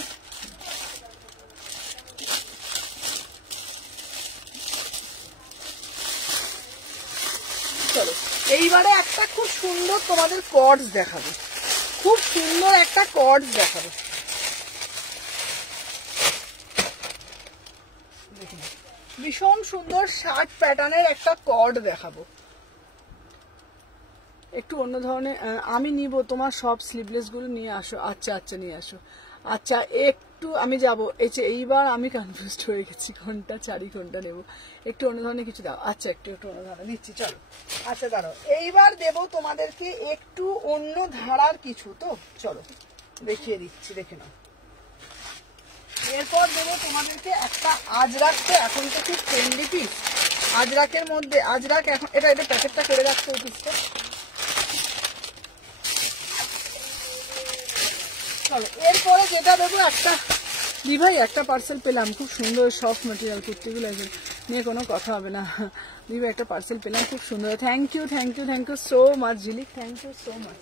চলো এইবারে একটা খুব সুন্দর তোমাদের কর্ডস দেখাবো, খুব সুন্দর একটা কর্ডস দেখাবো, ভীষণ সুন্দর শার্ট প্যাটার্নের একটা কর্ড দেখাবো, একটু অন্য ধরনের। আমি নিব, তোমার সব স্লিভলেস গুলো নিয়ে আসো। আচ্ছা আচ্ছা নিয়ে আসো। আচ্ছা একটু আমি যাবো, এইবার আমি কনফিউজড হয়ে গেছি, কোনটা চারি কোনটা নেবো, একটু অন্য ধরনের কিছু দাও। আচ্ছা একটু অন্য ধরনের দিচ্ছি, চলো। আচ্ছা দাঁড়াও, এইবার দেবো তোমাদেরকে একটু অন্য ধারার কিছু, তো চলো দেখিয়ে দিচ্ছি, দেখে নাও। এরপর দেবো তোমাদেরকে একটা আজরাক, তো এখন তো খুব ট্রেন্ডি পিস আজরাকের মধ্যে, আজরাক এখন এটা প্যাকেটটা করে রাখছে ওই পিসটা। চলো এরপরে যেটা দেবো, একটা দি ভাই একটা পার্সেল পেলাম, খুব সুন্দর সফট মেটেরিয়াল, কুর্তিগুলো নিয়ে কোনো কথা হবে না। দি ভাই একটা পার্সেল পেলাম, খুব সুন্দর, thank you thank you thank you so much Jhilik, thank you so much.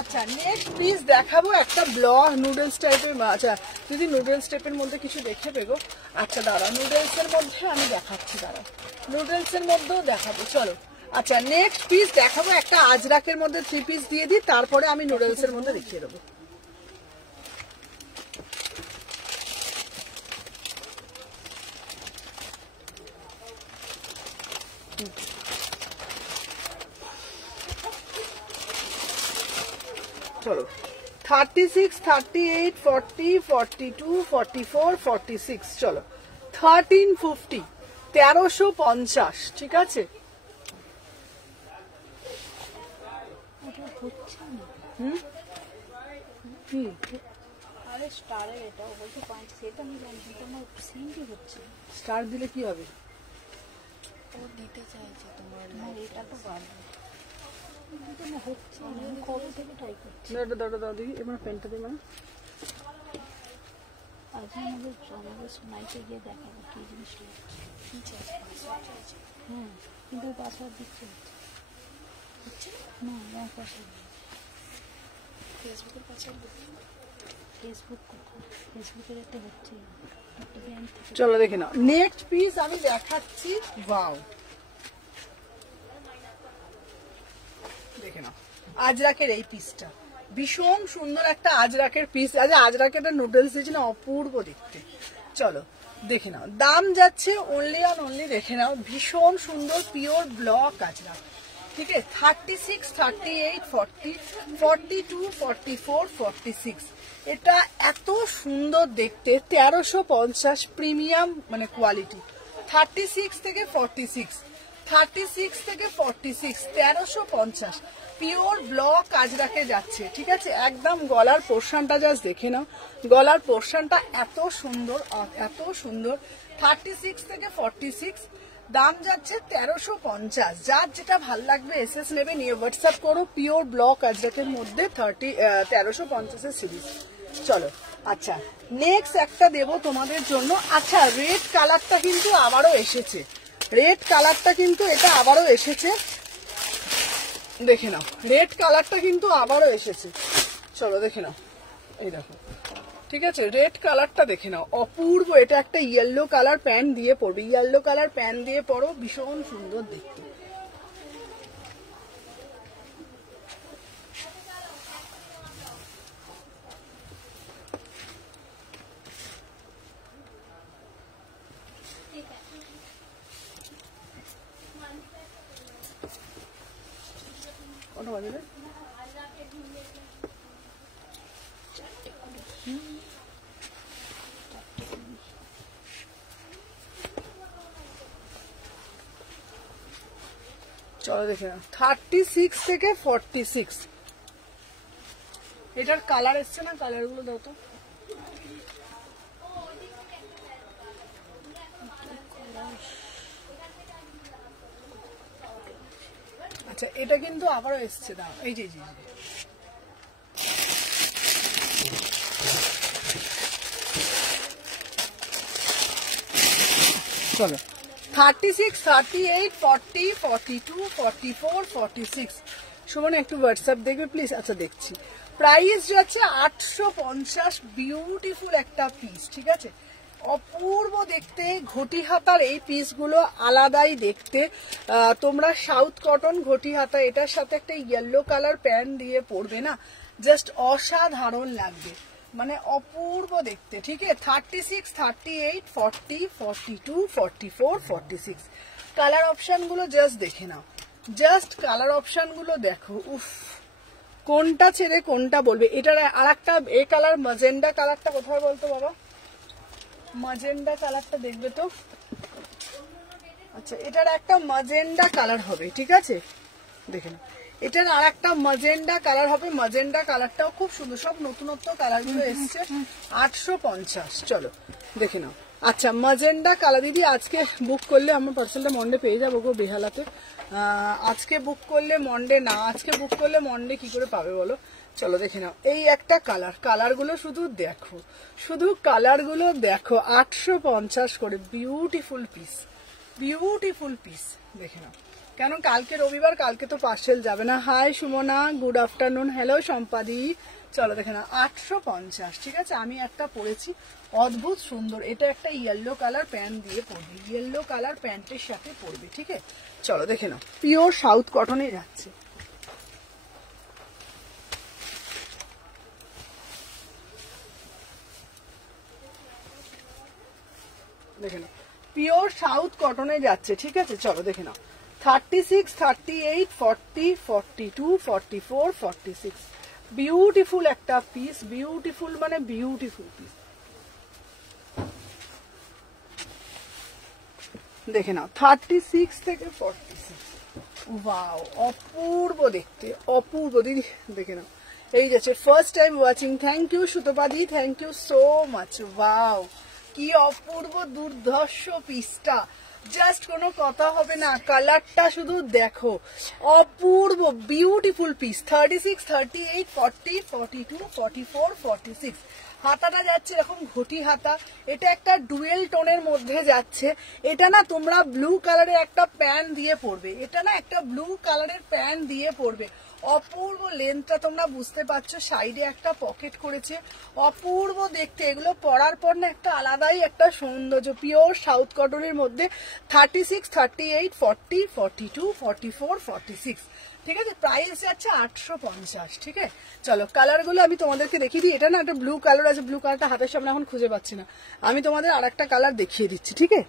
আচ্ছা নেক্সট পিস দেখাবো একটা ব্লক নুডলস টাইপের। আচ্ছা যদি নুডলস টাইপের মধ্যে কিছু দেখে পেগো, আচ্ছা দাঁড়া নুডলস এর মধ্যে আমি দেখাচ্ছি, দাঁড়া নুডলস এর মধ্যেও দেখাবো, চলো। আচ্ছা নেক্সট পিস দেখাবো একটা আজরাকের মধ্যে 3 পিস দিয়ে দিই, তারপরে আমি নুডলস এর মধ্যে দেখিয়ে দেবো। চলো 36, 38, 40, 42, 44, 46, চলো 1350, 1350, ঠিক আছে? আরে স্টারের এটা ও বলছে 5 সেট আমি জানি কিন্তু আমার সিনই হচ্ছে না। স্টার দিলে কি হবে? ও দিতে চাইছে তোমার না এটা তো বাড়বে কিন্তু না হচ্ছে না, আমি কবে থেকে ট্রাই করছি। দাও দেখি এবার পেনটা দিই মানে আজ আমাদের সোনাইতে গিয়ে দেখাবো কি জিনিস লাগছে। কি চাইছে? পাসওয়ার্ড চাইছে? হ্যাঁ কিন্তু পাসওয়ার্ড দিচ্ছে হচ্ছে না, আমার পাসওয়ার্ড ফেসবুকের পাসওয়ার্ড দিতে? ফেসবুক কোথায়, ফেসবুকের একটা হচ্ছে একটা ব্যাংক থেকে। চলো দেখে নাও নেক্সট পিস আমি দেখাচ্ছি। ওয়াও, দেখে নাও আজরাকের এই পিসটা ভীষণ সুন্দর একটা আজরাকের পিস। আজরাকের নুডলস দিয়েছে না, অপূর্ব দেখতে। চলো দেখে নাও, দাম যাচ্ছে অনলি অন অনলি, দেখে নাও ভীষণ সুন্দর পিওর ব্লক আজরাক। ঠিক আছে, 36, 38, 40, 42, 44, 46। এটা এত সুন্দর দেখতে, 1350 প্রিমিয়াম মানে কোয়ালিটি। 36 থেকে 46, 36 থেকে 46, 1350 পিওর ব্লক আজরাকে যাচ্ছে। ঠিক আছে, একদম গলার পোর্শনটা জাস্ট দেখে নাও, গলার পোর্শনটা এত সুন্দর এত সুন্দর। 36 থেকে 46, দাম যাচ্ছে 1350। যার যেটা ভাল লাগবে এসএস নেবে, নিয়ে হোয়াটসঅ্যাপ করো। পিওর ব্লক আজরাকের মধ্যে 1350 সিরিজ। চলো আচ্ছা নেক্সট একটা দেবো তোমাদের জন্য। আচ্ছা রেড কালারটা কিন্তু আবারও এসেছে, রেড কালারটা কিন্তু এটা আবারও এসেছে, দেখে নাও রেড কালারটা কিন্তু আবারও এসেছে। চলো দেখে নাও, এই দেখো ঠিক আছে, রেড কালারটা দেখে নাও অপূর্ব। এটা একটা ইয়েলো কালার প্যান্ট দিয়ে পরবে, ইয়েলো কালার প্যান্ট দিয়ে পরো, ভীষণ সুন্দর দেখতে। কটা বাজে রে? চলো দেখে নাও 36 থেকে 46। এটার কালার এসছে না, কালার গুলো দাও তো। আচ্ছা এটা কিন্তু আবারও এসছে, দাও এই যে চলো 36, 38, 40, 42, 44, 46। সুমন একটু হোয়াটসঅ্যাপ দেখবে প্লিজ। আচ্ছা দেখছি, প্রাইস যাচ্ছে 850। বিউটিফুল একটা পিস, ঠিক আছে, অপূর্ব দেখতে। ঘটি হাতার এই পিসগুলো আলাদাই দেখতে। তোমরা সাউথ কটন ঘটি হাতা, এটার সাথে একটা ইয়েলো কালার প্যান্ট দিয়ে পরবে না, জাস্ট অসাধারণ লাগবে, মানে অপূর্ব দেখতে। ঠিক আছে, 36, 38, 40, 42, 44, 46। কালার অপশন গুলো জাস্ট দেখে নাও, জাস্ট কালার অপশন গুলো দেখো। উফ, কোনটা ছেড়ে কোনটা বলবে। এটার আর একটা এই কালার ম্যাজেন্ডা কালারটা কোথায় বলতো বাবা, ম্যাজেন্ডা কালারটা দেখবে তো। আচ্ছা এটার একটা ম্যাজেন্ডা কালার হবে, ঠিক আছে দেখে নাও, এটার আর একটা ম্যাজেন্ডা কালার হবে। ম্যাজেন্ডা কালারটাও খুব সুন্দর, সব নতুনত্ব কালার গুলো এসছে। 850। চলো দেখে নাও। আচ্ছা ম্যাজেন্ডা কালার দিদি আজকে বুক করলে আমার পার্সেলটা মন্ডে পেয়ে যাবো গো বেহালাতে। আজকে বুক করলে মন্ডে না, আজকে বুক করলে মন্ডে কি করে পাবে বলো। চলো দেখে নাও, এই একটা কালার, কালার গুলো শুধু দেখো, শুধু কালার গুলো দেখো। 850 করে, বিউটিফুল পিস, বিউটিফুল পিস, দেখে নাও। কেন কালকে রবিবার, কালকে তো পার্সেল যাবে না। Hi Sumana, good afternoon, hello সম্পাদি। চলো দেখে নাও 850। ঠিক আছে, আমি একটা পরেছি অদ্ভুত সুন্দর, এটা একটা ইয়েলো কালার প্যান্ট দিয়ে পরবে, ইয়েলো কালার প্যান্টের সাথে পরবে। ঠিক আছে, চলো দেখে নাও, পিওর সাউথ কটনে যাচ্ছে। দেখে নাও পিওর সাউথ কটনে যাচ্ছে। ঠিক আছে, চলো দেখে নাও 36, 38, 40, 42, 44, 46। বিউটিফুল একটা পিস, বিউটিফুল মানে বিউটিফুল পিস। দেখে নাও 36 থেকে 46। ওয়াও, অপূর্ব দেখতে, অপূর্ব দিদি। দেখে নাও এই যাচ্ছে first time watching, thank you সুতপাদি, thank you so much. Wow কি অপূর্ব দুর্ধর্ষ পিসটা, জাস্ট কোনো কথা হবে না, কালারটা শুধু দেখো, অপূর্ব বিউটিফুল পিস। 36, 38, 40, 42, 44, 46 হাতাটা যাচ্ছে এরকম ঘটি হাতা, এটা একটা ডুয়েল টোনের মধ্যে যাচ্ছে। এটা না তোমরা ব্লু কালারের একটা প্যান্ট দিয়ে পরবে, এটা না একটা ব্লু কালারের প্যান্ট দিয়ে পরবে, অপূর্ব লেন্থটা তোমরা বুঝতে পারছো, সাইডে একটা পকেট করেছে, অপূর্ব দেখতে। এগুলো পরার পর না একটা আলাদাই একটা সৌন্দর্য, পিওর সাউথ কটনের মধ্যে। 36, 38, 40, 42, 44, 46 ঠিক আছে, প্রাইস যাচ্ছে 850। ঠিক আছে, চলো কালারগুলো আমি তোমাদেরকে দেখিয়ে দিই। এটা না একটা ব্লু কালার আছে, ব্লু কালারটা হাতের সামনে এখন খুঁজে পাচ্ছি না, আমি তোমাদের আর একটা কালার দেখিয়ে দিচ্ছি। ঠিক আছে,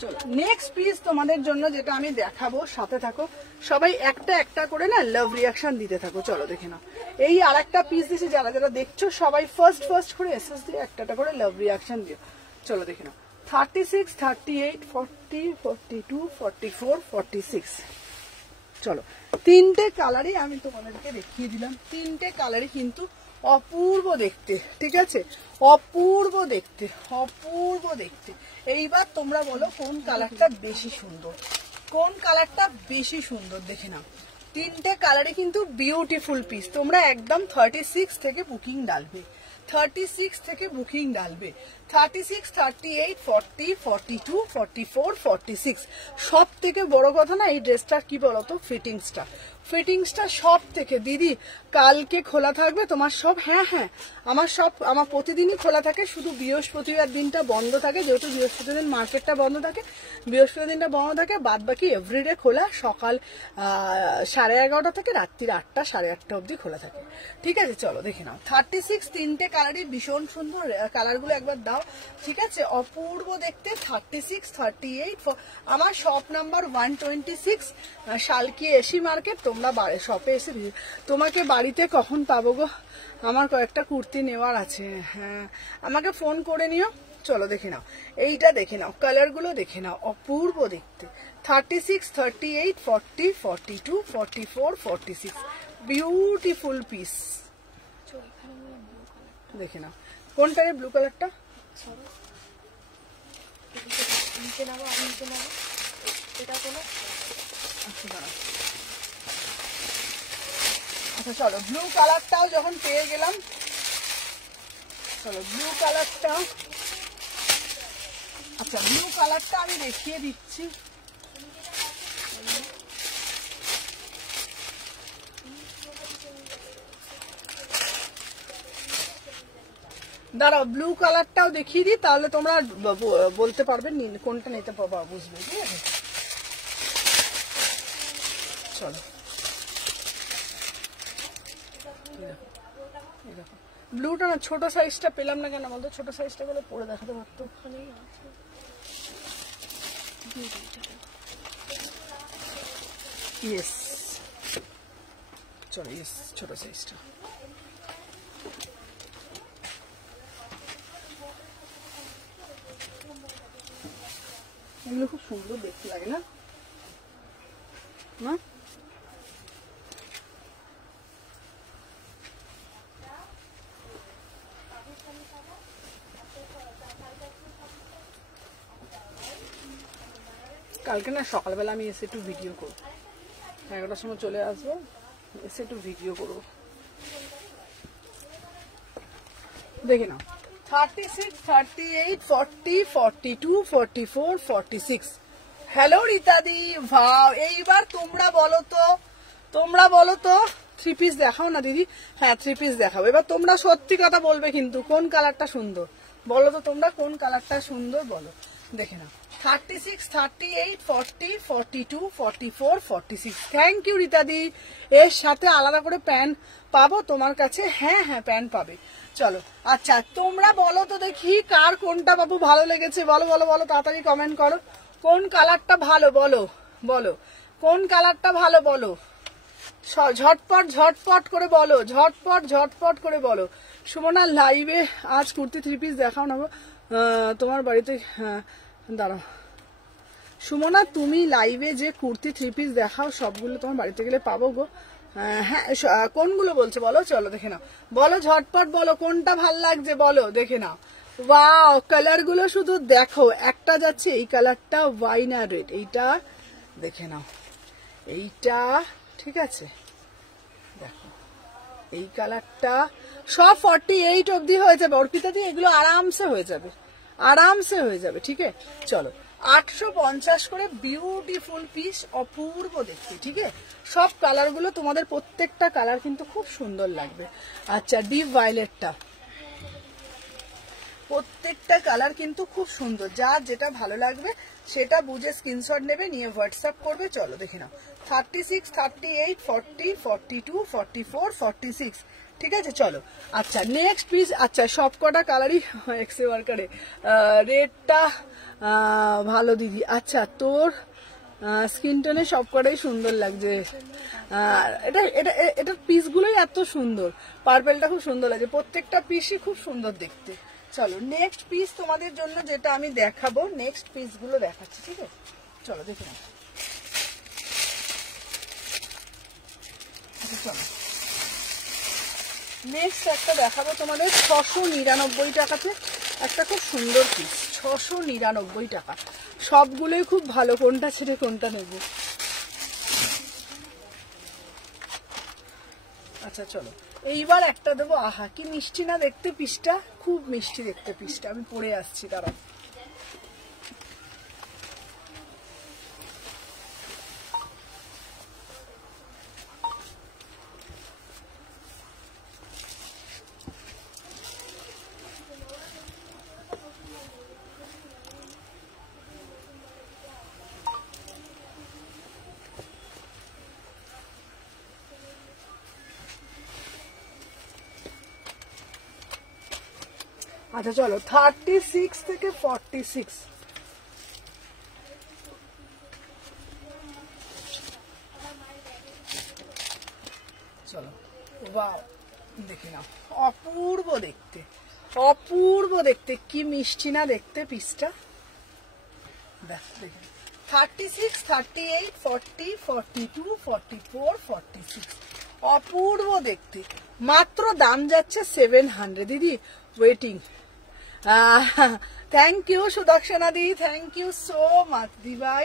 চলো নেক্সট পিস তোমাদের জন্য যেটা আমি দেখাবো, সাথে থাকো সবাই, একটা একটা করে না লাভ রিয়াকশন দিতে থাকো। চলো দেখে নাও, এই আর একটা পিস দিয়েছি, যারা যারা দেখছো সবাই ফার্স্ট করে এসএস দিয়ে একটা করে লাভ রিয়াকশন দিও। চলো দেখে নাও, 36, 38, 40, 42, 44, 46 চলো তিনটে কালারই আমি তোমাদেরকে দেখিয়ে দিলাম, তিনটে কালারই কিন্তু অপূর্ব দেখতে। ঠিক আছে, অপূর্ব দেখতে, অপূর্ব দেখতে। এইবার তোমরা বলো কোন কালারটা বেশি সুন্দর, কোন কালারটা বেশি সুন্দর দেখে নাও। তিনটে কালারে কিন্তু বিউটিফুল পিস। তোমরা একদম 36 থেকে বুকিং ডালবে, 36 থেকে বুকিং ডালবে, 36, 38, 40, 42, 44, 46 সব থেকে বড় কথা না এই ড্রেসটার কি বলতো, ফিটিংসটা, ফিটিংসটা সব থেকে। দিদি কালকে খোলা থাকবে তোমার সব? হ্যাঁ হ্যাঁ, আমার সব, আমার প্রতিদিনই খোলা থাকে, শুধু বৃহস্পতিবার দিনটা বন্ধ থাকে, যেহেতু বৃহস্পতিবার দিন মার্কেটটা বন্ধ থাকে, বৃহস্পতিবার দিনটা বন্ধ থাকে, বাদ বাকি এভরিডে খোলা, সকাল 11:30 থেকে রাত্রির 8টা 8:30 অবধি খোলা থাকে। ঠিক আছে, চলো দেখে নাও। 36 তিনটে কালারই ভীষণ সুন্দর, কালারগুলো একবার দাও। ঠিক আছে, অপূর্ব দেখতে। 36, 38 আমার শপ নাম্বার 126, শালকি এসি মার্কেট। তোমরা শপে এসে, তোমাকে বাড়িতে কখন পাবো গো? আমার কয়েকটা কুর্তি নেওয়ার আছে, হ্যাঁ আমাকে ফোন করে নিও। চলো দেখে নাও, এইটা দেখে নাও, কালারগুলো দেখে নাও, অপূর্ব দেখতে। 36, 38, 40, 42, 44, 46 বিউটিফুল পিস। দেখে নাও কোনটা রে, ব্লু কালারটা? নিচে নামো, আমি নিচে নামো, এটা কোনো। আচ্ছা দাঁড়াও, আচ্ছা চলো ব্লু কালারটাও যখন পেয়ে গেলাম, চলো ব্লু কালারটা, আচ্ছা ব্লু কালারটা আমি দেখিয়ে দিচ্ছি। দাঁড়াও ব্লু কালারটাও দেখিয়ে দিই, তাহলে তোমরা বলতে পারবে কোনটা নিতে পারবা, বুঝবে। ঠিক আছে, চলো ব্লুটা না ছোট সাইজটা পেলাম না কেন বলতো, ছোট সাইজটা বলে পরে দেখাতে পারতো। ওখানেই আছে। ইয়েস, চলো ইয়েস, ছোট সাইজটা। এগুলো খুব সুন্দর দেখতে লাগে না, না? কালকে না সকালবেলা আমি এসে একটু ভিডিও করবো, 11টার সময় চলে আসবো, এসে একটু ভিডিও করবো। দেখে নাও, 36, 38, 40, 42, 44, 46 হ্যালো রীতাদি, ভাও। এইবার তোমরা বলো তো, তোমরা বলো তো, 3 পিস দেখাও না দিদি। হ্যাঁ 3 পিস দেখাবো। এবার তোমরা সত্যি কথা বলবে কিন্তু, কোন কালারটা সুন্দর বলো তো, তোমরা কোন কালারটা সুন্দর বলো। দেখে নাও, 36, 38, 40, 42, 44, 46 থ্যাংক ইউ রীতাদি। এর সাথে আলাদা করে প্যান্ট পাবো তোমার কাছে? হ্যাঁ হ্যাঁ প্যান্ট পাবে। চলো আচ্ছা তোমরা বলো তো দেখি, কার কোনটা বাবু ভালো লেগেছে, বলো বলো বলো, তাড়াতাড়ি কমেন্ট করো, কোন কালারটা ভালো বলো, বলো কোন কালারটা ভালো বলো, ঝটপট ঝটপট করে বলো, ঝটপট ঝটপট করে বলো। সুমনা লাইভে আজ কুর্তি 3 পিস দেখাও না গো তোমার বাড়িতে। হ্যাঁ দাঁড়াও সুমনা, তুমি লাইভে যে কুর্তি 3 পিস দেখাও সবগুলো তোমার বাড়িতে গেলে পাবো গো। হ্যাঁ কোনগুলো বলছো বলো, চলো দেখে নাও, বলো ঝটপট বলো কোনটা ভাল লাগছে বলো, দেখে নাও। ওয়াও, কালার গুলো শুধু দেখো, একটা যাচ্ছে এই কালারটা ওয়াইন আর রেড, এইটা দেখে নাও, এইটা ঠিক আছে দেখো, এই কালারটা সব 48 অবধি হয়ে যাবে অর্পিতা দি, এগুলো আরামসে হয়ে যাবে, আরামসে হয়ে যাবে। ঠিক আছে চলো, 850 করে বিউটিফুল পিস, অপূর্ব দেখতে। ঠিক আছে, সব কালার গুলো তোমাদের প্রত্যেকটা কালার কিন্তু খুব সুন্দর লাগবে। আচ্ছা ডিপ ভায়োলেটটা, প্রত্যেকটা কালার কিন্তু খুব সুন্দর, যার যেটা ভালো লাগবে সেটা বুঝে স্ক্রিনশট নেবে, নিয়ে হোয়াটসঅ্যাপ করবে। চলো দেখে নাও, 36, 38, 40, 42, 44, 46। ঠিক আছে চলো। আচ্ছা নেক্সট পিস, আচ্ছা সব কটা কালারই এক্সে ওয়ার্কারে, রেডটা ভালো দিদি। আচ্ছা তোর স্কিন টোনে সব কটাই সুন্দর লাগছে, এটা এটা এটার পিসগুলোই এত সুন্দর, পার্পেলটা খুব সুন্দর লাগছে, প্রত্যেকটা পিসই খুব সুন্দর দেখতে। চলো নেক্সট পিস তোমাদের জন্য যেটা আমি দেখাবো, নেক্সট পিস গুলো দেখাচ্ছি। ঠিক আছে চলো দেখে নাও। চলো নেক্সট একটা দেখাবো তোমাদের 699 টাকাতে, একটা খুব সুন্দর পিস, 699 টাকা, সবগুলোই খুব ভালো, কোনটা ছেড়ে কোনটা নেব। আচ্ছা চলো এইবার একটা দেবো, আহা কি মিষ্টি না দেখতে পিসটা, খুব মিষ্টি দেখতে পিসটা, আমি পরে আসছি দাঁড়াও। আচ্ছা চলো 36 থেকে 46, চলো বাহ দেখে নাও, অপূর্ব দেখতে, অপূর্ব দেখতে, কি মিষ্টি না দেখতে পিসটা, দেখে 36, 38, 40, 42, 44, 46, অপূর্ব দেখতে, মাত্র দাম যাচ্ছে 700 দিদি, ওয়েটিং। থ্যাংক ইউ সুদর্শনা দি, থ্যাংক ইউ সো মাচ দি ভাই।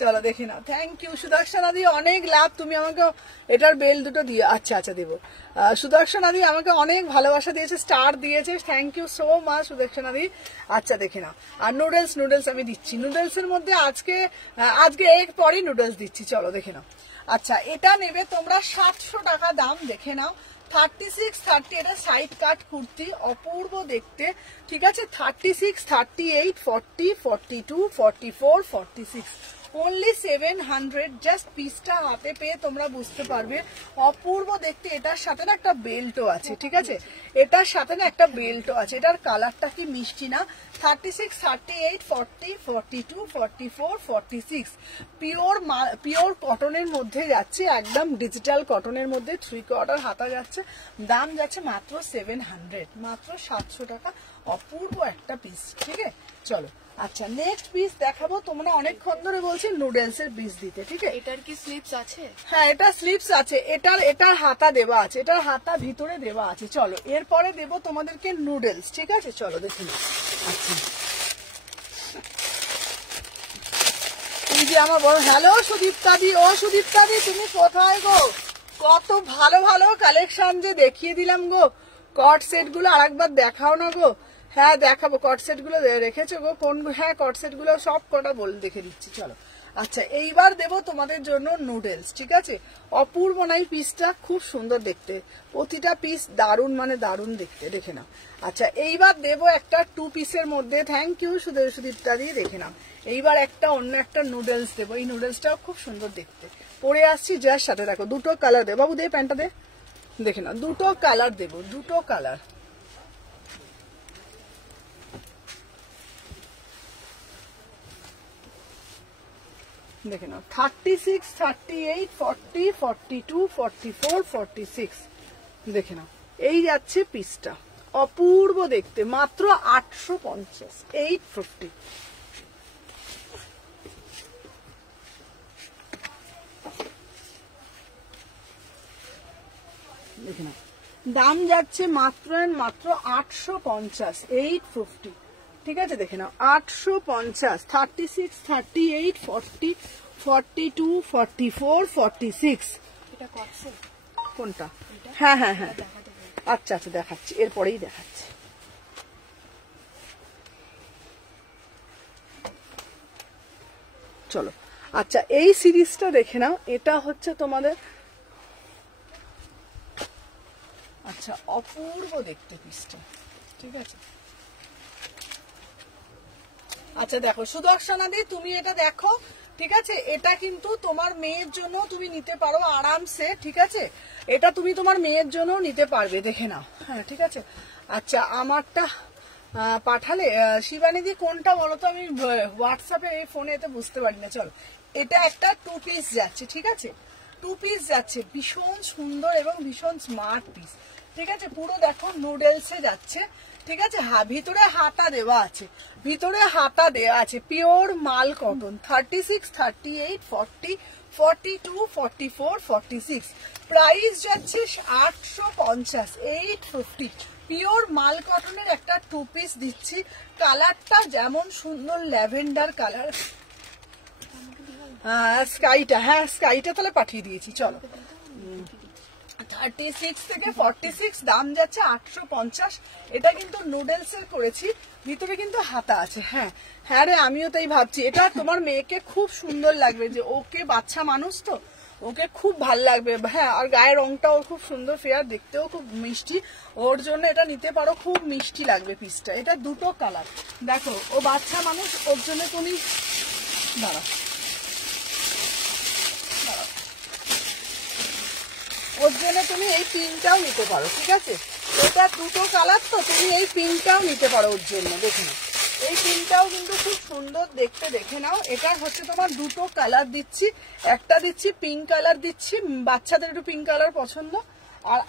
চলো দেখে নাও, থ্যাংক ইউ সুদর্শনা দি, অনেক লাভ, তুমি আমাকে এটার বেল দুটো দিয়ে, আচ্ছা আচ্ছা দেবো। সুদর্শনা দি আমাকে অনেক ভালোবাসা দিয়েছে, স্টার দিয়েছে, থ্যাংক ইউ সো মাচ সুদর্শনা দি। আচ্ছা দেখে নাও, আর নুডলস, নুডলস আমি দিচ্ছি, নুডলস এর মধ্যে আজকে এর পরই নুডলস দিচ্ছি, চলো দেখে নাও। আচ্ছা এটা নেবে তোমরা 700 টাকা দাম, দেখে নাও 36, 30, এটা সাইড কাট কুর্তি, অপূর্ব দেখতে। ঠিক আছে 36, 38, 40, 42, 44, 46, অনলি 700, জাস্ট পিসটা হাতে পেয়ে তোমরা বুঝতে পারবে অপূর্ব দেখতে। এটার সাথে না একটা বেল্টও আছে, ঠিক আছে, এটার সাথে না একটা বেল্টও আছে, এটার কালারটা কি মিষ্টি না। 36, 38, 40, 42, 44, 46, পিওর কটনের মধ্যে যাচ্ছে, একদম ডিজিটাল কটনের মধ্যে, 3/4 হাতা যাচ্ছে, দাম যাচ্ছে মাত্র 700, মাত্র 700 টাকা, অপূর্ব একটা পিস। ঠিক আছে চলো। আচ্ছা নেক্সট পিস দেখাবো, তোমরা অনেকক্ষণ ধরে বলছি নুডলস এর পিস দিতে। ঠিক আছে এটার কি স্লিপস আছে? হ্যাঁ এটা স্লিপস আছে, এটার হাতা দেওয়া আছে, এটার হাতা ভিতরে দেওয়া আছে। চলো এরপরে দেবো তোমাদেরকে নুডলস। ঠিক আছে চলো দেখে নাও। আচ্ছা এই যে আমার বড়, হ্যালো সুদীপ্তাদি, ও সুদীপ্তাদি তুমি কোথায় গো, কত ভালো ভালো কালেকশন যে দেখিয়ে দিলাম গো, কট সেট গুলো আরেকবার দেখাও না গো। হ্যাঁ দেখাবো, কট সেট গুলো রেখেছো গো কোন, হ্যাঁ কট সেট গুলো সব কটা দেখে দিচ্ছি চলো। আচ্ছা এইবার দেবো তোমাদের জন্য নুডলস। ঠিক আছে অপূর্ব নাই পিসটা, খুব সুন্দর দেখতে, প্রতিটা পিস দারুণ মানে দারুণ দেখতে, দেখে নাও। আচ্ছা এইবার দেবো একটা 2 পিসের মধ্যে, থ্যাংক ইউ সুদীপ্তা দিয়ে, দেখে নাও। এইবার একটা অন্য একটা নুডলস দেবো, এই নুডলসটাও খুব সুন্দর দেখতে, পরে আসছি যার সাথে দেখো দুটো কালার দেবো, বাবু দে প্যান্টটা দে, দেখে নাও দুটো কালার দেবো, দুটো কালার। দেখে নাও 36, 38, 40, 42, 44, 46 দেখে নাও এই যাচ্ছে পিসটা, অপূর্ব দেখতে, মাত্র 850, 850। দেখে নাও দাম যাচ্ছে মাত্র মাত্র 850, 850। ঠিক আছে দেখে নাও 850, 36, 38, 40, 42, 44, 46। এটা করছে কোনটা? হ্যাঁ হ্যাঁ হ্যাঁ, আচ্ছা আচ্ছা দেখাচ্ছি, এরপরেই দেখাচ্ছি। চলো আচ্ছা এই সিরিজটা দেখে নাও, এটা হচ্ছে তোমাদের আচ্ছা অপূর্ব দেখতে পিসটা। ঠিক আছে আচ্ছা দেখো সুদর্শনা দি তুমি এটা দেখো। ঠিক আছে এটা কিন্তু তোমার মেয়ের জন্য তুমি নিতে পারো আরামসে। ঠিক আছে এটা তুমি তোমার মেয়ের জন্য নিতে পারবে, দেখে নাও। হ্যাঁ ঠিক আছে আচ্ছা আমারটা পাঠালে শিবানিদি কোনটা বলো তো, আমি হোয়াটসঅ্যাপে এই ফোনে এতে বুঝতে পারি না। চলো এটা একটা 2 পিস যাচ্ছে। ঠিক আছে 2 পিস যাচ্ছে, ভীষণ সুন্দর এবং ভীষণ স্মার্ট পিস। ঠিক আছে পুরো দেখো নুডলসে যাচ্ছে। ঠিক আছে হ্যাঁ ভিতরে হাতা দেওয়া আছে, ভিতরে হাতা দেওয়া আছে, পিওর মাল কটন। 36, 38, 40, 42, 44, 46 প্রাইস যাচ্ছে 850, 850। পিওর মাল কটনের একটা 2 পিস দিচ্ছি। কালারটা যেমন সুন্দর ল্যাভেন্ডার কালার, স্কাইটা, হ্যাঁ স্কাইটা তাহলে পাঠিয়ে দিয়েছি। চলো 36 থেকে 46 দাম যাচ্ছে 850। এটা কিন্তু নুডলস এর করেছি, ভিতরে কিন্তু হাতা আছে। হ্যাঁ হ্যাঁ রে আমিও তাই ভাবছি, এটা তোমার মেয়েকে খুব সুন্দর লাগবে, যে ওকে বাচ্চা মানুষ তো ওকে খুব ভাল লাগবে। হ্যাঁ আর গায়ের রংটাও খুব সুন্দর, ফেয়ার, দেখতেও খুব মিষ্টি, ওর জন্য এটা নিতে পারো, খুব মিষ্টি লাগবে পিসটা। এটা দুটো কালার দেখো, ও বাচ্চা মানুষ, ওর জন্য তুমি দাঁড়াও ওর জন্য তুমি এই পিনটাও নিতে পারো। ঠিক আছে এটা দুটো কালার তো, তুমি এই পিনটাও নিতে পারো ওর জন্য। দেখে নাও এই পিনটাও কিন্তু খুব সুন্দর দেখতে, দেখে নাও। এটা হচ্ছে তোমার দুটো কালার দিচ্ছি, একটা দিচ্ছি পিঙ্ক কালার দিচ্ছি, বাচ্চাদের একটু পিঙ্ক কালার পছন্দ,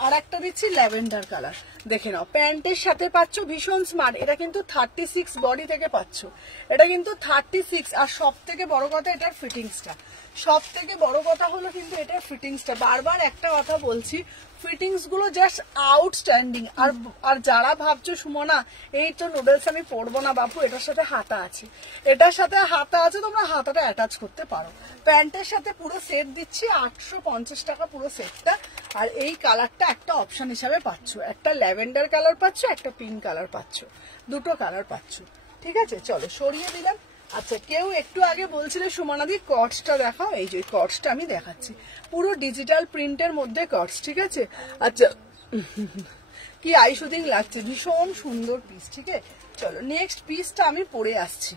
আর একটা দিচ্ছি ল্যাভেন্ডার কালার। দেখে নাও প্যান্টের সাথে পাচ্ছ, ভীষণ স্মার্ট। এটা কিন্তু 36 বডি থেকে পাচ্ছ, এটা কিন্তু 36। আর সব থেকে বড় কথা এটার ফিটিংসটা, সব থেকে বড় কথা হলো কিন্তু এটার ফিটিংসটা। বারবার একটা কথা বলছি, ফিটিংস গুলো জাস্ট আউটস্ট্যান্ডিং। আর যারা ভাবছো সুমনা এই তো নুডলস আমি পরবো না বাপু, এটার সাথে হাতা আছে, এটার সাথে হাতা আছে, তোমরা হাতাটা অ্যাটাচ করতে পারো। প্যান্টের সাথে পুরো সেট দিচ্ছি 850 টাকা পুরো সেটটা। আর এই কালারটা একটা অপশন হিসাবে পাচ্ছ, একটা ল্যাভেন্ডার কালার পাচ্ছ, একটা পিঙ্ক কালার পাচ্ছ, দুটো কালার পাচ্ছ। ঠিক আছে চলো সরিয়ে দিলাম। আচ্ছা কেউ একটু আগে বলছিলে সুমনাদি কটসটা দেখাও, এই যে কটসটা আমি দেখাচ্ছি, পুরো ডিজিটাল প্রিন্টের মধ্যে কটস। ঠিক আছে আচ্ছা কি আইশুদিং লাগছে, ভীষণ সুন্দর পিস। ঠিক আছে চলো নেক্সট পিসটা আমি পরে আসছি।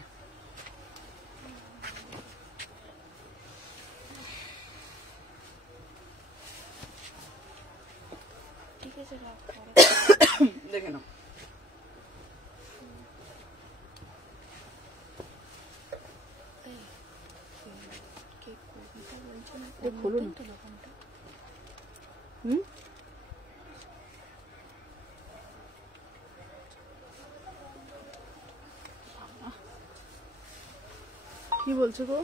ঠিক আছে দেখে নাও খোলো না। হুম কি বলছো গো?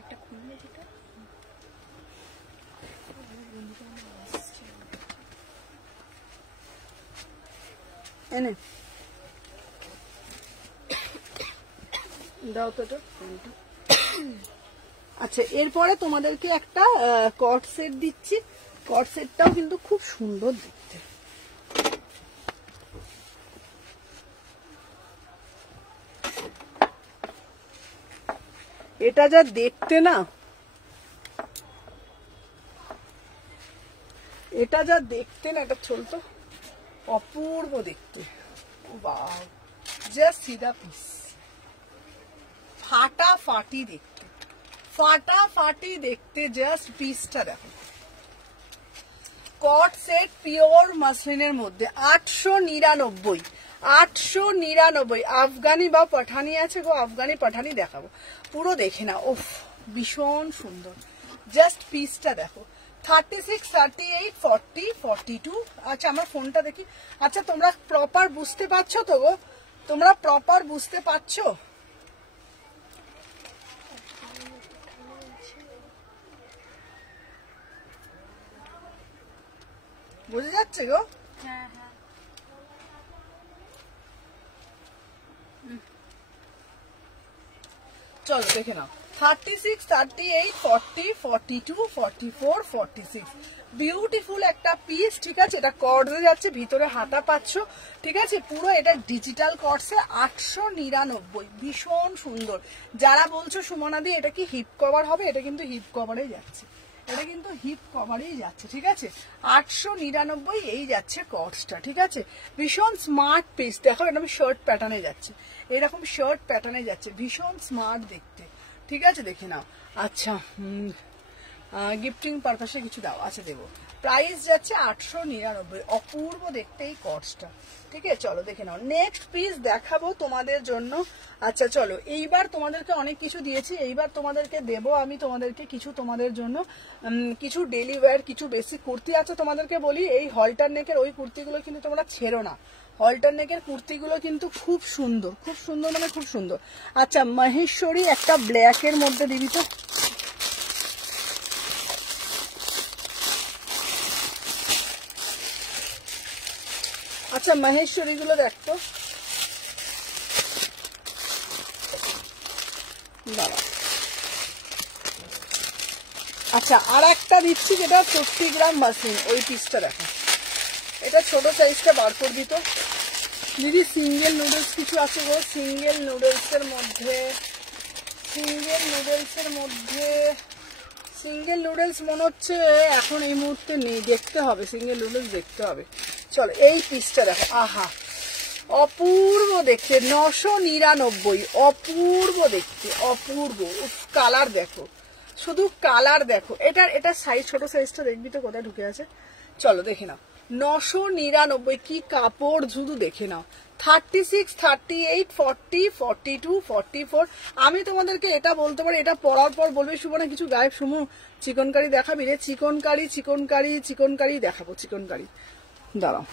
একটা খুললে যেটা এনে দাও তো। আচ্ছা এরপরে তোমাদেরকে একটা কট সেট দিচ্ছি, কট সেটটাও কিন্তু খুব সুন্দর দেখতে। এটা যা দেখতে না, এটা যা দেখতে না, এটা চলতো অপূর্ব দেখতে। ওয়াও জাস্ট সি দা পিস, ফাটাফাটি দেখতে, ফাটাফাটি দেখতে। জাস্ট পিসটা দেখো, কট সেট পিওর মাসলিনের মধ্যে 899, 899। আফগানি বা পাঠানি আছে গো, আফগানি পাঠানি দেখাবো, পুরো দেখে না। ওফ ভীষণ সুন্দর, জাস্ট পিসটা দেখো। 36, 38, 40, 42। আচ্ছা আমার ফোনটা দেখি। আচ্ছা তোমরা প্রপার বুঝতে পারছো তো গো? তোমরা প্রপার বুঝতে পারছো? বুঝে যাচ্ছে গো? হ্যাঁ হ্যাঁ চলো দেখে নাও। 36, 38, 40, 42, 44, 46। বিউটিফুল একটা পিস, ঠিক আছে। এটা কর্ডে যাচ্ছে, ভিতরে হাতা পাচ্ছ, ঠিক আছে। পুরো এটা ডিজিটাল কর্ডসে 899, ভীষণ সুন্দর। যারা বলছো সুমনাদি এটা কি হিপ কভার হবে, এটা কিন্তু হিপ কভারেই যাচ্ছে, এটা কিন্তু হিপ কভারেই যাচ্ছে, ঠিক আছে। 899 এই যাচ্ছে কস্টটা, ঠিক আছে। ভীষণ স্মার্ট পিস, দেখো এরকম শার্ট প্যাটার্নে যাচ্ছে, এরকম শার্ট প্যাটার্নে যাচ্ছে, ভীষণ স্মার্ট দেখতে, ঠিক আছে। দেখে নাও। আচ্ছা গিফটিং পারপাসে কিছু দাও, আচ্ছা দেবো। প্রাইস যাচ্ছে 899, অপূর্ব দেখতে এই কস্টটা, ঠিক আছে। চলো দেখে নাও, নেক্সট পিস দেখাবো তোমাদের জন্য। আচ্ছা চলো, এইবার তোমাদেরকে অনেক কিছু দিয়েছি, এইবার তোমাদেরকে দেব আমি তোমাদেরকে কিছু, তোমাদের জন্য কিছু ডেলি ওয়্যার, কিছু বেসিক কুর্তি আছে। তোমাদেরকে বলি এই হলটার নেকের ওই কুর্তিগুলো কিন্তু তোমরা ছেড়ো না, হলটার নেকের কুর্তিগুলো কিন্তু খুব সুন্দর, খুব সুন্দর, মানে খুব সুন্দর। আচ্ছা মহেশ্বরী একটা ব্ল্যাকের মধ্যে দিবি তো। আচ্ছা মহেশ্বরী গুলো দেখতো বাবা। আচ্ছা আর একটা দিচ্ছি যেটা 50 গ্রাম মাসলিন, ওই পিসটা দেখো, এটা ছোট সাইজটা বার করে দিত দিদি। সিঙ্গেল নুডলস কিছু আছে গো? সিঙ্গেল নুডলসের মধ্যে, সিঙ্গেল নুডলসের মধ্যে, সিঙ্গেল নুডলস মনে হচ্ছে এখন এই মুহূর্তে নেই, দেখতে হবে, সিঙ্গেল নুডলস দেখতে হবে। চলো এই পিসটা দেখো, আহা অপূর্ব দেখতে, 999, অপূর্ব দেখতে, অপূর্ব। কালার দেখো, শুধু কালার দেখো। এটা সাইজ, ছোট সাইজটা দেখবি তো কোথায় ঢুকে আছে। চলো দেখে নাও, 999, কি কাপড় শুধু দেখে নাও। 36, 38, 40, 42, 44। আমি তোমাদেরকে এটা বলতে পারি, এটা পরার পর বলবে সুমনা কিছু গায়েব, সুমু চিকনকারি দেখাবি রে? চিকনকারি, চিকনকারি, চিকনকারি দেখাবো, চিকনকারি দাঁড়াও।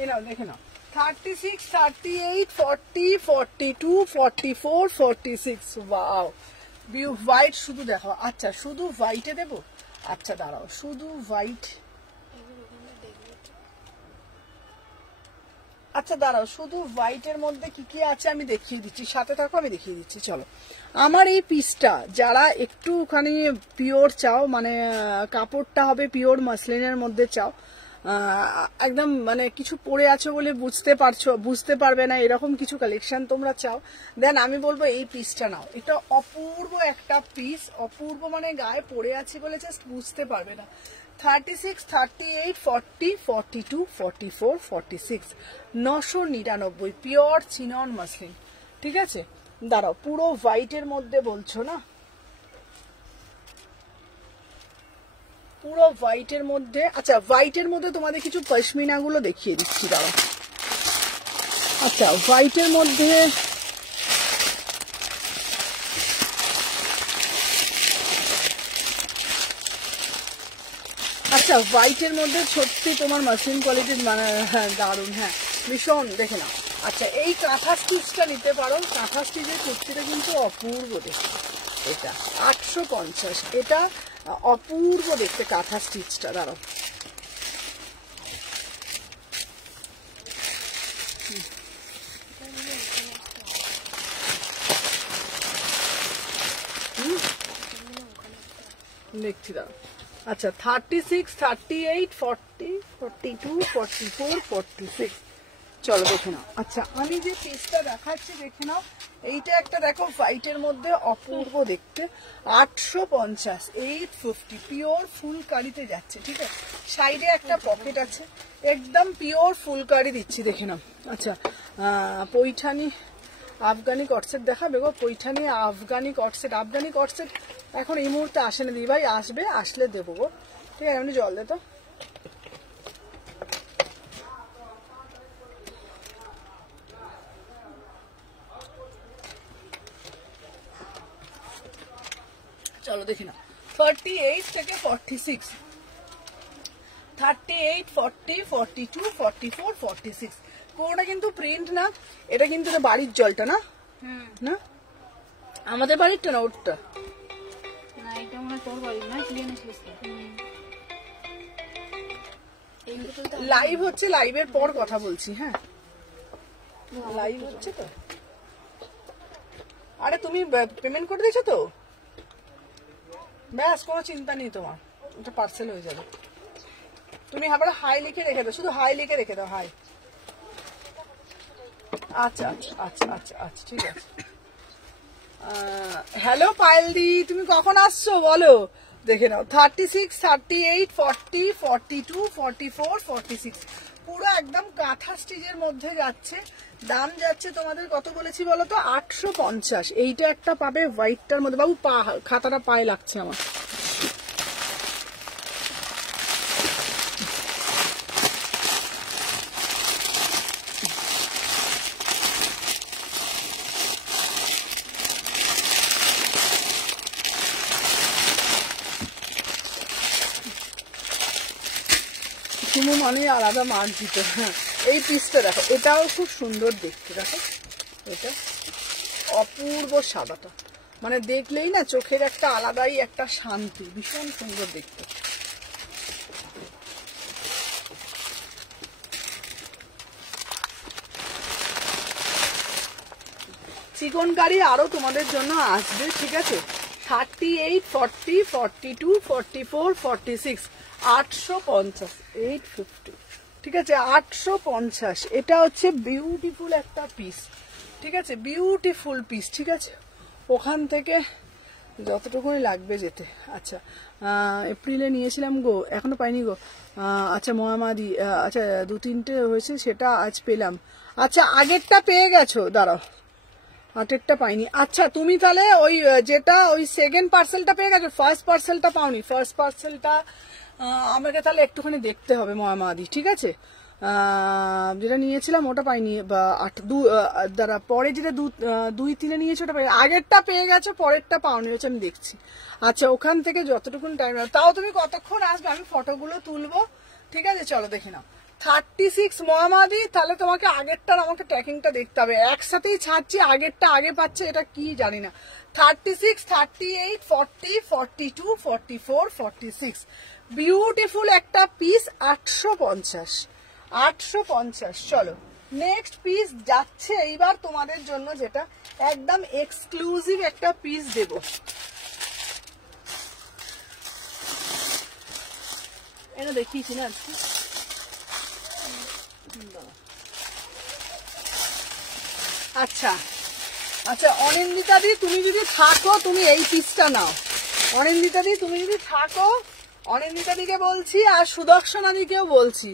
এই নাও দেখে নাও, 36, 38, 40, 42, 44, 46। ওয়াও হোয়াইট শুধু দেখো। আচ্ছা শুধু হোয়াইটে দেবো, আচ্ছা দাঁড়াও, শুধু হোয়াইট, আচ্ছা দাঁড়াও, শুধু হোয়াইটের মধ্যে কি কি আছে আমি দেখিয়ে দিচ্ছি, সাথে থাকো আমি দেখিয়ে দিচ্ছি। চলো আমার এই পিসটা যারা একটুখানি পিওর চাও, মানে কাপড়টা হবে পিওর মাসলিনের মধ্যে চাও, একদম মানে কিছু পরে আছো বলে বুঝতে পারবে না এরকম কিছু কালেকশন তোমরা চাও, দেন আমি বলবো এই পিসটা নাও। এটা অপূর্ব একটা পিস, অপূর্ব মানে গায়ে পরে আছি বলে জাস্ট বুঝতে পারবে না। 36, 38, 40, 42, 44, 46, 999, পিওর চিনন মাসলিন, ঠিক আছে। দাঁড়াও, পুরো হোয়াইটের মধ্যে বলছো না, পুরো হোয়াইটের মধ্যে। আচ্ছা হোয়াইটের মধ্যে তোমাদের কিছু পশমিনা গুলো দেখিয়ে দিচ্ছি, দাঁড়াও। আচ্ছা হোয়াইটের মধ্যে, আচ্ছা হোয়াইটের মধ্যে সত্যি তোমার মাসলিন কোয়ালিটির, মানে হ্যাঁ দারুণ, হ্যাঁ ভীষণ, দেখে নাও। আচ্ছা এই কাঁথা স্টিচটা নিতে পারো, কাঁথা স্টিচের কুর্তিটা কিন্তু অপূর্ব দেখতে, এটা 850, এটা অপূর্ব দেখতে কাঁথা স্টিচটা। দাঁড়াও দেখছি, দাঁড়াও। আচ্ছা 36, 38, 40, 42, 44, 46। চলো দেখে নাও। আচ্ছা আমি যে পিসটা দেখাচ্ছি দেখে নাও, এইটা একটা দেখো হোয়াইটের মধ্যে অপূর্ব দেখতে, 850, 850 পিওর ফুলকারিতে যাচ্ছে, ঠিক আছে। সাইডে একটা পকেট আছে, একদম পিওর ফুলকারি দিচ্ছি, দেখে নাও। আচ্ছা পৈঠানি আফগানি কটসেট দেখাবে গো, পৈঠানি আফগানি কটসেট। আফগানি কটসেট এখন এই মুহূর্তে আসে না দিদি ভাই, আসবে, আসলে দেবো গো, ঠিক আছে। এমনি জল দে তো। চলো দেখি না, 38 থেকে 46, 38, 40, 42, 44, 46, কোনটা কিন্তু প্রিন্ট না, এটা কিন্তু বাড়ির জলটা না, না আমাদের বাড়িরটা না, ওরটা না, এটা মনে হয় তোর বাড়ি না, কি এনেছিস তো? লাইভ হচ্ছে, লাইভের পর কথা বলছি, হ্যাঁ লাইভ হচ্ছে তো। আরে তুমি পেমেন্ট করে দিয়েছো তো, ব্যাস কোনো চিন্তা নেই তোমার, ওটা পার্সেল হয়ে যাবে। তুমি আবার হাই লিখে রেখে দাও, শুধু হাই লিখে রেখে দাও, হাই। আচ্ছা আচ্ছা আচ্ছা আচ্ছা আচ্ছা ঠিক আছে। হ্যালো পায়েলদি, তুমি কখন আসছো বলো, দেখে নাও। 36, 38, 40, 42, 44, 46, পুরো একদম কাঁথা স্টিচের মধ্যে যাচ্ছে। দাম যাচ্ছে তোমাদের কত বলেছি বলো তো, 850। এইটা একটা পাবে হোয়াইটটার মধ্যে, বাবু পা খাতাটা পায়ে লাগছে আমার। তুমি মানে আলাদা মার্ক দিতে। হ্যাঁ এই পিসটা দেখো, এটাও খুব সুন্দর দেখতে, দেখো এটা অপূর্ব সাদাটা, মানে দেখলেই না চোখের একটা আলাদাই একটা শান্তি, ভীষণ সুন্দর দেখতে। চিকনকারি আরো তোমাদের জন্য আসবে, ঠিক আছে। 38, 40, 42, 44, 46, 850, 850, ঠিক আছে, 850। এটা হচ্ছে বিউটিফুল একটা পিস, ঠিক আছে, বিউটিফুল পিস, ঠিক আছে। ওখান থেকে যতটুকুনি লাগবে যেতে। আচ্ছা এপ্রিলে নিয়েছিলাম গো, এখনো পাইনি গো। আচ্ছা মহামাদি, আচ্ছা 2-3টে হয়েছে, সেটা আজ পেলাম। আচ্ছা আগেরটা পেয়ে গেছো, দাঁড়াও, আগেরটা পাইনি। আচ্ছা তুমি তাহলে ওই যেটা ওই সেকেন্ড পার্সেলটা পেয়ে গেছো, ফার্স্ট পার্সেলটা পাওনি। ফার্স্ট পার্সেলটা আমাকে তাহলে একটুখানি দেখতে হবে মহামাদি, ঠিক আছে। যেটা নিয়েছিলাম ওটা পাইনি, বা দাঁড়া পরে যেটা 2-3 নিয়েছি ওটা পাইনি, আগেরটা পেয়ে গেছো, পরেরটা পাওনি, হচ্ছে আমি দেখছি। আচ্ছা ওখান থেকে যতটুকুন টাইম, তাও তুমি কতক্ষণ আসবে, আমি ফটোগুলো তুলবো, ঠিক আছে। চলো দেখে নাও। 36 মহামাদি, তাহলে তোমাকে আগেরটার আমাকে ট্র্যাকিংটা দেখতে হবে, একসাথেই ছাড়ছি, আগেরটা আগে পাচ্ছে এটা কি জানি না। 36, 38, 40, 42, 44, 46, বিউটিফুল একটা পিস, 850, 850। চলো নেক্সট পিস যাচ্ছে এইবার তোমাদের জন্য, যেটা একদম এক্সক্লুসিভ একটা পিস দেব। এটা দেখিয়েছি না আজকে। আচ্ছা আচ্ছা অনিন্দিতা দি তুমি যদি থাকো, তুমি এই পিসটা নাও। অনিন্দিতা দি তুমি যদি থাকো, অনিন্দিতা দিকে বলছি, আর সুদর্শনা দিকেও বলছি,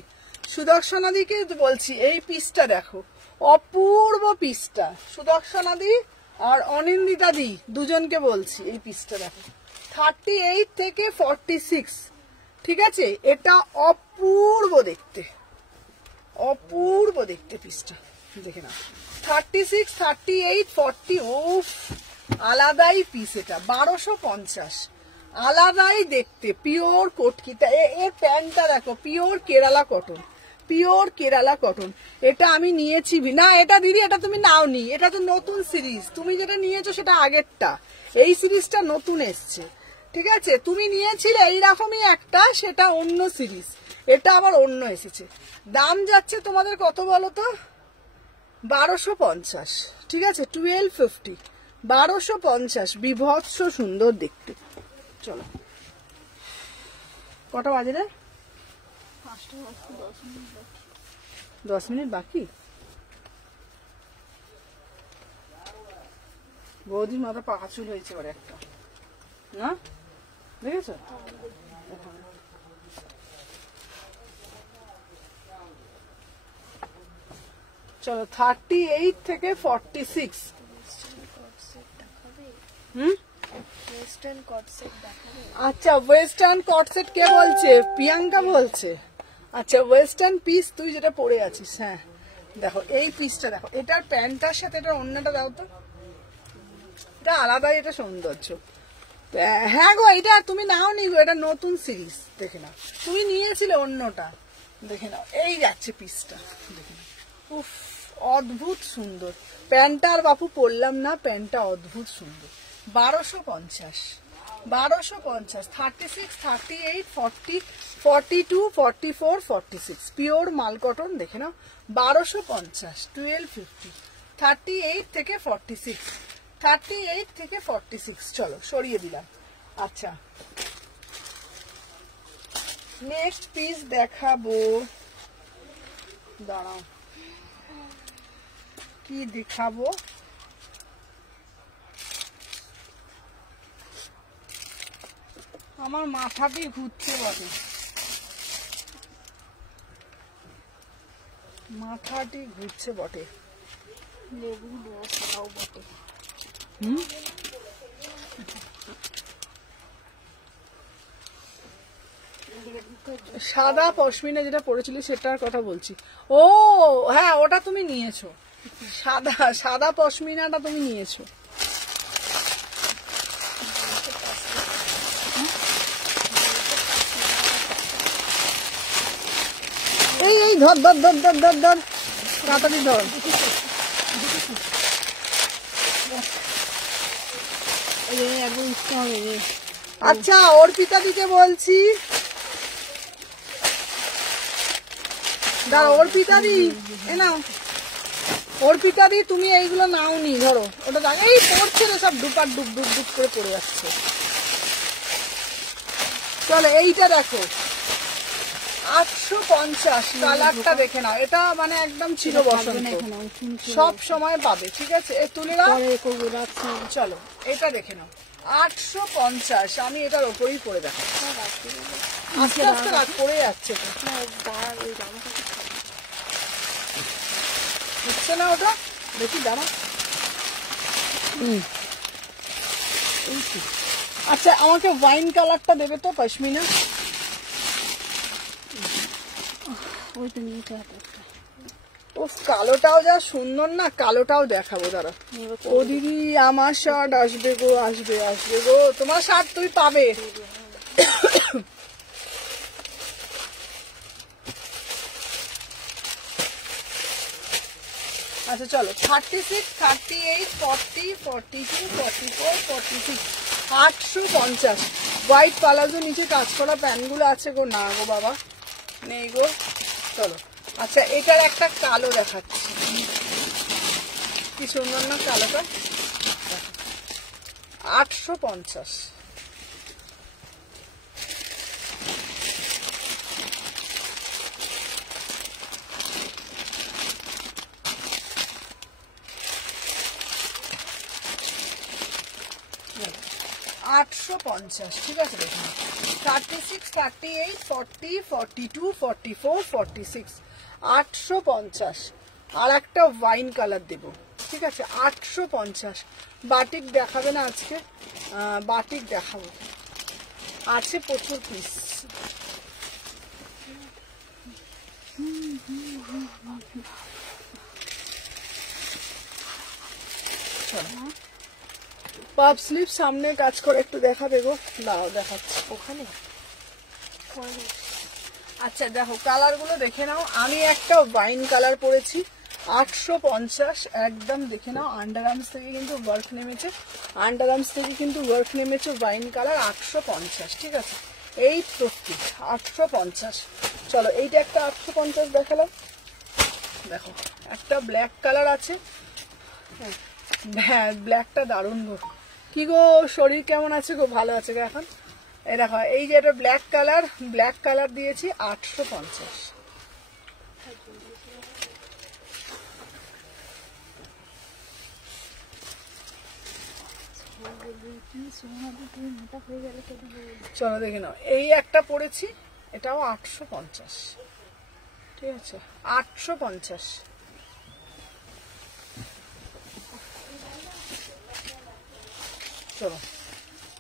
সুদর্শনা দিকে বলছি, এই পিসটা দেখো, অপূর্ব পিসটা। সুদর্শনা দি আর অনিন্দিতা দি দুজনকে বলছি, এই পিসটা দেখো, 38 থেকে 46, ঠিক আছে। এটা অপূর্ব দেখতে, অপূর্ব দেখতে পিসটা, দেখে না। 36, 38, 40, উফ আলাদাই পিস, এটা 1250, আলাদাই দেখতে, পিওর কটকিটা। এর প্যান্টটা দেখো, pure Kerala cotton, pure Kerala cotton. এটা আমি নিয়েছি না, এটা দিদি এটা তুমি নাওনি, এটা তো নতুন সিরিজ, তুমি যেটা নিয়েছো সেটা আগেরটা, এই সিরিজটা নতুন এসছে, ঠিক আছে। তুমি নিয়েছিলে এইরকমই একটা, সেটা অন্য সিরিজ, এটা আবার অন্য এসেছে। দাম যাচ্ছে তোমাদের কত বলো তো, 1250, ঠিক আছে, 1250, 1250, বিভৎস সুন্দর দেখতে। চলো কটা বাজে রে, 5টা বাজতে 10 মিনিট বাকি। 10 মিনিট বাকি। বৌদির মাথা পাকা চুল হয়েছে এবার একটা, না দেখেছো? চলো 38 থেকে 46। হুম, ওয়েস্টার্ন কট সেট দেখাবে। আচ্ছা ওয়েস্টার্ন কট সেট কে বলছে? প্রিয়াঙ্কা বলছে। আচ্ছা ওয়েস্টার্ন পিস তুই যেটা পরে আছিস, হ্যাঁ দেখো এই পিসটা দেখো, এটার প্যান্টটার সাথে এটা অন্যটা দাও তো, এটা আলাদাই, এটা সৌন্দর্য। হ্যাঁ গো এটা তুমি নাও নি গো, এটা নতুন সিরিজ, দেখে নাও। তুমি নিয়েছিলে অন্যটা, দেখে নাও। এই যাচ্ছে পিসটা, দেখে নাও। উফ অদ্ভুত সুন্দর প্যান্টটা। আর বাপু পরলাম না, প্যান্টটা অদ্ভুত সুন্দর। 1250, 1250, 36, 38, 40, 42, 44, 46 পিওর মাল কটন, দেখে নাও। 1250, 1250, 38 থেকে 46, 38 থেকে 46। চলো সরিয়ে দিলাম। আচ্ছা নেক্সট পিস দেখাবো, দাঁড়াও কি দেখাবো। আমার মাথাটি ঘুরছে বটে, মাথাটি ঘুরছে বটে। লেবু রস খাও বটে। হুম, সাদা পশমিনা যেটা পরেছিলি সেটার কথা বলছি। ও হ্যাঁ ওটা তুমি নিয়েছো, সাদা সাদা পশমিনাটা তুমি নিয়েছো। এই এই ধর ধর ধর ধর ধর ধর, তাড়াতাড়ি ধর। একদম ইচ্ছা হবে রে। আচ্ছা অর্পিতা দিকে বলছি, দাঁড়া অর্পিতা দি, এ নাও অর্পিতা দি, তুমি এইগুলো নাও নি, ধরো ওটা দেখ, এই পড়ছে রে সব ডুপার ডুব ডুব ডুব করে পড়ে যাচ্ছে। চলো এইটা দেখো 850, কালারটা দেখে নাও, এটা মানে একদম ছিল বসন্ত, সব সময় পাবে, ঠিক আছে? এ তুলে নাও। চলো এটা দেখে নাও 850, আমি এটার ওপরেই পরে দেখো, আস্তে আস্তে রাত পড়ে যাচ্ছে তো, হচ্ছে না ওটা, দেখি দাঁড়া। আচ্ছা আমাকে ওয়াইন কালারটা দেবে তো পশমিনা, ওই তো নিচে হাতে ও কালোটাও যা সুন্দর না, কালোটাও দেখাবো দাঁড়া। ও দিদি আমার শার্ট আসবে গো, আসবে আসবে গো, তোমার শার্ট তুমি পাবে। আচ্ছা চলো 36, 38, 40, 42, 44, 46, 850। হোয়াইট পালাজো নিচে কাজ করা প্যান্টগুলো আছে গো, না গো বাবা নেই গো। চলো আচ্ছা এটার একটা কালো দেখাচ্ছি, কি সুন্দর না কালোটা, 850। ঠিক আছে দেখুন 36, 38, 40, 42, 44, 46, 850। আর একটা ওয়াইন কালার দেব, ঠিক আছে? 850। বাটিক দেখাবে না আজকে? বাটিক দেখাবো, আছে প্রচুর পিস। পাপ স্লিপ সামনে কাজ করে একটু দেখাবে গো, দাও দেখাচ্ছি ওখানে। আচ্ছা দেখো কালার গুলো দেখে নাও, আমি একটা ওয়াইন কালার পরেছি 850, একদম দেখে নাও। আন্ডার আর্মস থেকে কিন্তু ওয়ার্ক নেমেছে, আন্ডার আর্মস থেকে কিন্তু ওয়ার্ক নেমেছে, ওয়াইন কালার 850, ঠিক আছে? এই প্রত্যেক 850। চলো এইটা একটা 850 দেখালাম, দেখো একটা ব্ল্যাক কালার আছে, হ্যাঁ ব্ল্যাকটা দারুণ গো। কি গো শরীর কেমন আছে গো? ভালো আছে গো এখন। এই দেখো এই যে এটা ব্ল্যাক কালার দিয়েছি 850। চলো দেখে নাও, এই একটা পড়েছি, এটাও 850, ঠিক আছে 850। চলো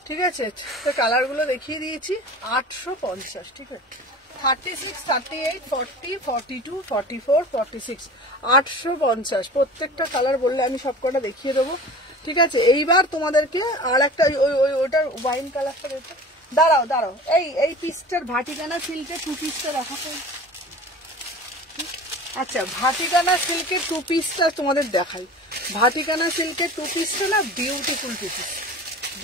ঠিক আছে, তো কালার গুলো দেখিয়ে দিয়েছি, 850, ঠিক আছে 36, 38, 40, 42, 44, 46, 850 প্রত্যেকটা কালার বললে আমি সবকটা দেখিয়ে দেবো, ঠিক আছে। এইবার তোমাদেরকে আর একটা ওইটার ওয়াইন কালারটা দেখো, দাঁড়াও দাঁড়াও, এই পিসটার ভাটিকানা সিল্কের 2 পিসটা দেখাতে। আচ্ছা, ভাটিকানা সিল্কের 2 পিসটা তোমাদের দেখাই। ভাটিকানা সিল্কের 2 পিসটা না বিউটিফুল 2 পিস,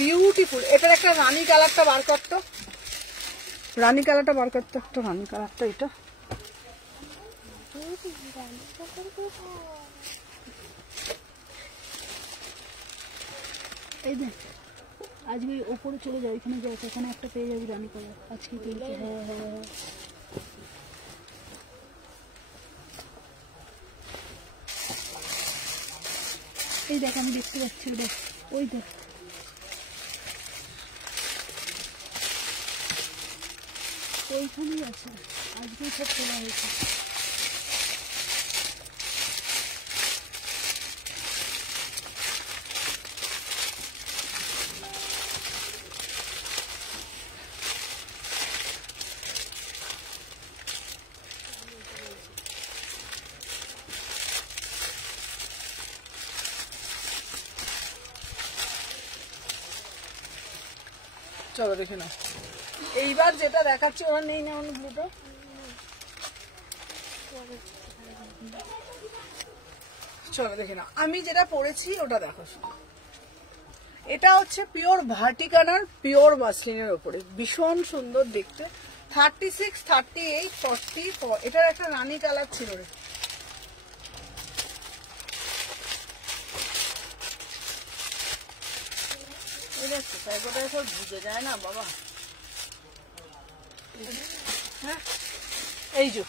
বিউটিফুল। এটার একটা রানী কালারটা বার করতো, রানী কালারটা বার করতো, একটা রানী কালারটা, এটা এই দেখ, আজকে ওপরে চলে যাও, এখানে যাও, এখানে একটা পেয়ে যাবি রানী কালার আজকে তুলছে। হ্যাঁ হ্যাঁ হ্যাঁ, এই দেখ আমি দেখতে পাচ্ছি, দেখ ওই দেখ, ওইখানেই আছে, আজকেই সব তোলা হয়েছে। চলো দেখে নাও। এইবার যেটা দেখাচ্ছি, ওরা নেই না অন্য ব্লুটো, চলো দেখে নাও। আমি যেটা পরেছি ওটা দেখো, এটা হচ্ছে পিওর ভাটিকানার পিওর মাসলিনের উপরে, ভীষণ সুন্দর দেখতে। 36, 38, 40, এটার একটা রানী কালার ছিল রে, বুঝে যায় না বাবা। হ্যাঁ এই যে,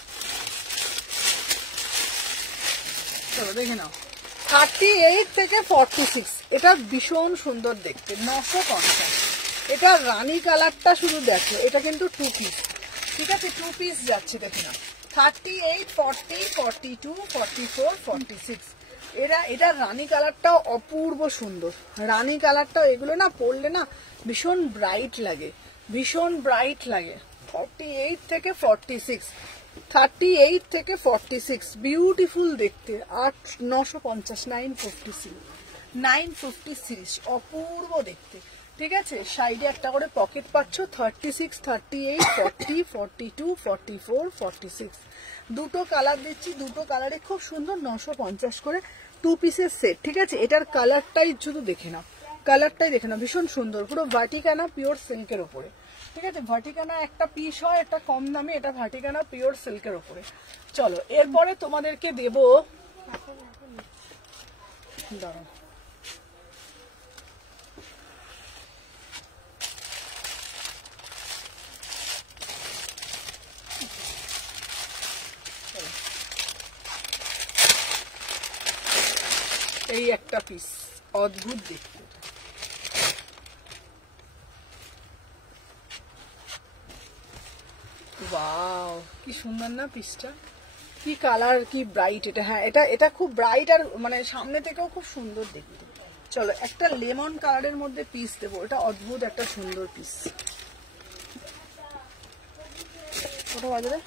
চলো দেখে নাও। 38 থেকে 46, এটা ভীষণ সুন্দর দেখতে, 950। এটা রানী কালারটা শুধু দেখো, এটা কিন্তু 2 পিস, ঠিক আছে 2 পিস যাচ্ছে, দেখে নাও। 38, 40, 42, 44, 46, এটা রানী কালারটাও অপূর্ব সুন্দর, রানী কালারটাও এগুলো না পরলে না ভীষণ ব্রাইট লাগে, ভীষণ ব্রাইট লাগে। 48 থেকে 46, 38 থেকে 46, বিউটিফুল দেখতে। 950, 950, অপূর্ব দেখতে, ঠিক আছে। সাইডে একটা করে পকেট পাচ্ছ। 36, 38, 40, 42, 44, 46, দুটো কালার দিচ্ছি, দুটো কালারে খুব সুন্দর, 950 করে 2 পিসের সেট, ঠিক আছে। এটার কালারটাই শুধু দেখে নাও, কালারটাই দেখে নাও, ভীষণ সুন্দর, পুরো ভাটিকানা পিওর সিল্কের ওপরে, ঠিক আছে। ভাটিকানা একটা পিস হয়, একটা কম দামে, এটা ভাটিকানা পিওর সিল্কের ওপরে। চলো এরপরে তোমাদেরকে দেবো, দাঁড়াও এই একটা পিস, অদ্ভুত দেখতে, ওয়াও কি সুন্দর না পিসটা, কি কালার, কি ব্রাইট এটা। হ্যাঁ এটা খুব ব্রাইট, আর মানে সামনে থেকেও খুব সুন্দর দেখতে। চলো একটা লেমন কালারের মধ্যে পিস দেবো, এটা অদ্ভুত একটা সুন্দর পিস। কত বাজারে?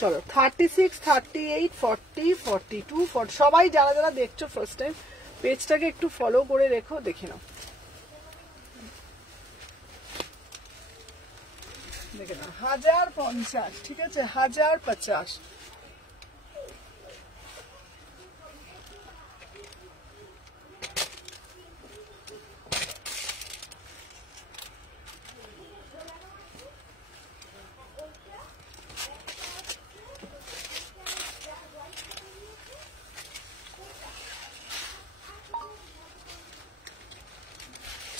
চলো 36, 38, 40, 42, 40, সবাই যারা যারা দেখছো ফার্স্ট টাইম পেজটাকে একটু ফলো করে রেখো, দেখে নাও, দেখে নাও। 1050, ঠিক আছে 1050।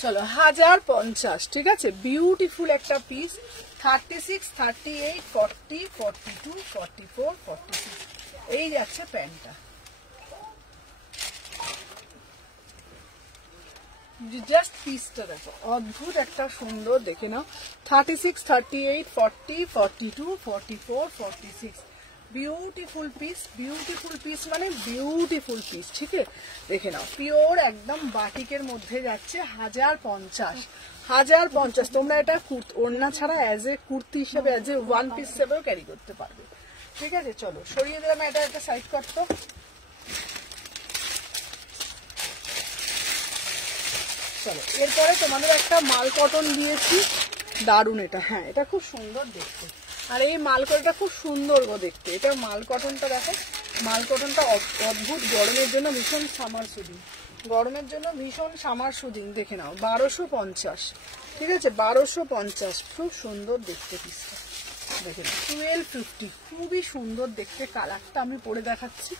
চলো 1050, ঠিক আছে, বিউটিফুল একটা পিস। 36, 38, 40, 42, 44, 46 এই যাচ্ছে প্যান্টটা। জাস্ট পিসটা দেখো, অদ্ভুত একটা সুন্দর, দেখে নাও। 36, 38, 40, 42, 44, 46 বিউটিফুল পিস, বিউটিফুল পিস মানে বিউটিফুল পিস, ঠিক আছে, দেখে নাও। পিওর একদম বাটিকের মধ্যে যাচ্ছে 1050, 1050। তোমরা এটা ওড়না ছাড়া অ্যাজ এ কুর্তি হিসেবে, অ্যাজ এ ওয়ান পিস হিসেবেও ক্যারি করতে পারবে, ঠিক আছে। চলো সরিয়ে দিলাম, এটা একটা সাইড করতো। চলো এরপরে তোমাদের একটা মাল কটন দিয়েছি, দারুন এটা, হ্যাঁ এটা খুব সুন্দর দেখতে। আর এই মাল কটনটা খুব সুন্দর গো দেখতে। এটা মাল কটনটা দেখো, মাল কটনটা অদ্ভুত, গরমের জন্য ভীষণ সামার সুদিং, গরমের জন্য ভীষণ সামার সুদিং। দেখে নাও 1250, ঠিক আছে, 1250, খুব সুন্দর দেখতে পিসটা। দেখে নাও 1250, খুবই সুন্দর দেখতে। কালারটা আমি পরে দেখাচ্ছি,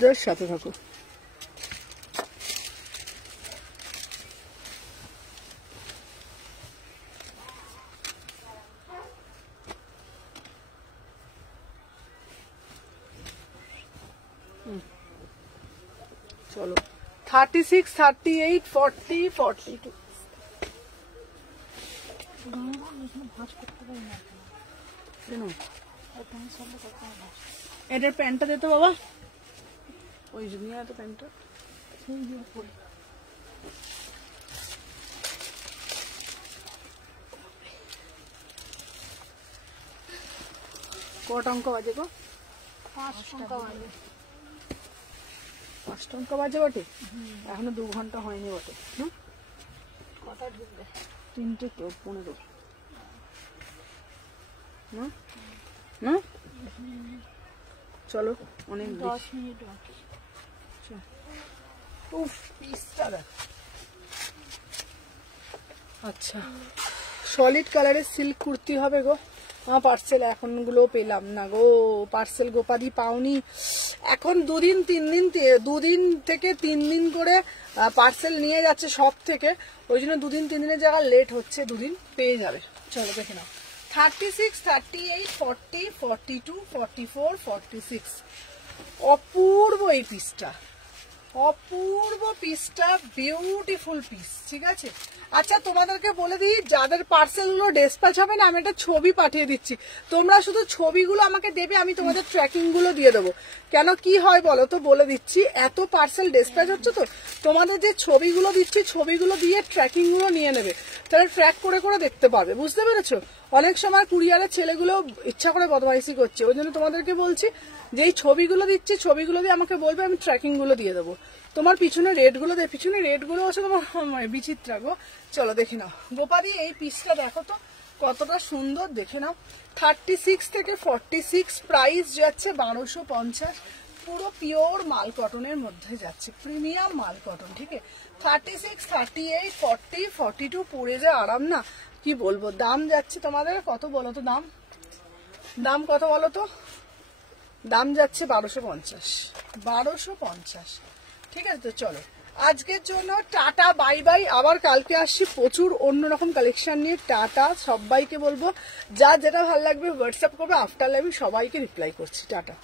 জাস্ট সাথে থাকো। চলো 36, 38, 40, 42 এটার প্যান্টটা দিতে বাবা, ওই জন্য এত প্যান্টটা কত অঙ্ক বাজে গো? 5 টাকা বাজে। 5 টাকা বাজে বটে, এখনো 2 ঘন্টা হয়নি বটে। কথা ঢুকবে 3টে 15 না না, চলো অনেক 10 মিনিট বাকি। উফ পিসটা দেখ। আচ্ছা সলিড কালারের সিল্ক কুর্তি হবে গো। পার্সেল এখনগুলো পেলাম না গো, পার্সেল গোপাদি পাওনি এখন। 2 দিন থেকে 3 দিন করে পার্সেল নিয়ে যাচ্ছে সব থেকে, ওই জন্য 2 দিন 3 দিনের জায়গায় লেট হচ্ছে। 2 দিন পেয়ে যাবে। চলো দেখে নাও 36, 38, 40, 42, 44, 46 অপূর্ব এই পিসটা, অপূর্ব পিসটা, বিউটিফুল পিস, ঠিক আছে। আচ্ছা তোমাদেরকে বলে দিই, যাদের পার্সেল গুলো ডেসপ্যাচ হবে না, আমি একটা ছবি পাঠিয়ে দিচ্ছি, তোমরা শুধু ছবিগুলো আমাকে দেবে, আমি তোমাদের ট্র্যাকিং গুলো দিয়ে দেবো। কেন কি হয় বলো তো, বলে দিচ্ছি, এত পার্সেল ডেসপ্যাচ হচ্ছে তো, তোমাদের যে ছবিগুলো দিচ্ছি, ছবিগুলো দিয়ে ট্র্যাকিং গুলো নিয়ে নেবে, তাহলে ট্র্যাক করে করে দেখতে পারবে, বুঝতে পেরেছো। অনেক সময় কুরিয়ারের ছেলেগুলো ইচ্ছা করে বদমাইশি করছে, ওই জন্য তোমাদেরকে বলছি যে এই ছবিগুলো দিচ্ছি, ছবিগুলো দিয়ে আমাকে বলবে, আমি ট্র্যাকিং গুলো দিয়ে দেবো। তোমার পিছনে রেড গুলো দেয়, পিছনে রেড গুলো আছে তোমার বিচিত্রা গো। চলো দেখে নাও গোপাদি, এই পিসটা দেখো তো কতটা সুন্দর, দেখে নাও। 36 থেকে 46, প্রাইস যাচ্ছে 1250, পুরো পিওর মাল কটনের মধ্যে যাচ্ছে, প্রিমিয়াম মাল কটন, ঠিক আছে। 36, 38, 40, 42 পরে যা আরাম না, কি বলবো। দাম যাচ্ছে তোমাদের কত বলো তো, দাম কত বলো তো, দাম যাচ্ছে 1250, 1250, ঠিক আছে। তো চলো আজকের জন্য টাটা, বাই বাই, আবার কালকে আসছি প্রচুর অন্যরকম কালেকশন নিয়ে। টাটা, সবাইকে বলবো যা যেটা ভালো লাগবে হোয়াটসঅ্যাপ করবে, আফটার লাইভ সবাইকে রিপ্লাই করছি, টাটা।